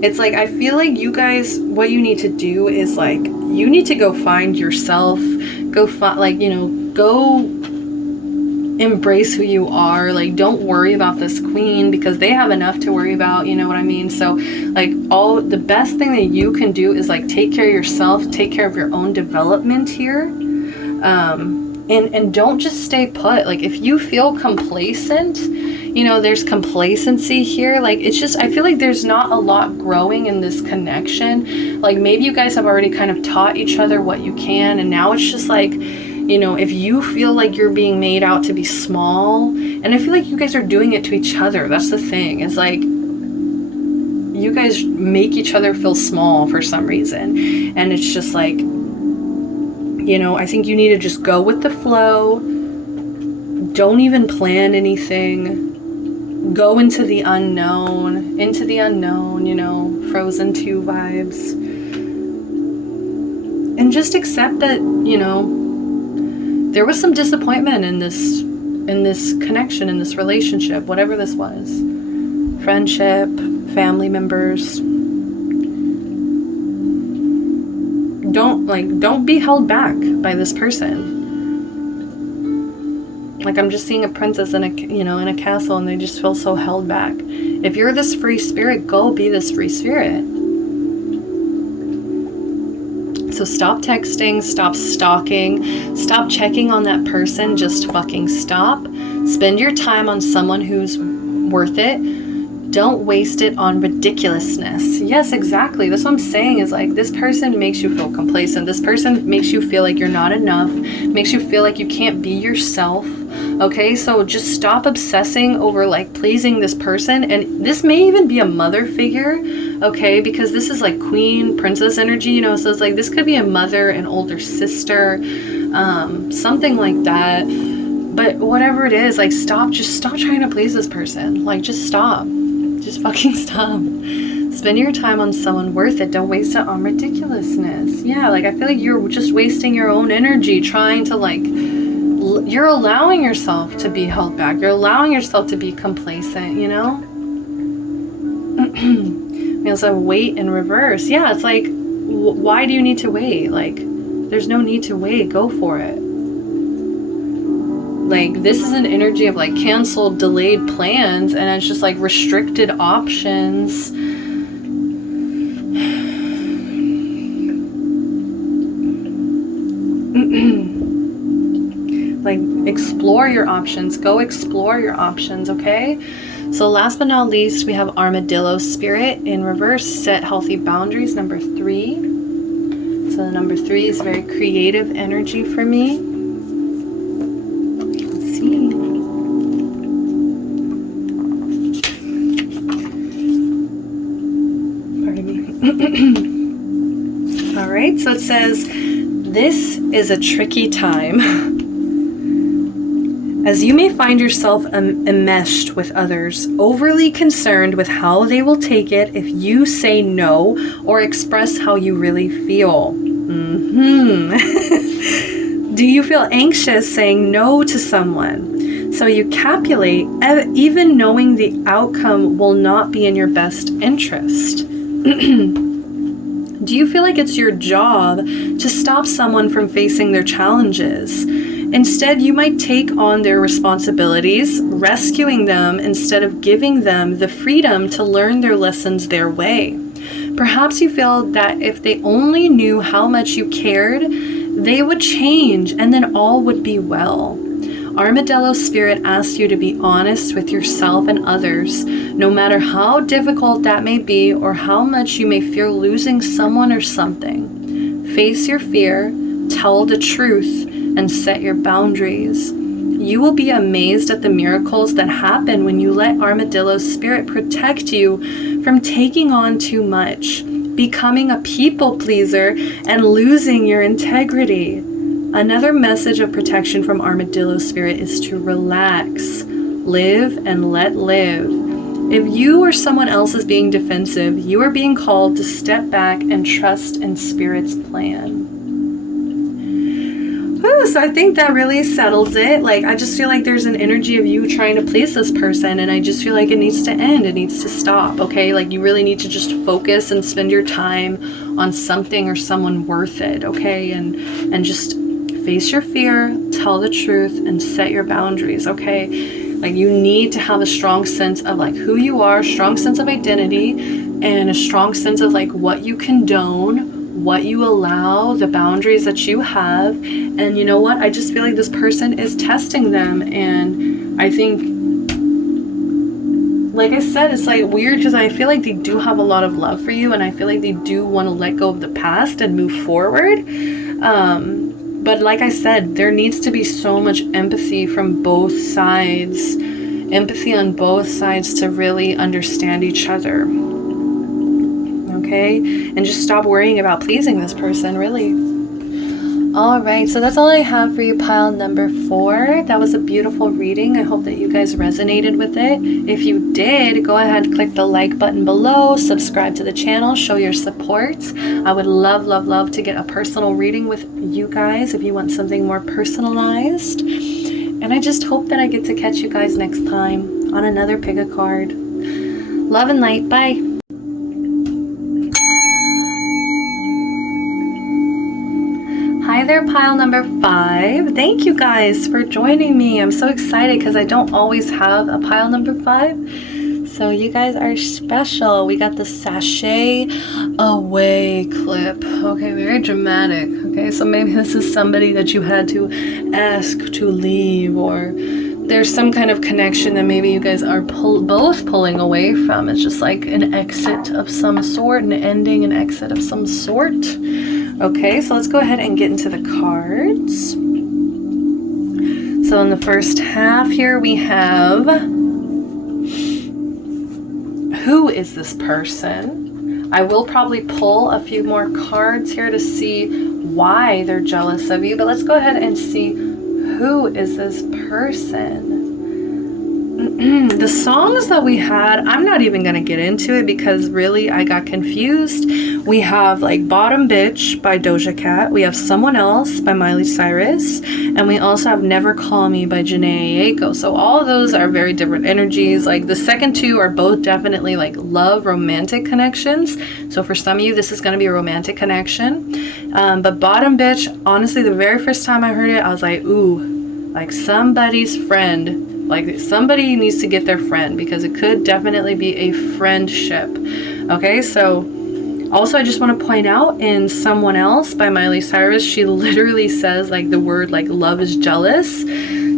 It's like, I feel like you guys, what you need to do is like, you need to go find yourself, go embrace who you are. Like, don't worry about this queen, because they have enough to worry about, you know what I mean? So like, the best thing that you can do is like take care of yourself, take care of your own development here, and don't just stay put. Like, if you feel complacent, you know, there's complacency here. Like, it's just, I feel like there's not a lot growing in this connection. Like, maybe you guys have already kind of taught each other what you can, and now it's just like, you know, if you feel like you're being made out to be small, and I feel like you guys are doing it to each other. That's the thing. It's like, you guys make each other feel small for some reason. And it's just like, you know, I think you need to just go with the flow. Don't even plan anything. Go into the unknown. You know, Frozen 2 vibes. And just accept that, you know, there was some disappointment in this connection, in this relationship, whatever this was. Friendship, family members. Don't be held back by this person. Like, I'm just seeing a princess in a castle, and they just feel so held back. If you're this free spirit, go be this free spirit. So stop texting, stop stalking, stop checking on that person, just fucking stop. Spend your time on someone who's worth it. Don't waste it on ridiculousness. Yes, exactly. That's what I'm saying, is like, this person makes you feel complacent. This person makes you feel like you're not enough, makes you feel like you can't be yourself. Okay, so just stop obsessing over like pleasing this person. And this may even be a mother figure, okay, because this is like queen, princess energy, you know, so it's like this could be a mother, an older sister, something like that. But whatever it is, like, just stop trying to please this person. Like, just stop. Just fucking stop. Spend your time on someone worth it. Don't waste it on ridiculousness. Yeah, like, I feel like you're just wasting your own energy trying to, like, you're allowing yourself to be held back. You're allowing yourself to be complacent, you know? We also wait in reverse. Yeah, it's like, why do you need to wait? Like, there's no need to wait. Go for it. Like, this is an energy of like canceled, delayed plans, and it's just like restricted options. Like, explore your options. Go explore your options, okay? So last but not least, we have Armadillo Spirit in reverse. Set healthy boundaries, number 3. So the number 3 is very creative energy for me. Let's see. Pardon me. All right, so it says, this is a tricky time. As you may find yourself enmeshed with others, overly concerned with how they will take it if you say no or express how you really feel. Do you feel anxious saying no to someone? So you capitulate, even knowing the outcome will not be in your best interest. Do you feel like it's your job to stop someone from facing their challenges? Instead, you might take on their responsibilities, rescuing them instead of giving them the freedom to learn their lessons their way. Perhaps you feel that if they only knew how much you cared, they would change and then all would be well. Armadillo Spirit asks you to be honest with yourself and others, no matter how difficult that may be or how much you may fear losing someone or something. Face your fear, tell the truth, and set your boundaries. You will be amazed at the miracles that happen when you let Armadillo Spirit protect you from taking on too much, becoming a people pleaser, and losing your integrity. Another message of protection from Armadillo Spirit is to relax, live, and let live. If you or someone else is being defensive, you are being called to step back and trust in Spirit's plan. So I think that really settles it. Like, I just feel like there's an energy of you trying to please this person, and I just feel like it needs to end. It needs to stop, okay? Like, you really need to just focus and spend your time on something or someone worth it, okay? And just face your fear, tell the truth, and set your boundaries, okay? Like, you need to have a strong sense of like who you are, strong sense of identity, and a strong sense of like what you condone, what you allow, the boundaries that you have. And you know what? I just feel like this person is testing them. And I think like I said, it's like weird because I feel like they do have a lot of love for you, and I feel like they do want to let go of the past and move forward. But like I said, there needs to be so much empathy from both sides, empathy on both sides to really understand each other. Okay? And just stop worrying about pleasing this person, really. All right, so that's all I have for you, pile number 4. That was a beautiful reading. I hope that you guys resonated with it. If you did, go ahead and click the like button below, subscribe to the channel, show your support. I would love, love, love to get a personal reading with you guys if you want something more personalized. And I just hope that I get to catch you guys next time on another Pick a Card. Love and light. Bye. Hi there, pile number 5. Thank you guys for joining me. I'm so excited because I don't always have a pile number 5. So you guys are special. We got the sashay away clip. Okay, very dramatic. Okay, so maybe this is somebody that you had to ask to leave, or there's some kind of connection that maybe you guys are both pulling away from. It's just like an exit of some sort, an ending, an exit of some sort. Okay, so let's go ahead and get into the cards. So in the first half here we have, who is this person? I will probably pull a few more cards here to see why they're jealous of you, but let's go ahead and see who is this person. The songs that we had, I'm not even going to get into it because really I got confused. We have like Bottom Bitch by Doja Cat. We have Someone Else by Miley Cyrus. And we also have Never Call Me by Janae Aiko. So all of those are very different energies. Like the second two are both definitely like love, romantic connections. So for some of you, this is going to be a romantic connection. But Bottom Bitch, honestly, the very first time I heard it, I was like, ooh, like somebody's friend. Like somebody needs to get their friend, because it could definitely be a friendship. Okay, so also I just want to point out in Someone Else by Miley Cyrus, she literally says like the word like love is jealous.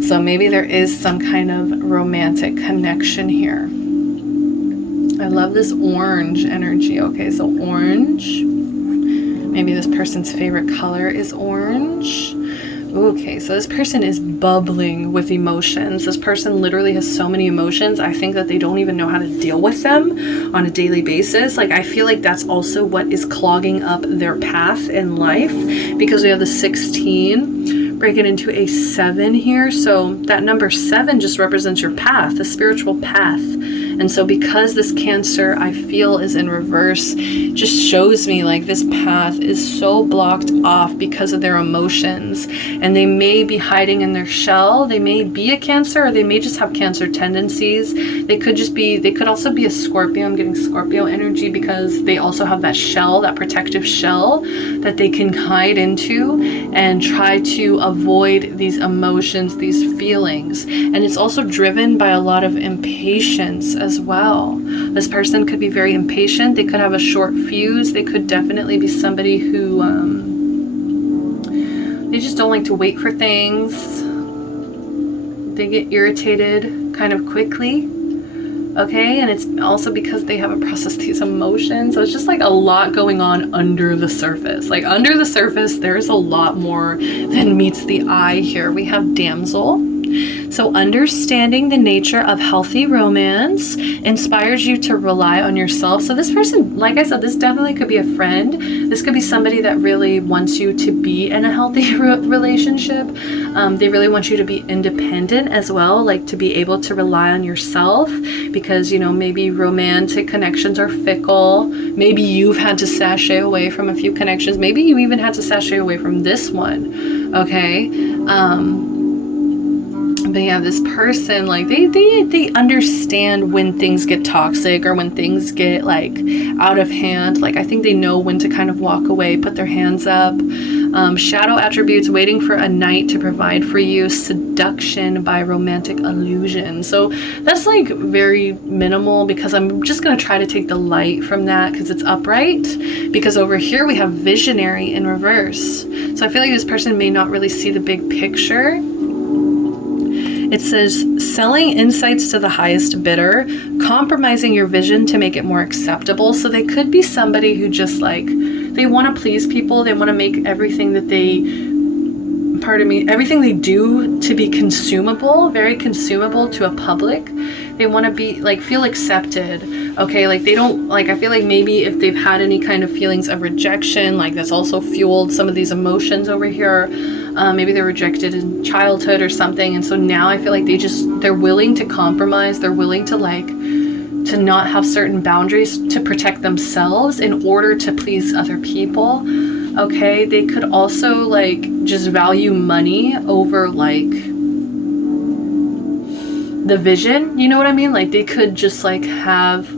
So maybe there is some kind of romantic connection here. I love this orange energy. Okay, so orange. Maybe this person's favorite color is orange. Okay, so this person is bubbling with emotions. This person literally has so many emotions. I think that they don't even know how to deal with them on a daily basis. Like, I feel like that's also what is clogging up their path in life, because we have the 16 breaking into a 7 here. So that number 7 just represents your path, the spiritual path. And so because this Cancer, I feel, is in reverse, just shows me like this path is so blocked off because of their emotions. And they may be hiding in their shell. They may be a Cancer, or they may just have Cancer tendencies. They could also be a Scorpio. I'm getting Scorpio energy because they also have that shell, that protective shell that they can hide into and try to avoid these emotions, these feelings. And it's also driven by a lot of impatience as well. This person could be very impatient. They could have a short fuse. They could definitely be somebody who they just don't like to wait for things. They get irritated kind of quickly. Okay, and it's also because they haven't processed these emotions. So it's just like a lot going on under the surface. Like under the surface, there's a lot more than meets the eye here. We have Damsel. So understanding the nature of healthy romance inspires you to rely on yourself. So this person, like I said, this definitely could be a friend. This could be somebody that really wants you to be in a healthy relationship. They really want you to be independent as well, like to be able to rely on yourself, because, you know, maybe romantic connections are fickle. Maybe you've had to sashay away from a few connections. Maybe you even had to sashay away from this one. Okay. But yeah, this person, like they understand when things get toxic or when things get like out of hand. Like I think they know when to kind of walk away, put their hands up. Shadow attributes: waiting for a knight to provide for you, seduction by romantic illusion. So that's like very minimal, because I'm just going to try to take the light from that because it's upright. Because over here we have visionary in reverse. So I feel like this person may not really see the big picture. It says selling insights to the highest bidder, compromising your vision to make it more acceptable. So they could be somebody who just like, they want to please people. They want to make everything that everything they do to be consumable, very consumable to a public. They want to be like, feel accepted. Okay, like they don't, like, I feel like maybe if they've had any kind of feelings of rejection, like that's also fueled some of these emotions over here. Maybe they're rejected in childhood or something. And so now I feel like they're willing to compromise. They're willing to like, to not have certain boundaries to protect themselves in order to please other people. Okay, they could also like just value money over like the vision, you know what I mean? Like they could just like have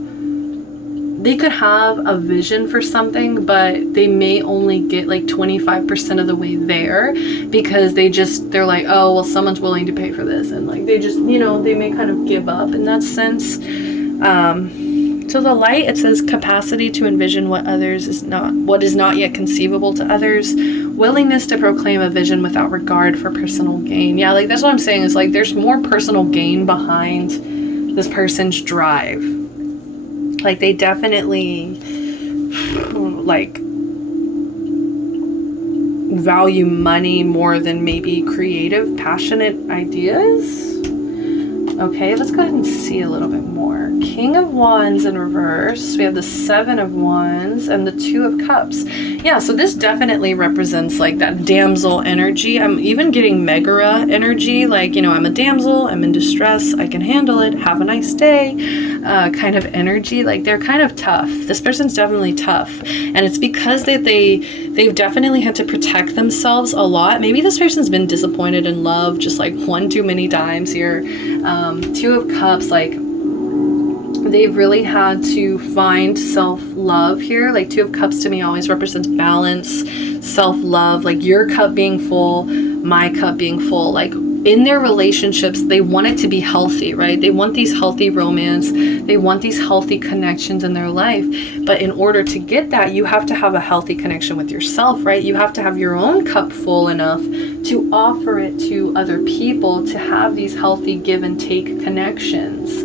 a vision for something, but they may only get like 25% of the way there because they're like, oh, well, someone's willing to pay for this. And like, they just, you know, they may kind of give up in that sense. So the light, it says capacity to envision what is not yet conceivable to others, willingness to proclaim a vision without regard for personal gain. Yeah, like that's what I'm saying is like there's more personal gain behind this person's drive. Like they definitely like value money more than maybe creative, passionate ideas. Okay, let's go ahead and see a little bit more. King of Wands in reverse. We have the Seven of Wands and the Two of Cups. Yeah, so this definitely represents like that damsel energy. I'm even getting Megara energy, like, you know, I'm a damsel, I'm in distress, I can handle it, have a nice day, kind of energy. Like they're kind of tough. This person's definitely tough. And it's because they've definitely had to protect themselves a lot. Maybe this person's been disappointed in love just like one too many times here. Two of Cups, like they've really had to find self-love here. Like Two of Cups to me always represents balance, self-love, like your cup being full, my cup being full. Like in their relationships, they want it to be healthy, right? They want these healthy romance. They want these healthy connections in their life. But in order to get that, you have to have a healthy connection with yourself, right? You have to have your own cup full enough to offer it to other people, to have these healthy give and take connections.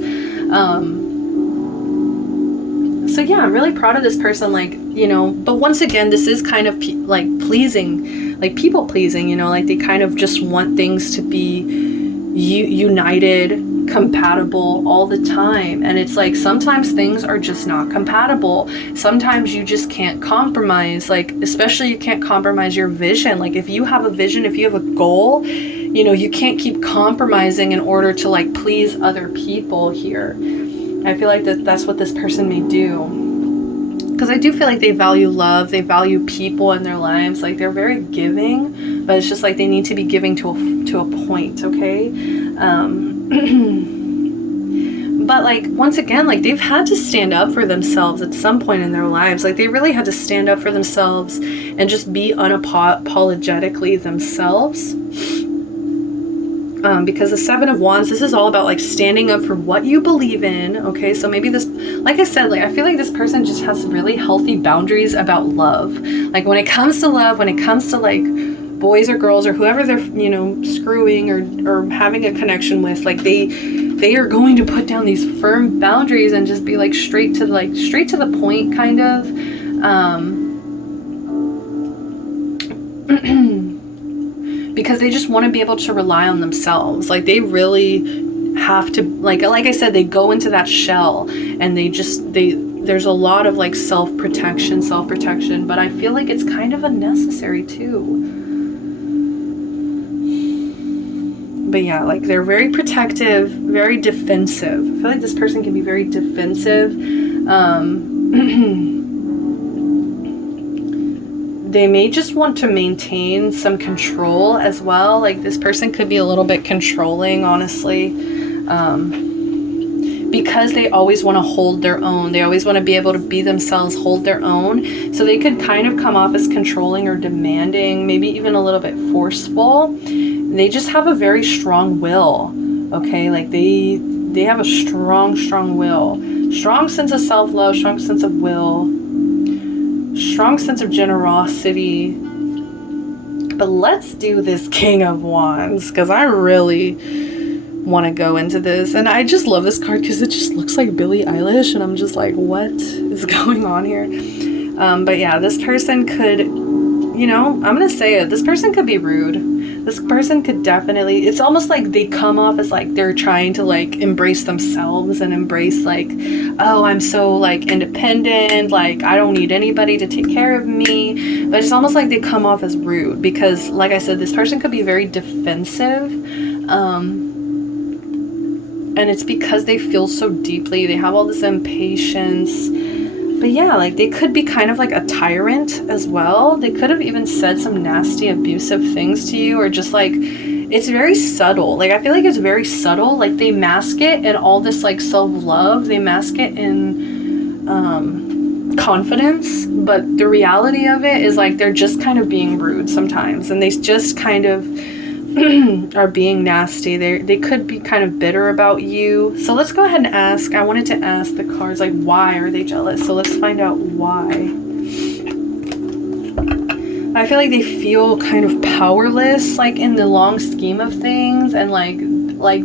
So yeah, I'm really proud of this person, like, you know, but once again, this is kind of like pleasing, like people pleasing, you know, like they kind of just want things to be united, compatible all the time. And it's like, sometimes things are just not compatible. Sometimes you just can't compromise, like, especially you can't compromise your vision. Like if you have a vision, if you have a goal, you know, you can't keep compromising in order to like please other people here. I feel like that's what this person may do. Because I do feel like they value love, they value people in their lives, like they're very giving, but it's just like they need to be giving to a point, okay? But like, once again, like they've had to stand up for themselves at some point in their lives. Like they really had to stand up for themselves and just be unapologetically themselves. Because the Seven of Wands, this is all about like standing up for what you believe in. Okay, so maybe this, like I said, like I feel like this person just has really healthy boundaries about love. Like when it comes to love, when it comes to like boys or girls or whoever they're, you know, screwing or having a connection with, like they are going to put down these firm boundaries and just be like straight to the point, kind of. Because they just want to be able to rely on themselves. Like they really have to, like I said, they go into that shell and there's a lot of like self-protection, but I feel like it's kind of unnecessary too. But yeah, like they're very protective, very defensive. I feel like this person can be very defensive. They may just want to maintain some control as well. Like this person could be a little bit controlling, honestly, because they always want to hold their own. They always want to be able to be themselves, hold their own. So they could kind of come off as controlling or demanding, maybe even a little bit forceful. They just have a very strong will, okay? Like they have a strong will, strong sense of self-love, strong sense of will, strong sense of generosity. But let's do this King of Wands, because I really want to go into this. And I just love this card because it just looks like Billie Eilish, and I'm just like, what is going on here? But yeah, this person could, you know, I'm gonna say it, this person could be rude. This person could definitely, it's almost like they come off as like they're trying to like embrace themselves and embrace like, oh, I'm so like independent, like I don't need anybody to take care of me. But it's almost like they come off as rude because, like I said, this person could be very defensive. And it's because they feel so deeply, they have all this impatience. But yeah, like they could be kind of like a tyrant as well. They could have even said some nasty, abusive things to you, or just like, it's very subtle. Like I feel like it's very subtle. Like they mask it in all this like self-love. They mask it in confidence. But the reality of it is like they're just kind of being rude sometimes. And they just kind of are being nasty. They could be kind of bitter about you. So let's go ahead and ask. I wanted to ask the cards, like, why are they jealous? So let's find out why. I feel like they feel kind of powerless, like in the long scheme of things, and like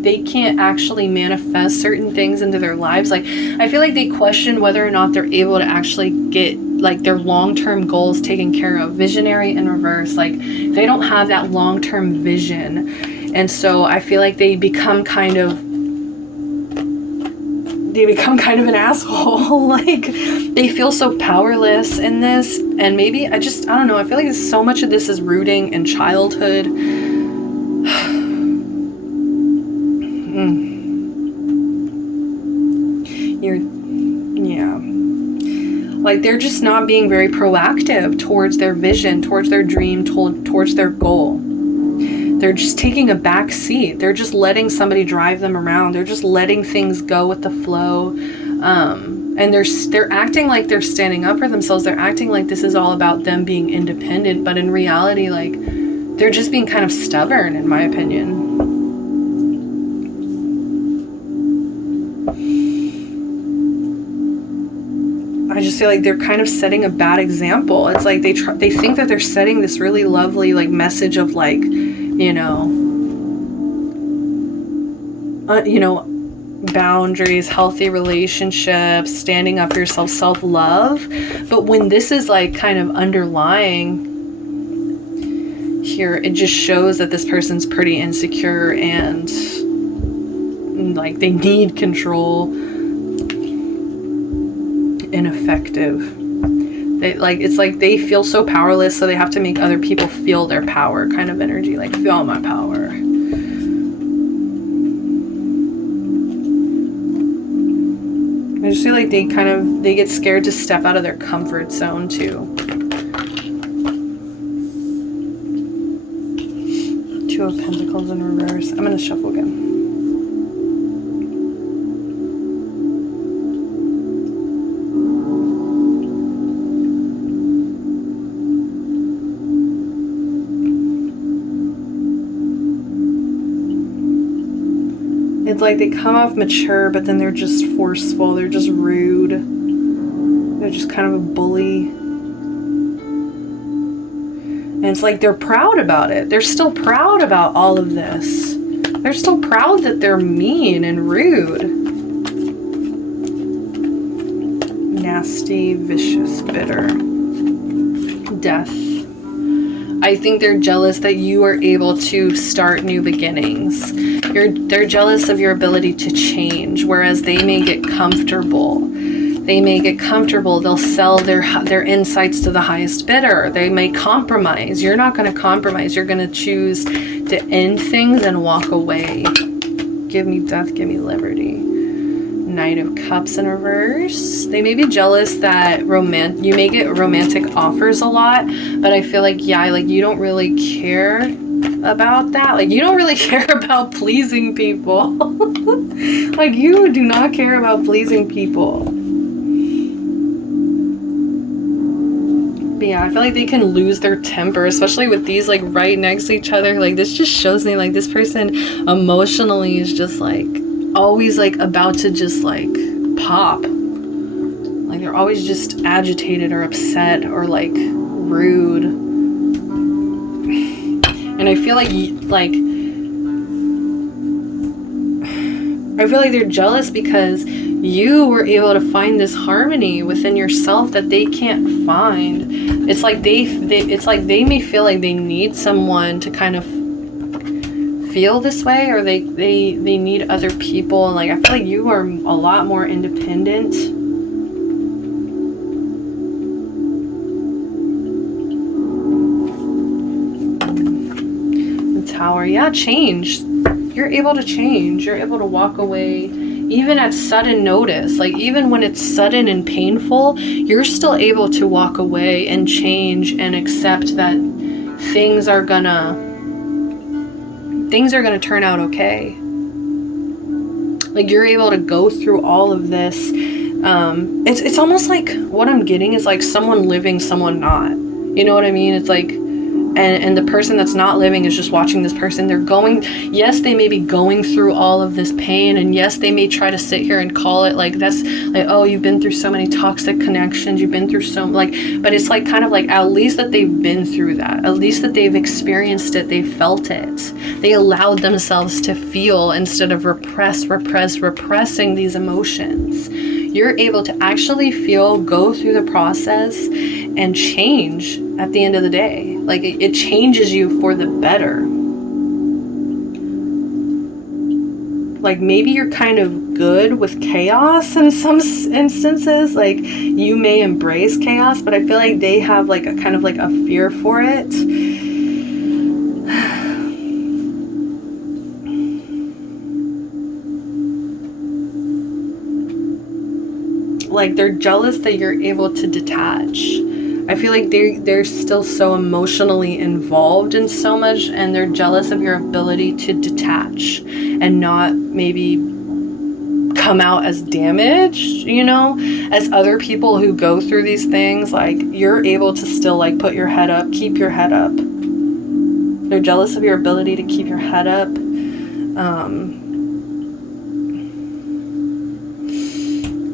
they can't actually manifest certain things into their lives. Like I feel like they question whether or not they're able to actually get like their long-term goals taken care of. Visionary in reverse, like they don't have that long-term vision, and so I feel like they become kind of an asshole. Like they feel so powerless in this, and maybe I don't know, I feel like so much of this is rooting in childhood. Like they're just not being very proactive towards their vision, towards their dream, towards their goal. They're just taking a back seat. They're just letting somebody drive them around. They're just letting things go with the flow. And they're acting like they're standing up for themselves. They're acting like this is all about them being independent. But in reality, like they're just being kind of stubborn, in my opinion. I just feel like they're kind of setting a bad example. It's like they think that they're setting this really lovely like message of like, boundaries, healthy relationships, standing up for yourself, self-love. But when this is like kind of underlying here, it just shows that this person's pretty insecure and like they need control. Ineffective. It's like they feel so powerless, so they have to make other people feel their power, kind of energy, like feel my power. I just feel like they get scared to step out of their comfort zone too. Two of Pentacles in reverse. I'm gonna shuffle again. It's like they come off mature, but then they're just forceful. They're just rude. They're just kind of a bully. And it's like they're proud about it. They're still proud about all of this. They're still proud that they're mean and rude. Nasty, vicious, bitter. Death. I think they're jealous that you are able to start new beginnings. They're jealous of your ability to change, whereas they may get comfortable. They'll sell their insights to the highest bidder. They may compromise. You're not going to compromise. You're going to choose to end things and walk away. Give me death, give me liberty. Knight of Cups in reverse. They may be jealous that you may get romantic offers a lot, but I feel like, you don't really care about that. Like, you don't really care about pleasing people. Like, you do not care about pleasing people. But yeah, I feel like they can lose their temper, especially with these like right next to each other. Like, this just shows me like this person emotionally is just like always like about to just like pop. Like they're always just agitated or upset or like rude. And I feel like I feel like they're jealous because you were able to find this harmony within yourself that they can't find. It's like they may feel like they need someone to kind of feel this way, or they need other people. Like, I feel like you are a lot more independent. The Tower, yeah, change. You're able to change. You're able to walk away even at sudden notice. Like, even when it's sudden and painful, you're still able to walk away and change and accept that things are gonna turn out okay. Like, you're able to go through all of this. It's almost like, what I'm getting is like someone living, someone not. You know what I mean? It's like, and the person that's not living is just watching this person. They're going, yes, they may be going through all of this pain, and yes, they may try to sit here and call it like, that's like, oh, you've been through so many toxic connections, you've been through so, like, but it's like kind of like, at least that they've been through that, at least that they've experienced it, they felt it, they allowed themselves to feel instead of repressing these emotions. You're able to actually feel, go through the process, and change at the end of the day. Like, it changes you for the better. Like, maybe you're kind of good with chaos in some instances. Like, you may embrace chaos, but I feel like they have like a kind of like a fear for it. Like, they're jealous that you're able to detach. I feel like they're still so emotionally involved in so much, and they're jealous of your ability to detach and not maybe come out as damaged, you know, as other people who go through these things. Like, you're able to still like put your head up, keep your head up. They're jealous of your ability to keep your head up.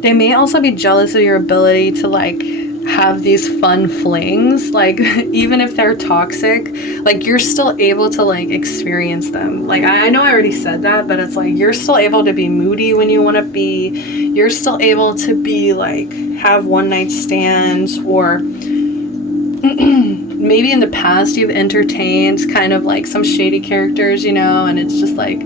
They may also be jealous of your ability to like have these fun flings, like even if they're toxic, like you're still able to like experience them. Like, I know I already said that, but it's like you're still able to be moody when you want to be. You're still able to be like, have one night stands, or maybe in the past you've entertained kind of like some shady characters, you know, and it's just like,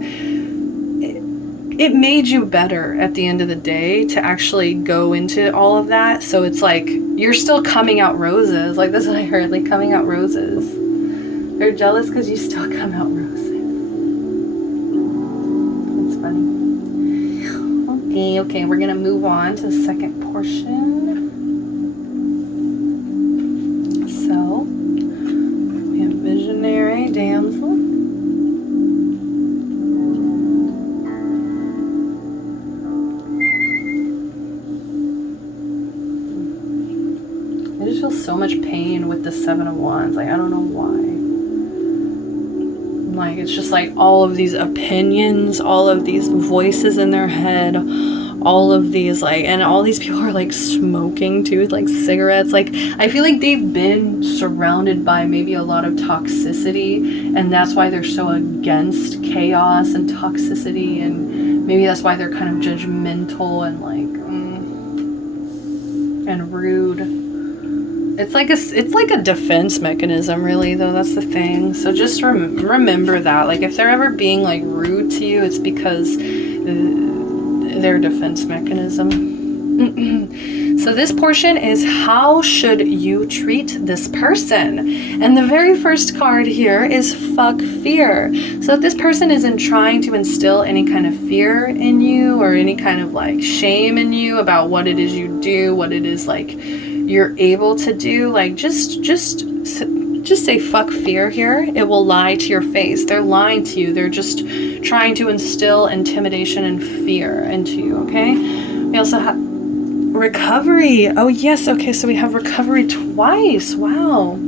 it made you better at the end of the day to actually go into all of that. So it's like, you're still coming out roses. Like, that's what I heard, like coming out roses. They're jealous because you still come out roses. It's funny. Okay, we're gonna move on to the second portion. So, we have visionary damsel. I just feel so much pain with the Seven of Wands. Like, I don't know why. Like, it's just like all of these opinions, all of these voices in their head, all of these like, and all these people are like smoking too, like cigarettes. Like, I feel like they've been surrounded by maybe a lot of toxicity, and that's why they're so against chaos and toxicity, and maybe that's why they're kind of judgmental and like and rude. It's like a defense mechanism, really, though. That's the thing. So just remember that. Like, if they're ever being like rude to you, it's because their defense mechanism. So this portion is, how should you treat this person? And the very first card here is fuck fear. So if this person isn't trying to instill any kind of fear in you, or any kind of like shame in you about what it is you do, what it is like you're able to do, like just say fuck fear here. It will lie to your face. They're lying to you. They're just trying to instill intimidation and fear into you. Okay, we also have recovery. Oh yes, okay, so we have recovery twice. Wow.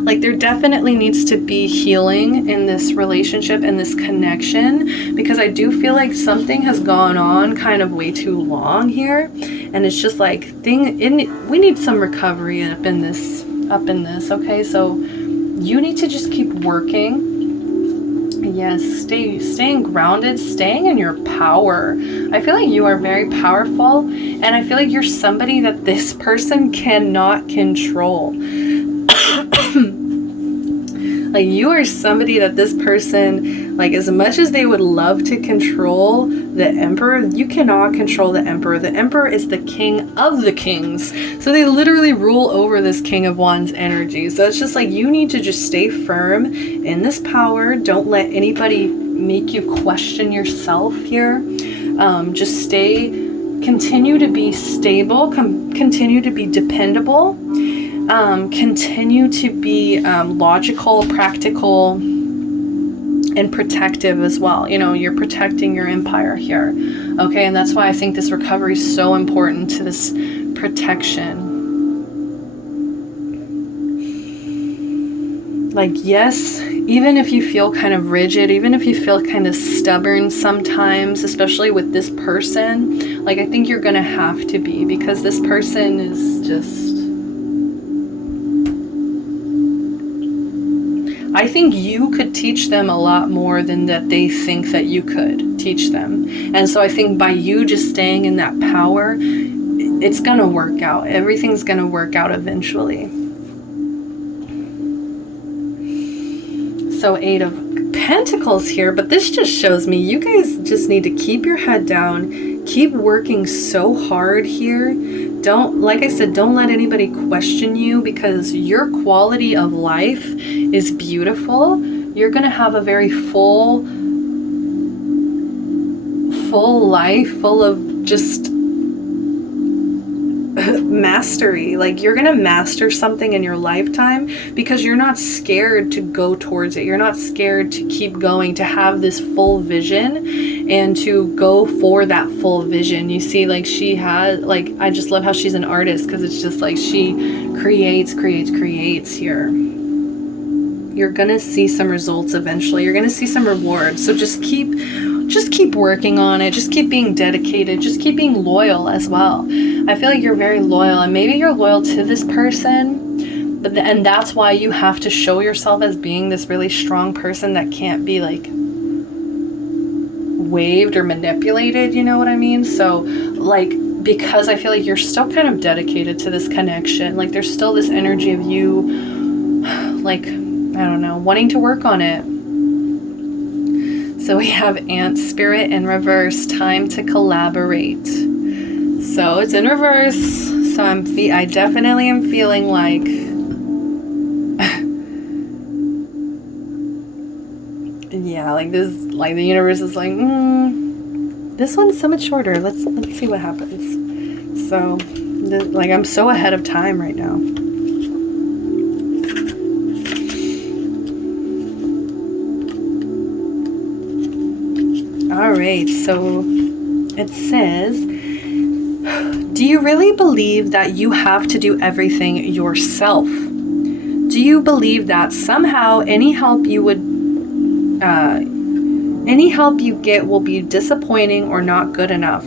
Like, there definitely needs to be healing in this relationship, in this connection, because I do feel like something has gone on kind of way too long here, and it's just like we need some recovery up in this. Okay, so you need to just keep working Yes, staying grounded, staying in your power. I feel like you are very powerful, and I feel like you're somebody that this person cannot control. Like, you are somebody that this person, like, as much as they would love to control the Emperor, you cannot control the Emperor. The Emperor is the king of the kings. So they literally rule over this King of Wands energy. So it's just like, you need to just stay firm in this power. Don't let anybody make you question yourself here. Just continue to be stable, continue to be dependable. Continue to be logical, practical, and protective as well. You know, you're protecting your empire here. Okay, and that's why I think this recovery is so important, to this protection. Like, yes, even if you feel kind of rigid, even if you feel kind of stubborn sometimes, especially with this person, like, I think you're gonna have to be, because this person is just... I think you could teach them a lot more than that they think that you could teach them. And so I think by you just staying in that power, it's going to work out. Everything's going to work out eventually. So 8 of Pentacles here, but this just shows me you guys just need to keep your head down, keep working so hard here. Don't, like I said, don't let anybody question you, because your quality of life is beautiful. You're going to have a very full life, full of just mastery. Like, you're going to master something in your lifetime because you're not scared to go towards it. You're not scared to keep going, to have this full vision and to go for that full vision. You see, like, she has, like, I just love how she's an artist, because it's just like she creates here. You're gonna see some results eventually. You're gonna see some rewards. So just keep working on it. Just keep being dedicated. Just keep being loyal as well. I feel like you're very loyal, and maybe you're loyal to this person, but and that's why you have to show yourself as being this really strong person that can't be like waved or manipulated, you know what I mean? So, like, because I feel like you're still kind of dedicated to this connection. Like, there's still this energy of you, like, I don't know, wanting to work on it. So we have Ant Spirit in reverse, time to collaborate. So it's in reverse. So I definitely am feeling like yeah, like this, like the universe is like, this one's so much shorter. Let's see what happens. So, like, I'm so ahead of time right now. All right, so it says, do you really believe that you have to do everything yourself? Do you believe that somehow any help you get will be disappointing or not good enough?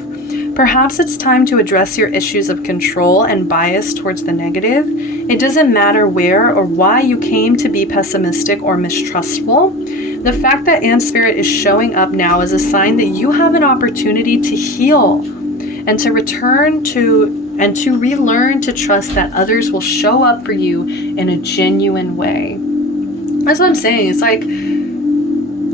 Perhaps it's time to address your issues of control and bias towards the negative. It doesn't matter where or why you came to be pessimistic or mistrustful. The fact that Ant Spirit is showing up now is a sign that you have an opportunity to heal and to return to and to relearn to trust that others will show up for you in a genuine way. That's what I'm saying. It's like,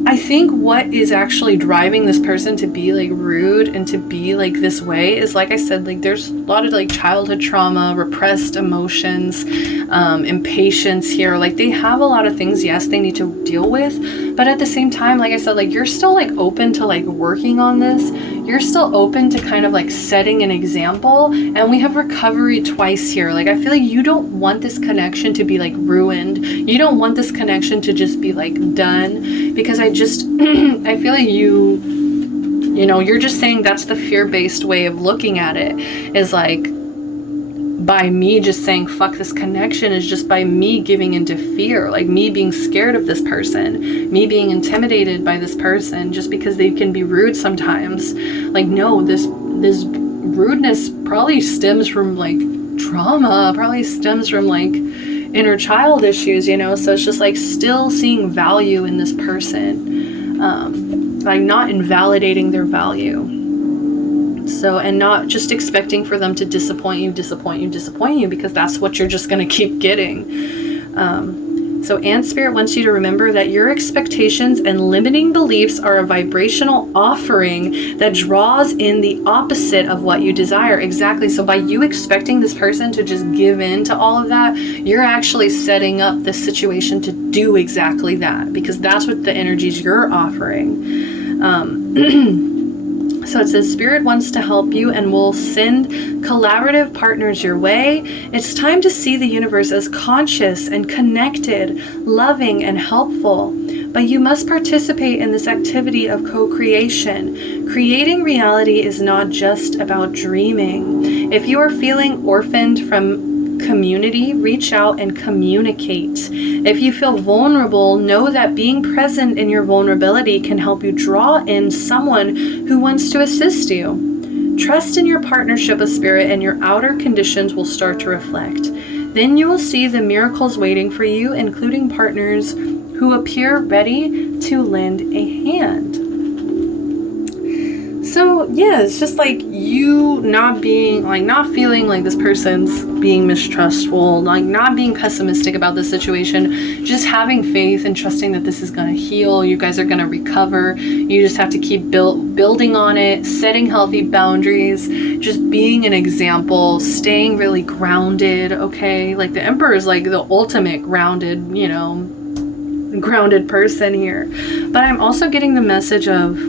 I think what is actually driving this person to be like rude and to be like this way is, like I said, like there's a lot of like childhood trauma, repressed emotions, impatience here. Like they have a lot of things, yes, they need to deal with, but at the same time, like I said, like you're still like open to like working on this. You're still open to kind of like setting an example, and we have recovery twice here. Like I feel like you don't want this connection to be like ruined. You don't want this connection to just be like done, because I feel like you know, you're just saying that's the fear-based way of looking at it, is like, by me just saying fuck this connection is just by me giving into fear, like me being scared of this person, me being intimidated by this person just because they can be rude sometimes. Like, no, this rudeness probably stems from like trauma, probably stems from like inner child issues, you know? So it's just like still seeing value in this person. like not invalidating their value. So, and not just expecting for them to disappoint you, because that's what you're just going to keep getting. So Ant Spirit wants you to remember that your expectations and limiting beliefs are a vibrational offering that draws in the opposite of what you desire. Exactly. So by you expecting this person to just give in to all of that, you're actually setting up the situation to do exactly that, because that's what the energies you're offering. So it says, Spirit wants to help you and will send collaborative partners your way. It's time to see the universe as conscious and connected, loving and helpful. But you must participate in this activity of co-creation. Creating reality is not just about dreaming. If you are feeling orphaned from community, reach out and communicate. If you feel vulnerable, know that being present in your vulnerability can help you draw in someone who wants to assist you. Trust in your partnership with Spirit and your outer conditions will start to reflect. Then you will see the miracles waiting for you, including partners who appear ready to lend a hand. So yeah, it's just like you not being like, not feeling like this person's being mistrustful, like not being pessimistic about the situation, just having faith and trusting that this is going to heal. You guys are going to recover. You just have to keep building on it, setting healthy boundaries, just being an example, staying really grounded. Okay. Like the Emperor is like the ultimate grounded, you know, grounded person here. But I'm also getting the message of,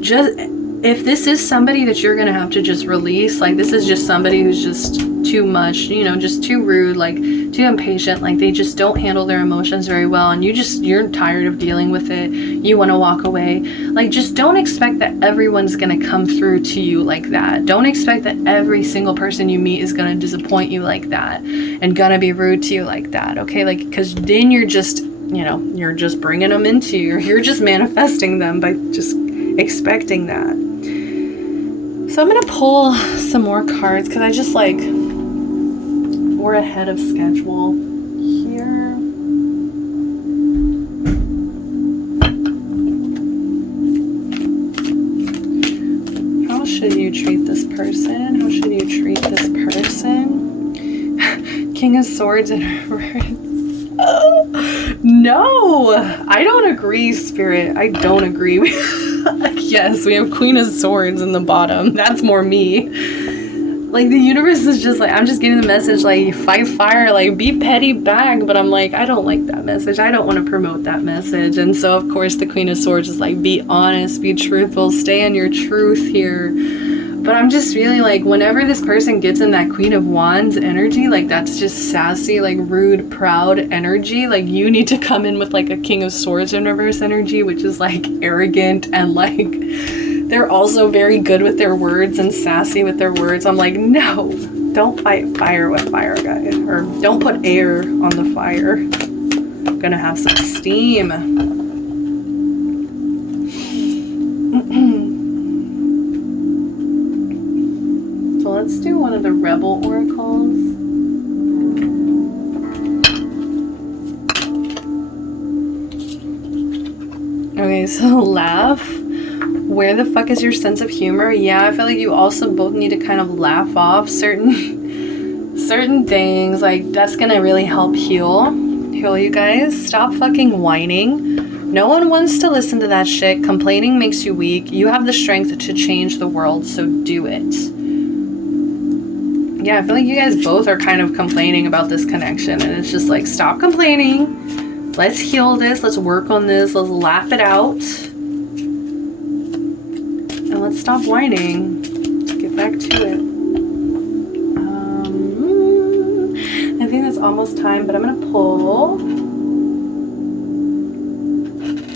just if this is somebody that you're gonna have to just release, like this is just somebody who's just too much, you know, just too rude, like too impatient, like they just don't handle their emotions very well, and you're tired of dealing with it, you want to walk away. Like, just don't expect that everyone's gonna come through to you like that. Don't expect that every single person you meet is gonna disappoint you like that and gonna be rude to you like that. Okay, like, because then you're just, you know, you're just bringing them into you. You're just manifesting them by just expecting that. So I'm going to pull some more cards because I just like, we're ahead of schedule here. How should you treat this person? How should you treat this person? King of Swords in reverse. No, I don't agree, Spirit. I don't agree. Yes, we have Queen of Swords in the bottom. That's more me. Like, the universe is just like, I'm just getting the message, like, fight fire, like, be petty back. But I'm like, I don't like that message. I don't want to promote that message. And so, of course, the Queen of Swords is like, be honest, be truthful, stay in your truth here. But I'm just feeling like whenever this person gets in that Queen of Wands energy, like that's just sassy, like rude, proud energy. Like you need to come in with like a King of Swords in reverse energy, which is like arrogant and like they're also very good with their words and sassy with their words. I'm like, no, don't fight fire with fire, guys. Or don't put air on the fire. I'm gonna have some steam. Let's do one of the Rebel Oracles. Okay, so laugh. Where the fuck is your sense of humor? Yeah, I feel like you also both need to kind of laugh off certain things. Like, that's gonna really help heal you guys. Stop fucking whining. No one wants to listen to that shit. Complaining makes you weak. You have the strength to change the world, so do it. Yeah, I feel like you guys both are kind of complaining about this connection, and it's just like, stop complaining. Let's heal this. Let's work on this. Let's laugh it out. And let's stop whining. Let's get back to it. I think that's almost time, but I'm going to pull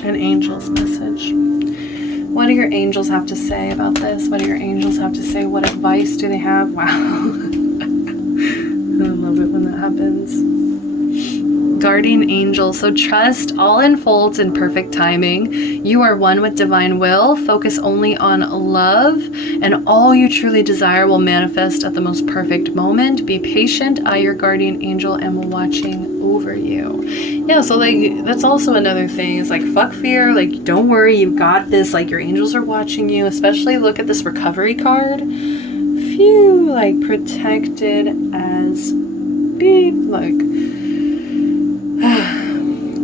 an angel's message. What do your angels have to say about this? What do your angels have to say? What advice do they have? Wow. I love it when that happens. guardian angel. So trust all unfolds in perfect timing. You are one with divine will. Focus only on love, and all you truly desire will manifest at the most perfect moment. Be patient. I, your guardian angel, am watching over you. Yeah, so like that's also another thing. It's like, fuck fear. Like, don't worry, you got this. Like, your angels are watching you. Especially look at this recovery card. Phew, like protected as beep. Like,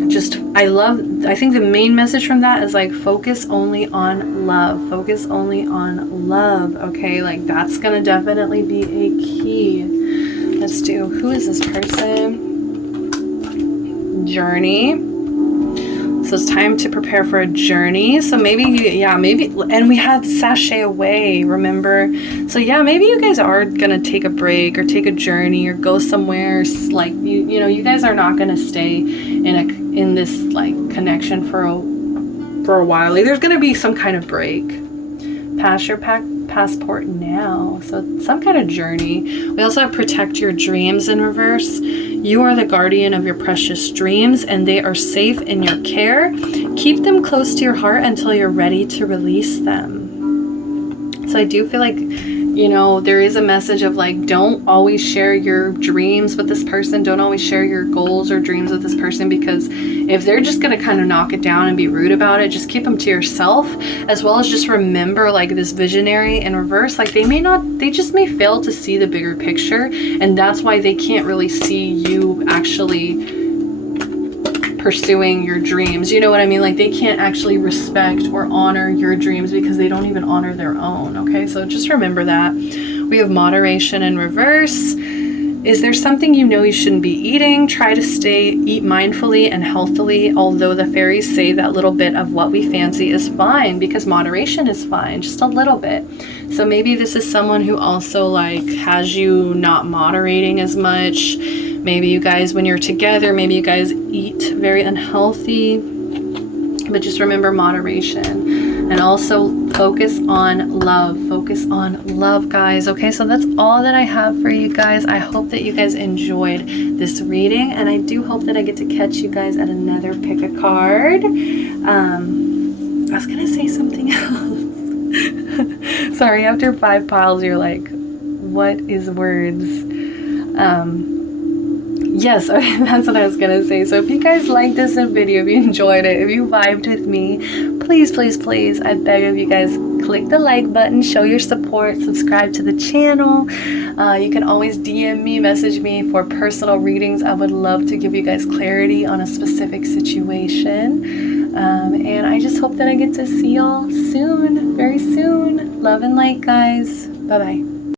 just, I think the main message from that is like, focus only on love. Focus only on love. Okay, like that's gonna definitely be a key. Let's do, who is this person? Journey. So it's time to prepare for a journey. So maybe and we had sashay away, remember? So yeah, maybe you guys are gonna take a break or take a journey or go somewhere. Like you know, you guys are not gonna stay in this like connection for a while. Like, there's gonna be some kind of break. Pass your passport now. So some kind of journey. We also have protect your dreams in reverse. You are the guardian of your precious dreams, and they are safe in your care. Keep them close to your heart until you're ready to release them. So I do feel like, you know, there is a message of like, don't always share your dreams with this person. Don't always share your goals or dreams with this person, because if they're just going to kind of knock it down and be rude about it, just keep them to yourself. As well as just remember, like, this visionary in reverse, like they just may fail to see the bigger picture, and that's why they can't really see you actually pursuing your dreams. You know what I mean? Like, they can't actually respect or honor your dreams because they don't even honor their own. Okay, so just remember that. We have moderation in reverse. Is there something you know you shouldn't be eating? Try to eat mindfully and healthily, although the fairies say that little bit of what we fancy is fine, because moderation is fine, just a little bit. So maybe this is someone who also like has you not moderating as much. Maybe you guys, when you're together, maybe you guys eat very unhealthy, but just remember moderation. And also focus on love, guys. Okay, so that's all that I have for you guys. I hope that you guys enjoyed this reading, and I do hope that I get to catch you guys at another pick a card. I was gonna say something else. Sorry, after 5 piles you're like, what is words? Yes, okay, that's what I was gonna say. So if you guys liked this video, if you enjoyed it, if you vibed with me, please, please, please, I beg of you guys, click the like button, show your support, subscribe to the channel. You can always DM me, message me for personal readings. I would love to give you guys clarity on a specific situation. And I just hope that I get to see y'all soon, very soon. Love and light, guys. Bye-bye.